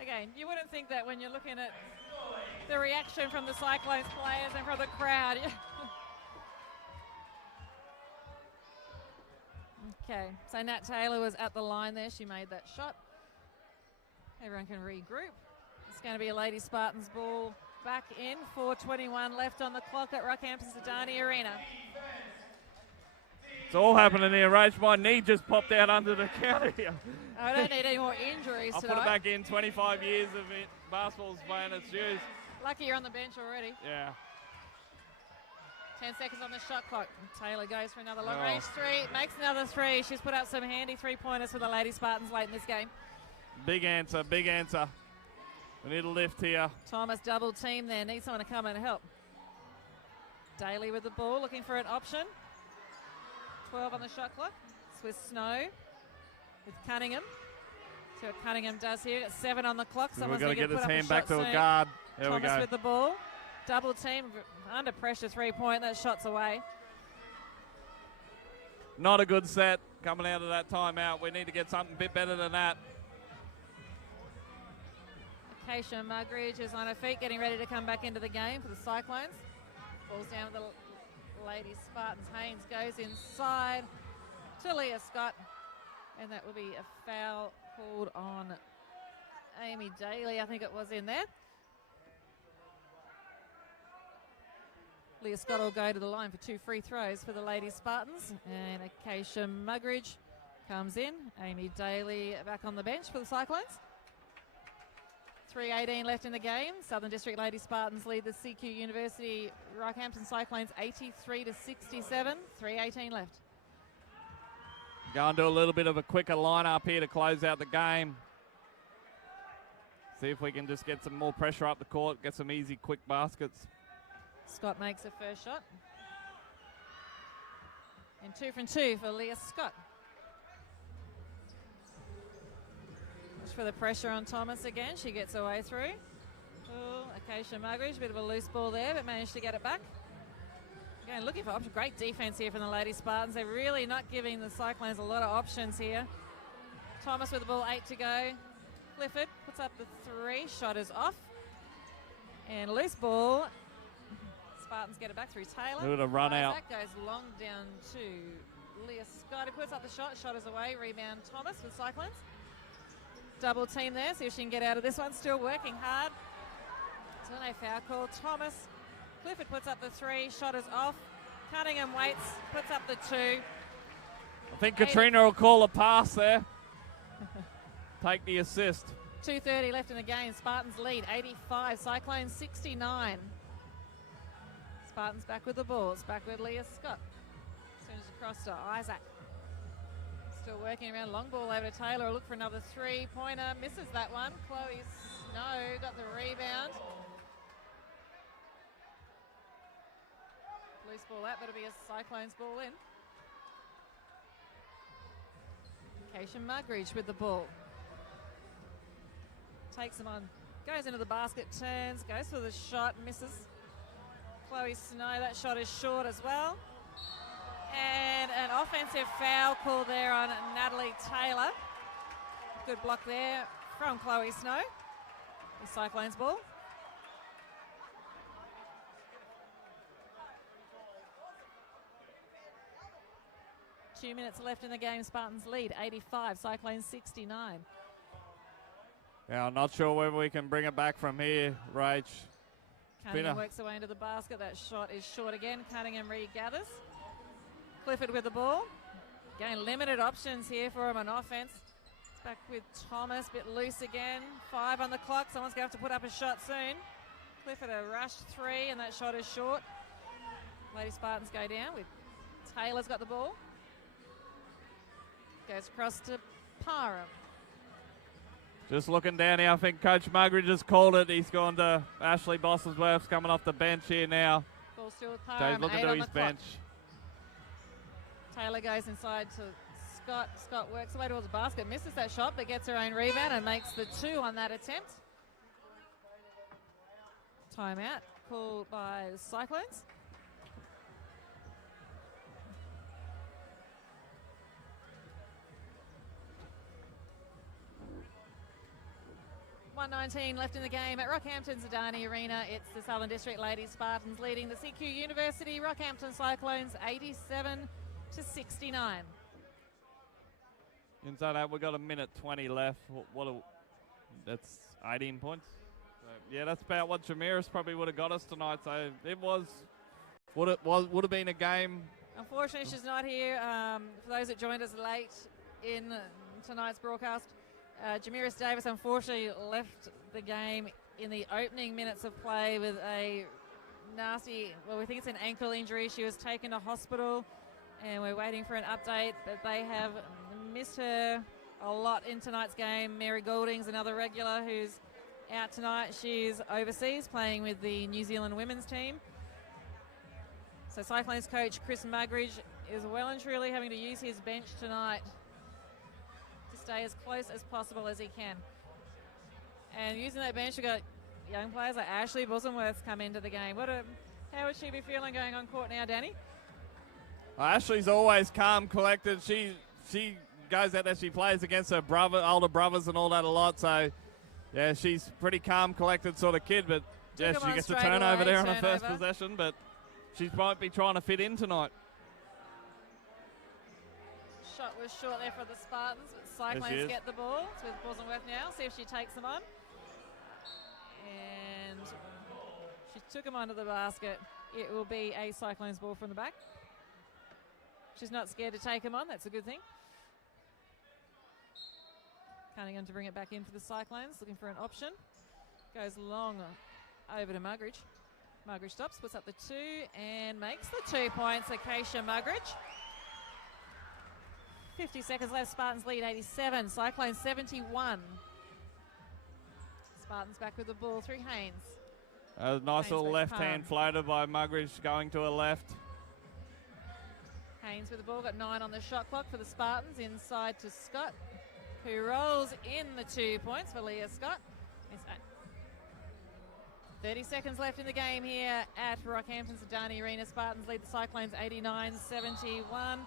Again, you wouldn't think that when you're looking at the reaction from the Cyclones players and from the crowd. Okay, so Nat Taylor was at the line there. She made that shot. Everyone can regroup. It's going to be a Lady Spartans ball back in. 4:21 left on the clock at Rockhampton Sedani Arena. It's all happening here, Rach. My knee just popped out under the counter here. I don't need any more injuries I'll tonight. put it back in. 25 years of it. Basketball's playing its dues. Lucky you're on the bench already. Yeah. 10 seconds on the shot clock. Taylor goes for another long-range three. Makes another three. She's put up some handy three-pointers for the Lady Spartans late in this game. Big answer, big answer. We need a lift here. Thomas double team there. Needs someone to come and help. Daly with the ball, looking for an option. 12 on the shot clock. It's with Snow. With Cunningham. See what Cunningham does here. Got 7 on the clock. We've Someone's got to going get to this put hand up back a to shot a soon. guard. There Thomas we go. with the ball. Double team. Under pressure, 3-point. That shot's away. Not a good set coming out of that timeout. We need to get something a bit better than that. Acacia Mugridge is on her feet, getting ready to come back into the game for the Cyclones. Ball's down with the Lady Spartans. Haynes goes inside to Leah Scott, and that will be a foul called on Amy Daly. I think it was in there. Leah Scott will go to the line for 2 free throws for the Lady Spartans, and Acacia Mugridge comes in. Amy Daly back on the bench for the Cyclones. 3:18 left in the game. Southern District Lady Spartans lead the CQ University Rockhampton Cyclones 83-67. 3:18 left. Going to do a little bit of a quicker lineup here to close out the game. See if we can just get some more pressure up the court, get some easy, quick baskets. Scott makes her first shot. And 2 from 2 for Leah Scott. Watch for the pressure on Thomas again. She gets her way through. Oh, Acacia Mugridge, a bit of a loose ball there, but managed to get it back. Again, looking for options. Great defense here from the Lady Spartans. They're really not giving the Cyclones a lot of options here. Thomas with the ball, 8 to go. Clifford puts up the 3. Shot is off. And loose ball. Spartans get it back through Taylor. Who would have run out? That goes long down to Leah Scott, who puts up the shot. Shot is away. Rebound Thomas with Cyclones. Double team there. See if she can get out of this one. Still working hard. So no foul call. Thomas. Clifford puts up the 3. Shot is off. Cunningham waits. Puts up the 2. I think Katrina will call a pass there. Take the assist. 2:30 left in the game. Spartans lead 85. Cyclones 69. Spartans back with the balls. Back with Leah Scott. Sends across to Isaac. Still working around. Long ball over to Taylor. A look for another 3-pointer. Misses that one. Chloe Snow got the rebound. Loose ball that, but it'll be a Cyclones ball in. Acacia Mugridge with the ball. Takes them on. Goes into the basket, turns, goes for the shot, misses. Chloe Snow, that shot is short as well. And an offensive foul called there on Natalie Taylor. Good block there from Chloe Snow. The Cyclones ball. Two minutes left in the game. Spartans lead 85, Cyclones 69. Yeah, I'm not sure whether we can bring it back from here, Rach. Cunningham works away into the basket. That shot is short again. Cunningham regathers. Clifford with the ball. Again, limited options here for him on offense. It's back with Thomas, bit loose again. 5 on the clock. Someone's going to have to put up a shot soon. Clifford a rush 3, and that shot is short. Lady Spartans go down with Taylor's got the ball. Goes across to Parham. Just looking down here, I think Coach Mugridge just called it. He's gone to Ashley Bosslesworth's coming off the bench here now. Ball still with So he's Parham. looking 8 to on his the clock. bench. Taylor goes inside to Scott. Scott works away towards the basket, misses that shot, but gets her own rebound and makes the 2 on that attempt. Timeout called by the Cyclones. .119 left in the game at Rockhampton's Adani Arena. It's the Southern District Ladies Spartans leading the CQ University Rockhampton Cyclones 87-69. Inside that, we've got a minute 20 left. That's 18 points. So, yeah, that's about what Jamiris probably would have got us tonight. So it would have been a game. Unfortunately, she's not here. For those that joined us late in tonight's broadcast, Jamiris Davis unfortunately left the game in the opening minutes of play with a nasty, well, we think it's an ankle injury. She was taken to hospital, and we're waiting for an update, but they have missed her a lot in tonight's game. Mary Goulding's another regular who's out tonight. She's overseas playing with the New Zealand women's team. So Cyclones coach Chris Mugridge is well and truly having to use his bench tonight to stay as close as possible as he can. And using that bench, we've got young players like Ashley Bosamworth's come into the game. How would she be feeling going on court now, Danny? Ashley's always calm, collected. She goes out there, she plays against her older brothers and all that a lot. So, yeah, she's pretty calm, collected sort of kid. But, yeah, she gets a turnover there on her first possession. But she might be trying to fit in tonight. Shot was short there for the Spartans, but Cyclones get the ball. It's with Bosamworth now. See if she takes them on. And she took them onto the basket. It will be a Cyclones ball from the back. She's not scared to take them on. That's a good thing. Cunningham to bring it back in for the Cyclones, looking for an option. Goes long over to Mugridge. Mugridge stops, puts up the 2 and makes the 2 points. Acacia Mugridge. 50 seconds left. Spartans lead 87. Cyclones 71. Spartans back with the ball through Haynes. A nice little left-hand floater by Mugridge going to her left. Haynes with the ball, got 9 on the shot clock for the Spartans. Inside to Scott, who rolls in the 2 points for Leah Scott. 30 seconds left in the game here at Rockhampton's Adani Arena. Spartans lead the Cyclones 89-71.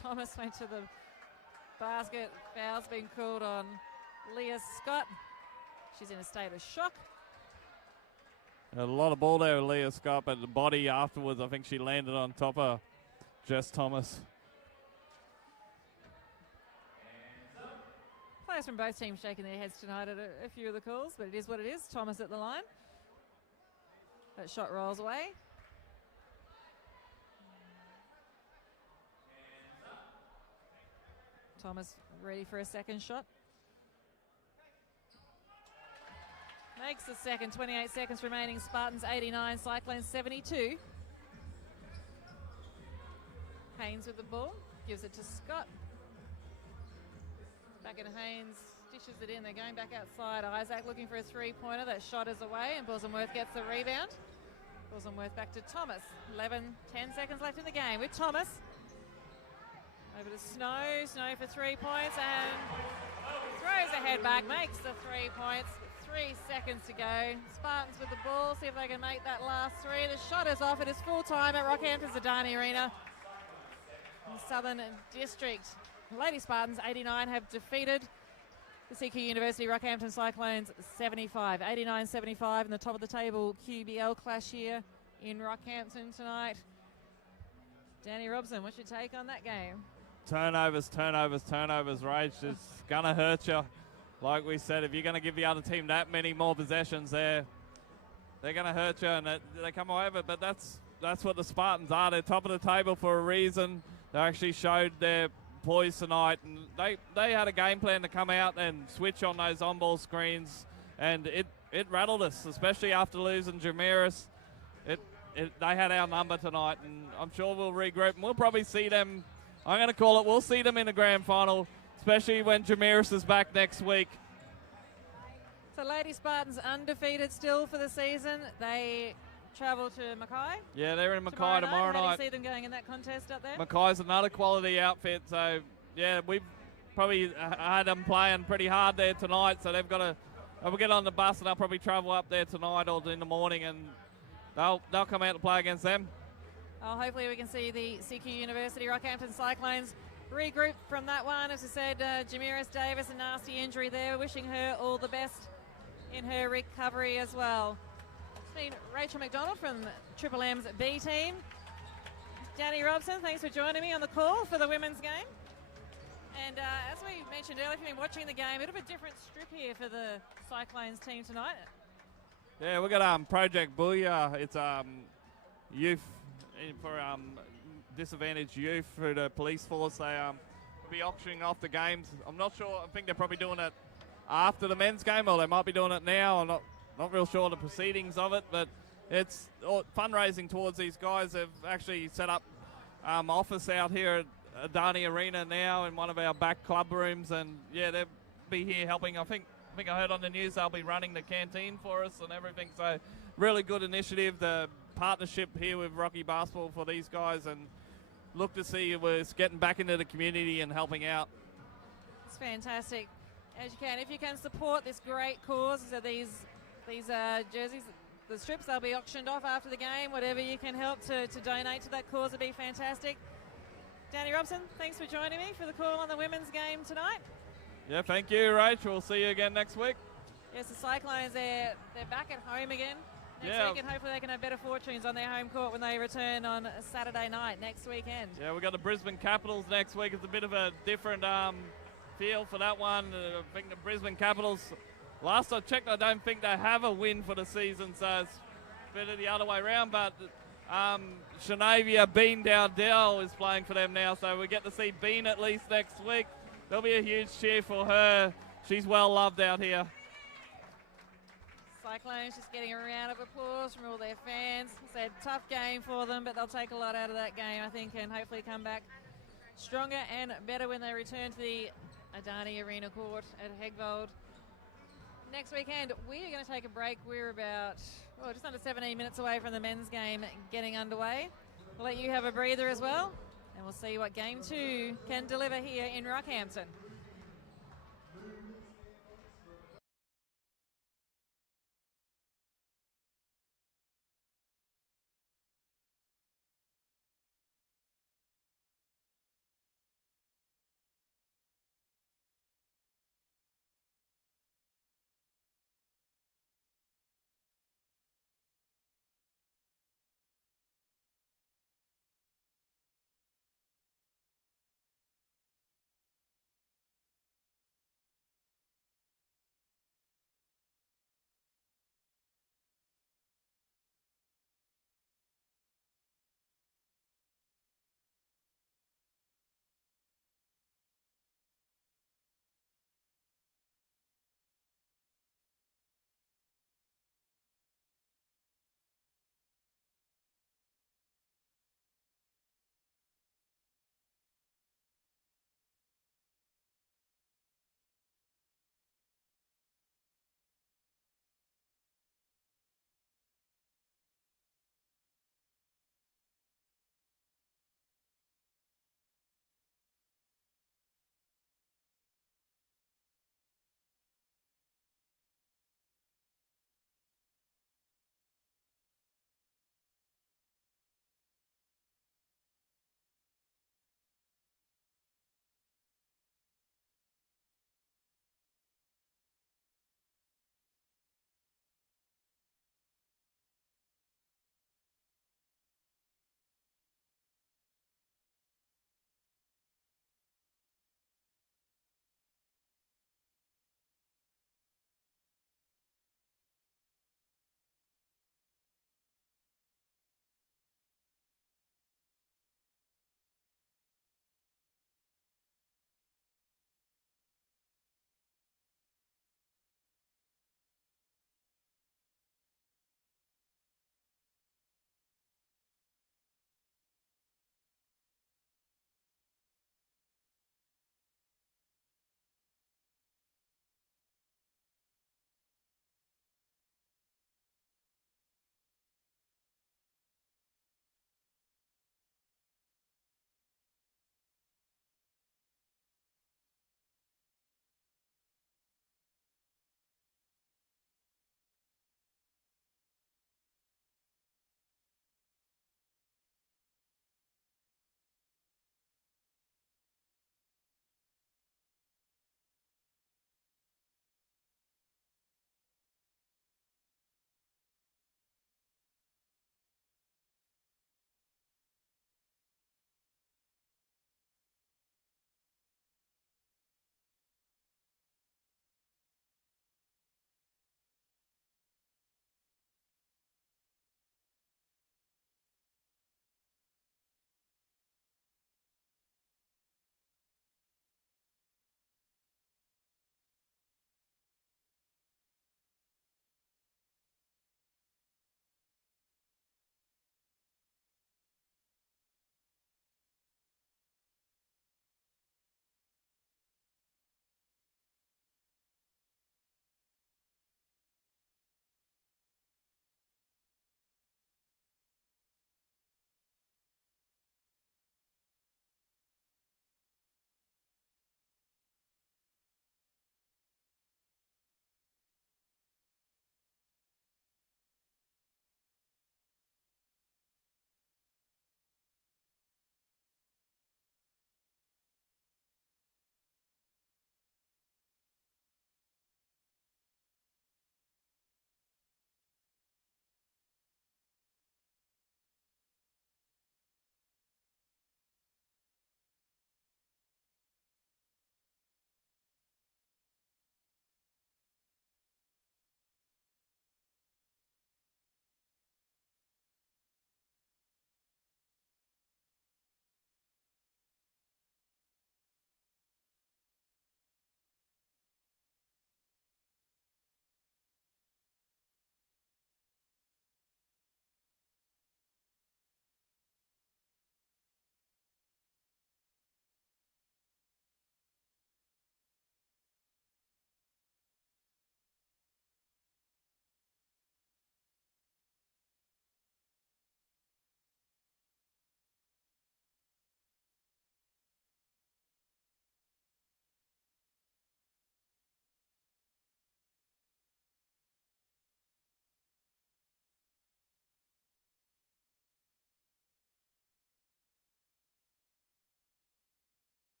Thomas went to the basket. Foul's been called on Leah Scott. She's in a state of shock. A lot of ball there with Leah Scott, but the body afterwards, I think she landed on top of Jess Thomas. Players from both teams shaking their heads tonight at a few of the calls, but it is what it is. Thomas at the line. That shot rolls away. Thomas ready for a second shot. Makes the second, 28 seconds remaining. Spartans 89, Cyclones 72. Haynes with the ball, gives it to Scott. Back in Haynes, dishes it in. They're going back outside. Isaac looking for a 3-pointer. That shot is away, and Bosamworth gets the rebound. Bosamworth back to Thomas. 10 seconds left in the game with Thomas. Over to Snow. Snow for 3 points and throws a head back, makes the 3 points. 3 seconds to go. Spartans with the ball, see if they can make that last 3. The shot is off. It is full time at Rockhampton's Adani Arena. In the Southern District, Lady Spartans 89 have defeated the CQ University Rockhampton Cyclones 75. 89-75 in the top of the table QBL clash here in Rockhampton tonight. Danny Robson, what's your take on that game? Turnovers, Rage. It's going to hurt you. Like we said, if you're going to give the other team that many more possessions there, they're going to hurt you, and they come away with it. But that's what the Spartans are. They're top of the table for a reason. They actually showed their poise tonight, and they had a game plan to come out and switch on those on-ball screens, and it rattled us, especially after losing Jamiris. They had our number tonight, and I'm sure we'll regroup, and we'll probably see them. I'm going to call it. We'll see them in the grand final, especially when Jamiris is back next week. So Lady Spartans undefeated still for the season. They travel to Mackay. Yeah, they're in Mackay tomorrow How night. do you see them going in that contest up there? Mackay's another quality outfit, so yeah, we've probably had them playing pretty hard there tonight, so they've got to. They'll get on the bus and they'll probably travel up there tonight or in the morning, and they'll come out to play against them. Oh, hopefully we can see the CQ University Rockhampton Cyclones regroup from that one. As I said, Jamiris Davis, a nasty injury there. Wishing her all the best in her recovery as well. It's been Rachel McDonald from Triple M's B team. Danny Robson, thanks for joining me on the call for the women's game. And as we mentioned earlier, if you've been watching the game, a bit of a different strip here for the Cyclones team tonight. Yeah, we've got Project Booyah. It's youth for disadvantaged youth through the police force. They will be auctioning off the games. I'm not sure. I think they're probably doing it after the men's game, or they might be doing it now. I'm not real sure the proceedings of it, but it's fundraising towards these guys. They've actually set up office out here at Adani Arena now in one of our back club rooms, and yeah, they'll be here helping. I think I heard on the news they'll be running the canteen for us and everything. So really good initiative. The partnership here with Rocky Basketball for these guys, and look to see us getting back into the community and helping out. It's fantastic. As you can, if you can support this great cause, so these jerseys, the strips, they'll be auctioned off after the game. Whatever you can help to donate to that cause would be fantastic. Danny Robson, thanks for joining me for the call on the women's game tonight. Yeah, thank you, Rach. We'll see you again next week. Yes, the Cyclones, they're back at home again next week, and hopefully they can have better fortunes on their home court when they return on Saturday night next weekend. Yeah, we've got the Brisbane Capitals next week. It's a bit of a different feel for that one. I think the Brisbane Capitals, last I checked, I don't think they have a win for the season, so it's a bit of the other way around, but Shanavia Bean Dowdell is playing for them now, so we get to see Bean at least next week. There'll be a huge cheer for her. She's well loved out here. Cyclones just getting a round of applause from all their fans. It's a tough game for them, but they'll take a lot out of that game, I think, and hopefully come back stronger and better when they return to the Adani Arena court at Hegvold next weekend. We are going to take a break. We're about just under 17 minutes away from the men's game getting underway. We'll let you have a breather as well, and we'll see what Game 2 can deliver here in Rockhampton.